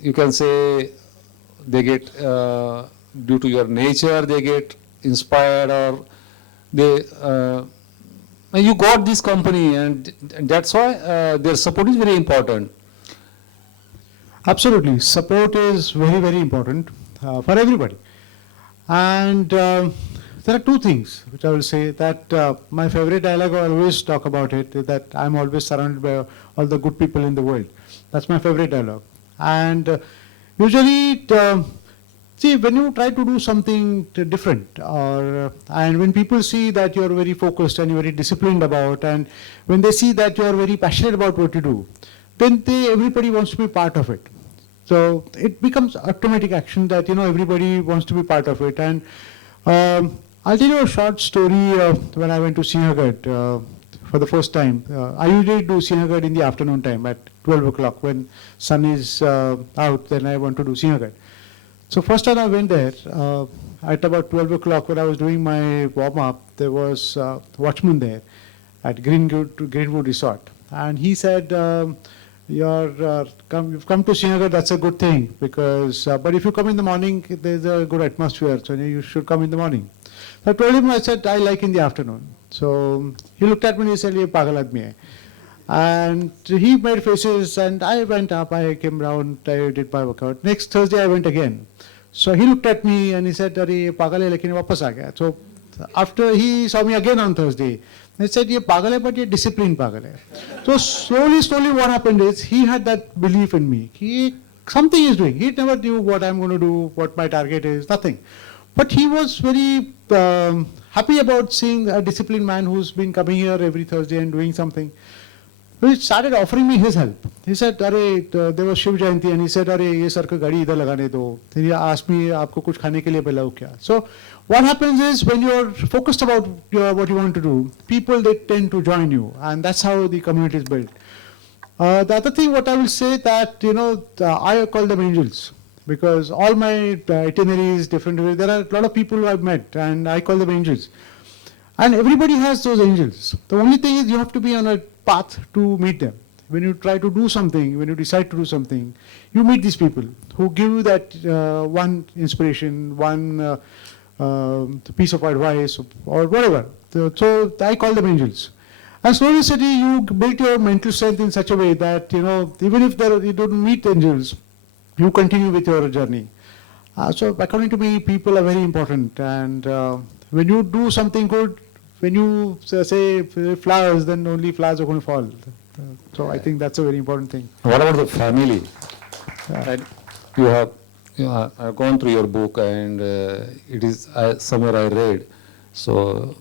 you can say they get due to your nature they get inspired, or they. You got this company, and that's why their support is very important. Absolutely. Support is very, very important for everybody. And there are two things which I will say that my favorite dialogue, I always talk about it, is that I'm always surrounded by all the good people in the world. That's my favorite dialogue. And usually See, when you try to do something different, or and when people see that you are very focused and you're very disciplined about, and when they see that you are very passionate about what you do, then everybody wants to be part of it. So it becomes automatic action that, you know, everybody wants to be part of it. And I'll tell you a short story of when I went to Sinhagad for the first time. I usually do Sinhagad in the afternoon time at 12 o'clock when sun is out, then I want to do Sinhagad. So first time I went there, at about 12 o'clock when I was doing my warm-up, there was a watchman there at Greenwood Resort. And he said, you've come to Sinhagad, that's a good thing, because, but if you come in the morning, there's a good atmosphere, so you should come in the morning. So I told him, I said, I like in the afternoon. So he looked at me and he said, "Ye pagal aadmi hai." And he made faces, and I went up, I came round, I did my workout. Next Thursday I went again. So he looked at me and he said, "Are ye pagal hai, lekin wapas aa gaya." So after he saw me again on Thursday, he said, "Ye pagal hai, but ye disciplined pagal hai." So slowly what happened is, he had that belief in me. Something is doing. He never knew what I'm going to do, what my target is, nothing. But he was very happy about seeing a disciplined man who's been coming here every Thursday and doing something. So he started offering me his help. He said, there was Shiv Jayanti, and he said, ye sir ka gadi idhar lagane do. Then he asked me, aapko kuch khane ke liye pilau kya? So what happens is, when you're focused about what you want to do, people, they tend to join you, and that's how the community is built. The other thing, what I will say that, you know, I call them angels, because all my itineraries, different ways, there are a lot of people who I've met, and I call them angels. And everybody has those angels. The only thing is, you have to be on a path to meet them. When you try to do something, when you decide to do something, you meet these people who give you that one inspiration, one piece of advice, or whatever. So I call them angels. And slowly, you build your mental strength in such a way that, you know, even if you don't meet angels, you continue with your journey. So according to me, people are very important. And when you do something good, when you say flowers, then only flowers are going to fall. So I think that's a very important thing. What about the family? You have I've gone through your book, and it is somewhere I read. So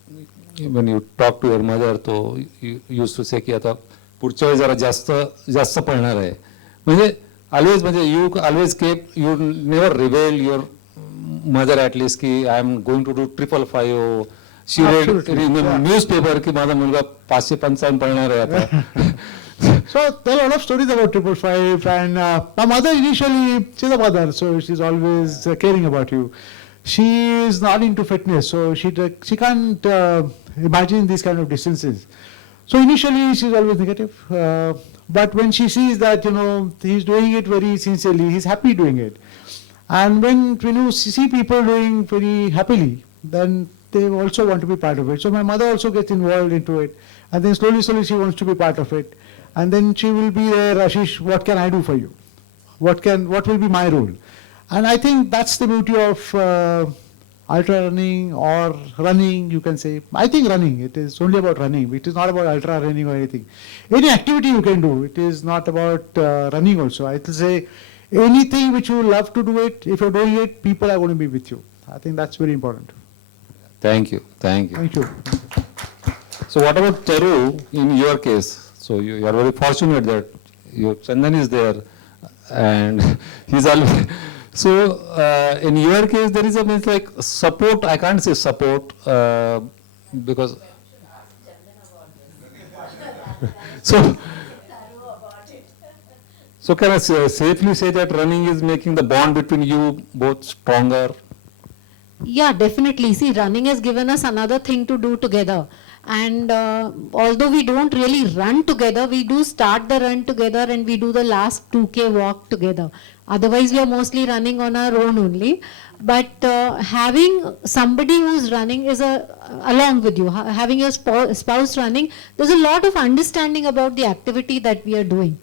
when you talk to your mother, so you used to say की आता पुढच्या वेळी जरा जास्त पळणार आहे. म्हणजे always म्हणजे you always kept, you never rebel your mother at least की I am going to do 555. She read in the newspaper की माझा मुलगा 555 पळणार आहे आता. So there are a lot of stories about 555, and my mother initially, she's a mother, so she's always caring about you. She is not into fitness, so she can't imagine these kind of distances. So initially she's always negative, but when she sees that, you know, he's doing it very sincerely, he's happy doing it, and when you see people doing very happily, then they also want to be part of it. So my mother also gets involved into it, and then slowly she wants to be part of it. And then she will be there, Ashish, what can I do for you? What will be my role? And I think that's the beauty of ultra running or running, you can say. I think running, it is only about running. It is not about ultra running or anything. Any activity you can do, it is not about running also. I will say anything which you love to do it, if you're doing it, people are going to be with you. I think that's very important. Thank you. Thank you. Thank you. So what about Taru in your case? So you are very fortunate that your Chandan is there, and he's always. So in your case, there is a means like support. I can't say support because. So can I safely say that running is making the bond between you both stronger? Yeah, definitely. See, running has given us another thing to do together. And although we don't really run together, we do start the run together and we do the last 2K walk together. Otherwise, we are mostly running on our own only. But having somebody who's running is along with you, having your spouse running, there's a lot of understanding about the activity that we are doing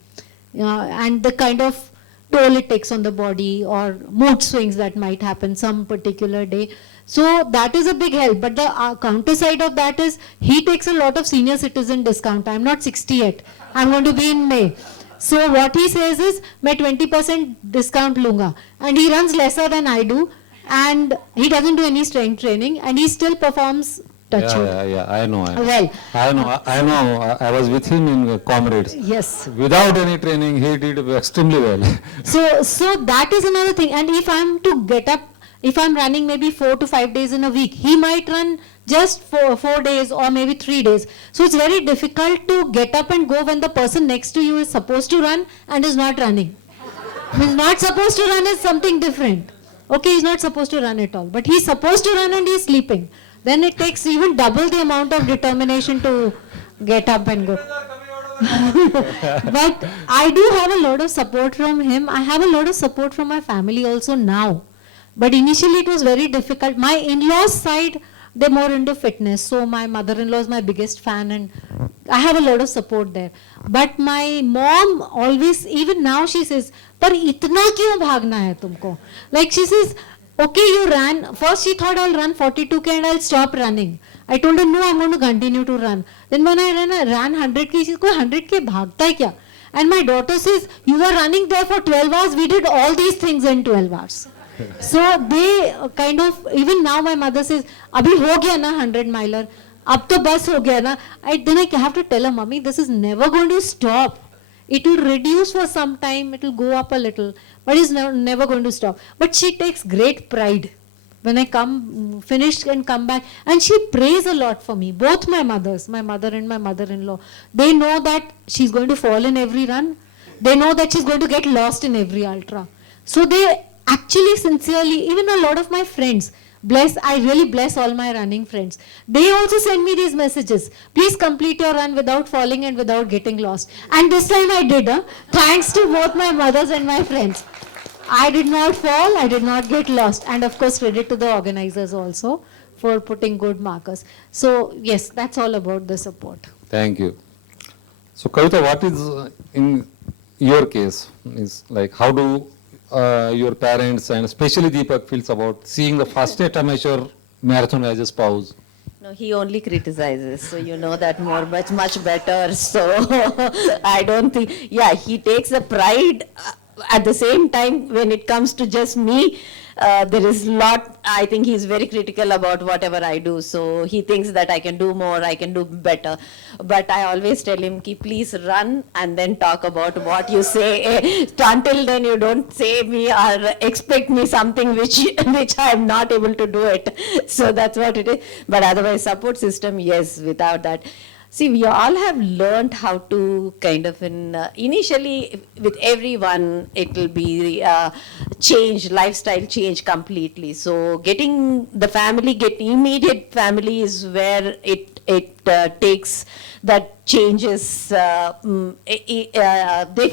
and the kind of toll it takes on the body or mood swings that might happen some particular day. So that is a big help. But the counter side of that is he takes a lot of senior citizen discount. I'm not 60 yet. I'm going to be in May. So what he says is, मैं 20% discount लूँगा. And he runs lesser than I do. and he doesn't do any strength training, and he still performs touch wood. I know. Well, I know. I was with him in Comrades. yes. Without any training, he did extremely well. So that is another thing. And if I'm to get up, if I'm running maybe 4 to 5 days in a week, he might run just 4 days or maybe 3 days. So it's very difficult to get up and go when the person next to you is supposed to run and is not running. He's not supposed to run is something different. Okay, he's not supposed to run at all, but he's supposed to run and he's sleeping. Then it takes even double the amount of determination to get up and go. But I do have a lot of support from him. I have a lot of support from my family also now. But initially it was very difficult. My in-laws side, they're more into fitness. So my mother-in-law is my biggest fan and I have a lot of support there. But my mom always, even now she says, "Par itna kyun bhagna hai tumko?" Like she says, "Okay, you ran." First she thought I'll run 42K and I'll stop running. I told her, "No, I'm going to continue to run." Then when I ran 100K, she said, "Koi 100K bhagta hai kya?" And my daughter says, "You were running there for 12 hours. We did all these things in 12 hours. So they kind of, even now my mother says, "Abhi ho gaya na 100 miler. Ab to bas ho gaya na." Then I have to tell her, "Mummy, this is never going to stop. It will reduce for some time, it will go up a little, but it's never going to stop." But she takes great pride when I come, finish and come back. And she prays a lot for me. Both my mothers, my mother and my mother-in-law, they know that she's going to fall in every run. They know that she's going to get lost in every ultra. So they actually sincerely, even a lot of my friends, I really bless all my running friends. They also send me these messages. "Please complete your run without falling and without getting lost." And this time I did, thanks to both my mothers and my friends. I did not fall, I did not get lost. And of course, credit to the organizers also for putting good markers. So yes, that's all about the support. Thank you. So Kavitha, what is in your case is like, how do your parents and especially Deepak feels about seeing the fastest amateur marathon as a spouse? No, he only criticizes, so you know that much better. So I don't think, he takes a pride. At the same time, when it comes to just me, there is I think he's very critical about whatever I do. So he thinks that I can do more, I can do better. But I always tell him, please run and then talk about what you say. Until then, you don't say me or expect me something which I am not able to do it. So that's what it is. But otherwise, support system, yes, without that. See, we all have learned how to kind of, initially with everyone, it will be lifestyle change completely. So getting the family, immediate family is where it takes that changes, they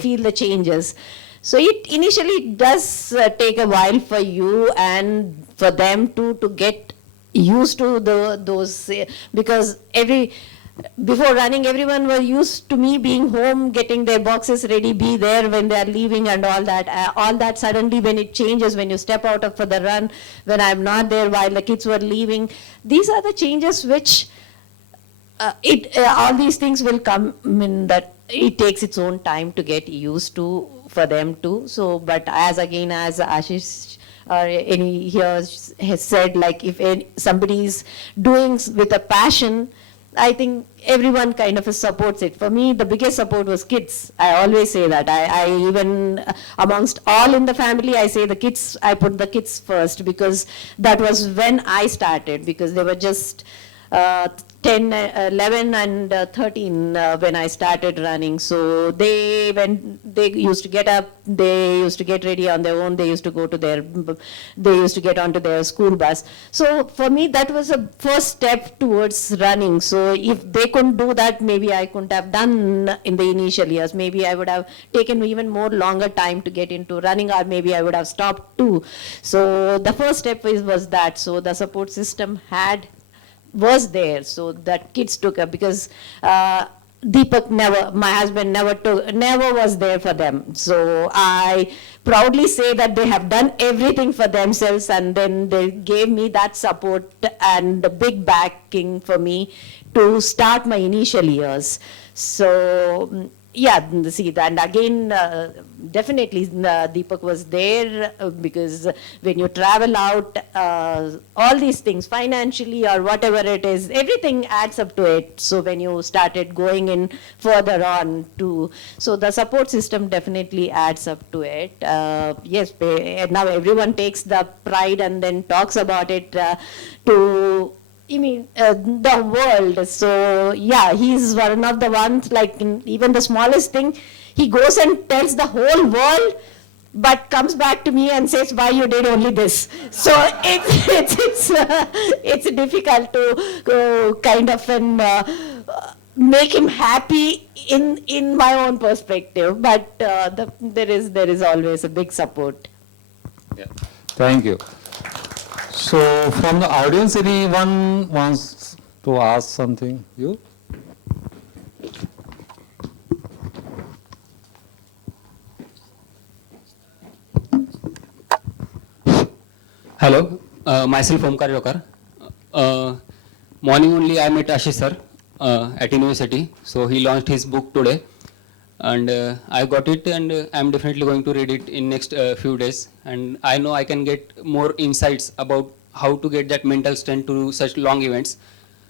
feel the changes. So it initially does take a while for you and for them to get used to those, because before running, everyone was used to me being home, getting their boxes ready, be there when they are leaving and all that. All that suddenly when it changes, when you step out for the run, when I'm not there while the kids were leaving, these are the changes which all these things will come in that it takes its own time to get used to for them too. So, but as Ashish or any here has said, like if somebody is doing with a passion, I think everyone kind of supports it. For me, the biggest support was kids. I always say that. I even, amongst all in the family, I say the kids, I put the kids first, because that was when I started, because they were just 10, 11 and 13 when I started running. So they used to get up, they used to get ready on their own, they used to get onto their school bus. So for me, that was a first step towards running. So if they couldn't do that, maybe I couldn't have done in the initial years. Maybe I would have taken even more longer time to get into running, or maybe I would have stopped too. So the first step was that. So the support system was there, so that kids took up, because Deepak my husband never was there for them. So I proudly say that they have done everything for themselves, and then they gave me that support and the big backing for me to start my initial years. So yeah, see, and again, definitely Deepak was there because when you travel out, all these things, financially or whatever it is, everything adds up to it. So when you started going in further on to, so the support system definitely adds up to it. Yes, now everyone takes the pride and then talks about it to the world. So yeah, he's one of the ones, like even the smallest thing, he goes and tells the whole world, but comes back to me and says, why you did only this. So it's difficult to kind of make him happy in my own perspective, but there is always a big support. Yeah. Thank you. So from the audience, anyone wants to ask something? You? Hello, myself Omkar Jokar. Morning only I met Ashish sir at university. So he launched his book today, and I got it, and I'm definitely going to read it in next few days. And I know I can get more insights about how to get that mental strength to do such long events.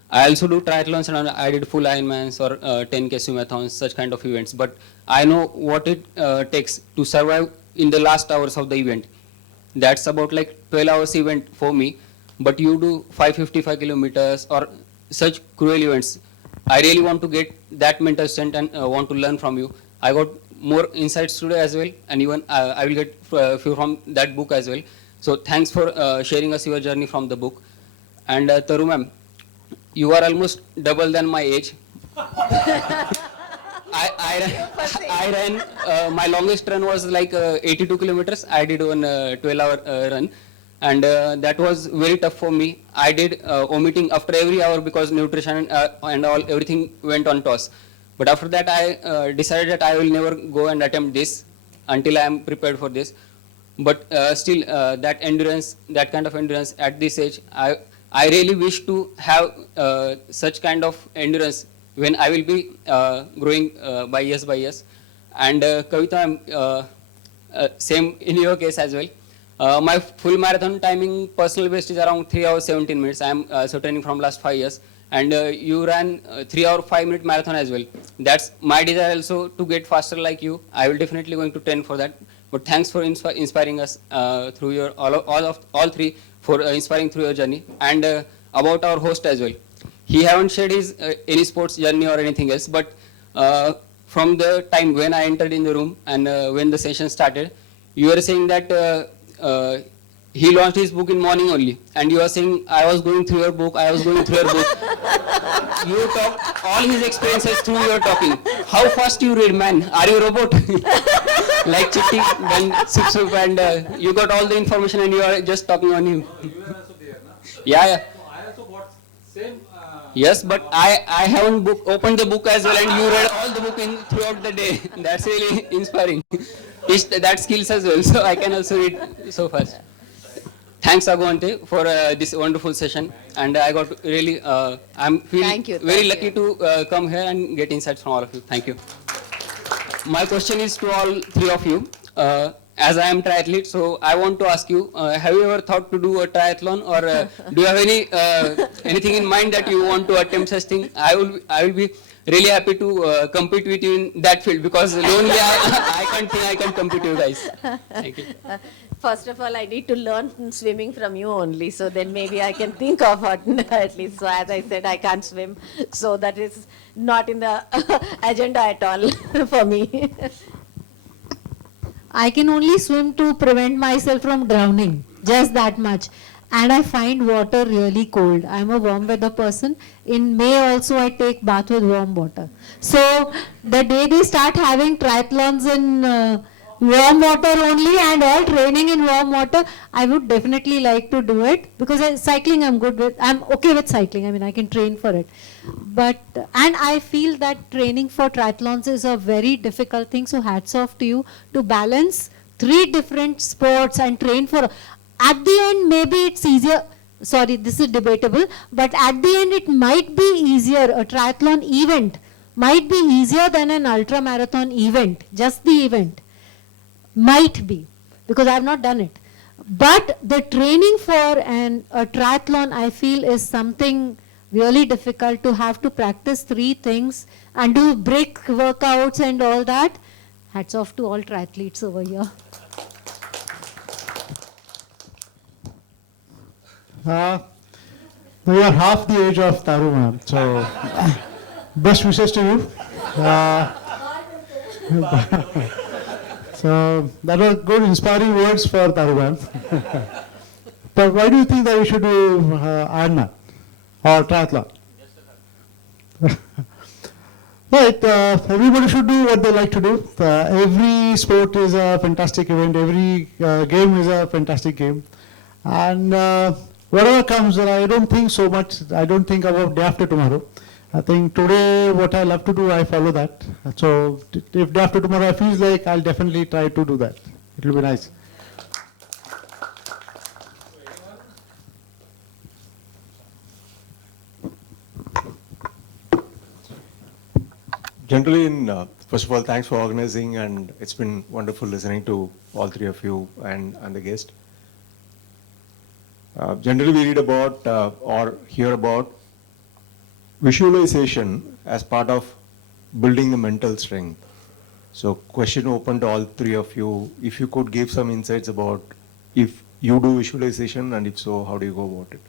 I also do triathlons, and I did full Ironmans or 10K marathons, such kind of events. But I know what it takes to survive in the last hours of the event. That's about like 12 hours event for me. But you do 555 kilometers or such cruel events. I really want to get that mental strength and want to learn from you. I got more insights today as well, and even I will get a few from that book as well. So thanks for sharing us your journey from the book. And Taru ma'am, you are almost double than my age. I ran, my longest run was like 82 kilometers. I did one 12-hour run, and that was very tough for me. I did vomiting after every hour because nutrition and all, everything went on toss. But after that, I decided that I will never go and attempt this until I am prepared for this. But still, that endurance, that kind of endurance at this age, I really wish to have such kind of endurance when I will be growing by years. And Kavitha, same in your case as well. My full marathon timing personal best is around 3 hours 17 minutes. I am so training from last 5 years. And you ran 3 hour 5 minute marathon as well. That's my desire also, to get faster like you. I will definitely going to train for that. But thanks for inspiring us through your all three, for inspiring through your journey. And about our host as well. He haven't shared his any sports journey or anything else, but from the time when I entered in the room and when the session started, you were saying that he launched his book in morning only, and you are saying, I was going through your book, I was going through your book. You talk all his experiences through your talking. How fast you read, man? Are you a robot? Like Chitti, then six up, and you got all the information and you are just talking on him. You were also there, na? Yeah. I also got same. Yes, but I haven't opened the book as well, and you read all the book throughout the day. That's really inspiring. That skills as well, so I can also read so fast. Thanks, Agwante, for this wonderful session, and I got really, I'm feeling very lucky to come here and get insights from all of you. Thank you. My question is to all three of you. As I am triathlete, so I want to ask you, have you ever thought to do a triathlon, or do you have anything in mind that you want to attempt such thing? I will be really happy to compete with you in that field, because lonely I can't think I can compete with you guys. Thank you. First of all, I need to learn swimming from you only, so then maybe I can think of it at least. So as I said, I can't swim, so that is not in the agenda at all for me. I can only swim to prevent myself from drowning, just that much. And I find water really cold. I'm a warm weather person. In May also I take bath with warm water. So the day they start having triathlons in warm water only and all training in warm water, I would definitely like to do it, because cycling I'm good with. I'm okay with cycling. I mean, I can train for it. But, and I feel that training for triathlons is a very difficult thing. So hats off to you to balance 3 different sports and train for. At the end, maybe it's easier. Sorry, this is debatable. But at the end, it might be easier, a triathlon event, might be easier than an ultra marathon event, just the event. Might be, because I have not done it. But the training for a triathlon, I feel, is something really difficult, to have to practice 3 things and do break workouts and all that. Hats off to all triathletes over here. You are half the age of Taru ma'am, so best wishes to you. So that was good, inspiring words for Taru ma'am. But why do you think that we should do Ironman or triathlon? Right, everybody should do what they like to do. Every sport is a fantastic event. Every game is a fantastic game. And whatever comes, I don't think so much. I don't think about day after tomorrow. I think today what I love to do, I follow that. So if day after tomorrow I feel like, I'll definitely try to do that. It will be nice. Generally, first of all, thanks for organizing, and it's been wonderful listening to all 3 of you and the guest. Generally, we read about or hear about visualization as part of building the mental strength. So, question open to all 3 of you. If you could give some insights about if you do visualization, and if so, how do you go about it?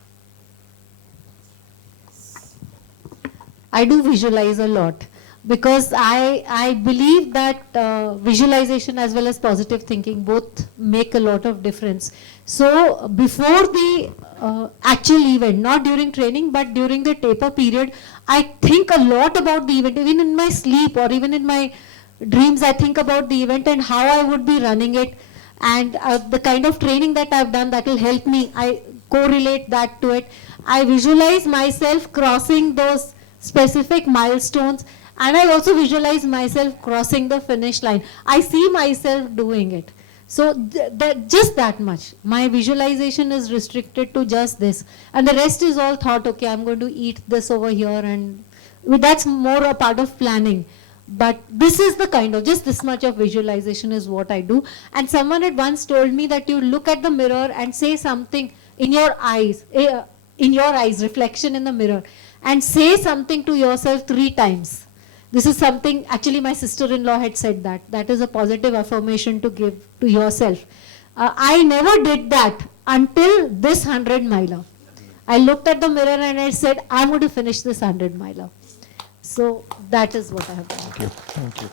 I do visualize a lot, because I believe that visualization as well as positive thinking both make a lot of difference. So before the actual event, not during training but during the taper period, I think a lot about the event. Even in my sleep or even in my dreams, I think about the event and how I would be running it, and the kind of training that I've done that will help me. I correlate that to it. I visualize myself crossing those specific milestones, and I also visualize myself crossing the finish line. I see myself doing it. So just that much. My visualization is restricted to just this. And the rest is all thought, okay, I'm going to eat this over here, and that's more a part of planning. But this is the kind of, just this much of visualization is what I do. And someone had once told me that you look at the mirror and say something in your eyes, reflection in the mirror, and say something to yourself 3 times. This is something, actually my sister-in-law had said that. That is a positive affirmation to give to yourself. I never did that until this 100-miler. I looked at the mirror and I said, I'm going to finish this 100-miler. So that is what I have done. Thank you. Thank you.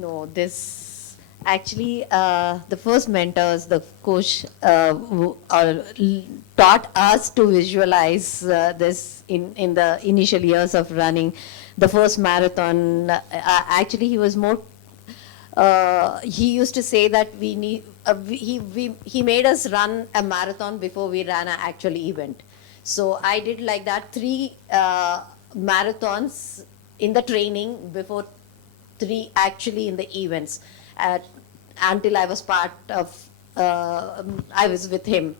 No, this actually the first mentors, the coach, taught us to visualize this in the initial years of running. The first marathon, actually he was more, he used to say that we need, he made us run a marathon before we ran an actual event. So I did like that 3 marathons in the training before 3 actually in the events, until I was part of, I was with him.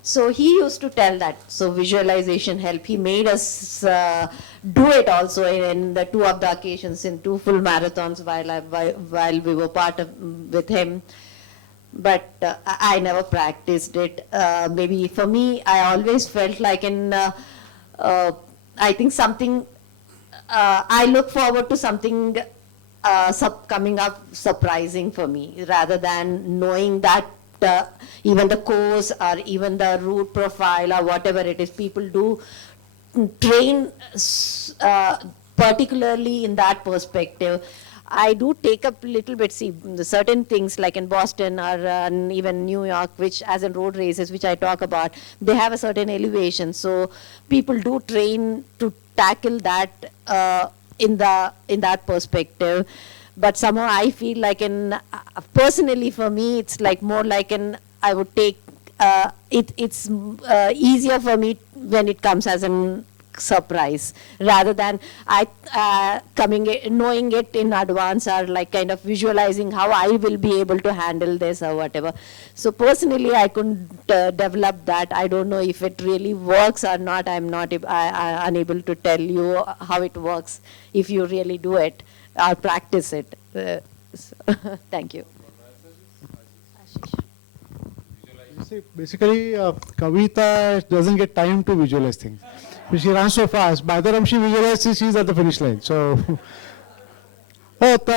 So he used to tell that, so visualization help. He made us do it also in the 2 of the occasions, in 2 full marathons while we were part of with him. But I never practiced it. Maybe for me, I always felt like I think something, I look forward to something coming up surprising for me, rather than knowing that even the course or even the route profile or whatever it is, people do train particularly in that perspective. I do take up a little bit, see, certain things like in Boston or even New York, which as in road races, which I talk about, they have a certain elevation. So people do train to tackle that in that perspective. But somehow I feel like personally for me, it's like more like I would take, it's easier for me when it comes as surprise rather than knowing it in advance or like kind of visualizing how I will be able to handle this or whatever. So personally, I couldn't develop that. I don't know if it really works or not. I'm unable to tell you how it works if you really do it or practice it. Thank you. See, basically, Kavitha doesn't get time to visualize things. She runs so fast. By the time she visualizes, she's at the finish line. So, but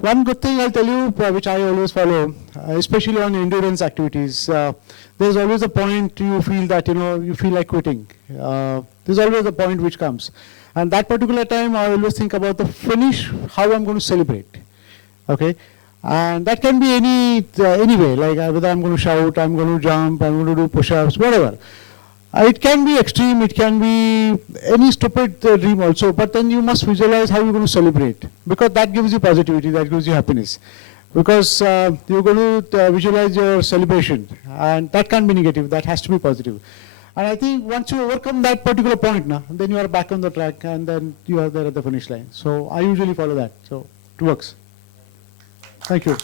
one good thing I'll tell you, which I always follow, especially on endurance activities, there's always a point you feel that, you feel like quitting. There's always a point which comes. And that particular time, I always think about the finish, how I'm going to celebrate. Okay? And that can be any way, like whether I'm going to shout, I'm going to jump, I'm going to do push-ups, whatever. It can be extreme, it can be any stupid dream also, but then you must visualize how you're going to celebrate, because that gives you positivity, that gives you happiness. Because you're going to visualize your celebration, and that can't be negative, that has to be positive. And I think once you overcome that particular point, then you are back on the track, and then you are there at the finish line. So I usually follow that, so it works. Thank you.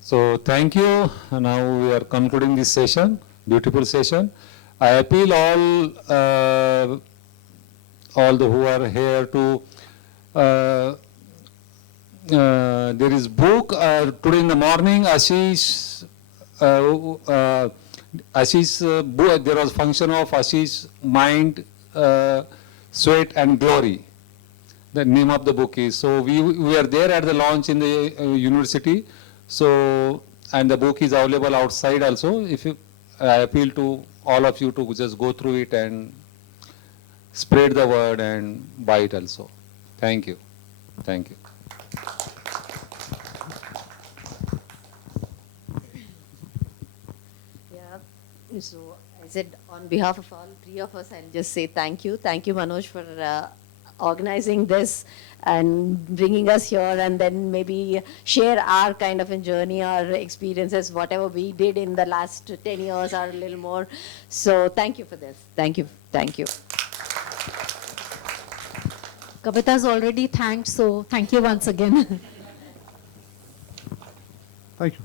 So thank you. Now we are concluding this session, beautiful session. I appeal all who are here to, there is book today in the morning, Ashish, there was function of Ashish Mind, Sweat and Glory. The name of the book is. So we are there at the launch in the university. So, and the book is available outside also. I appeal to all of you to just go through it and spread the word and buy it also. Thank you. Thank you. Yeah. So I said on behalf of all three of us, I'll just say thank you. Thank you, Manoj, for organizing this and bringing us here, and then maybe share our kind of a journey, our experiences, whatever we did in the last 10 years or a little more. So thank you for this. Thank you. Thank you. Kavitha's already thanked, so thank you once again. Thank you.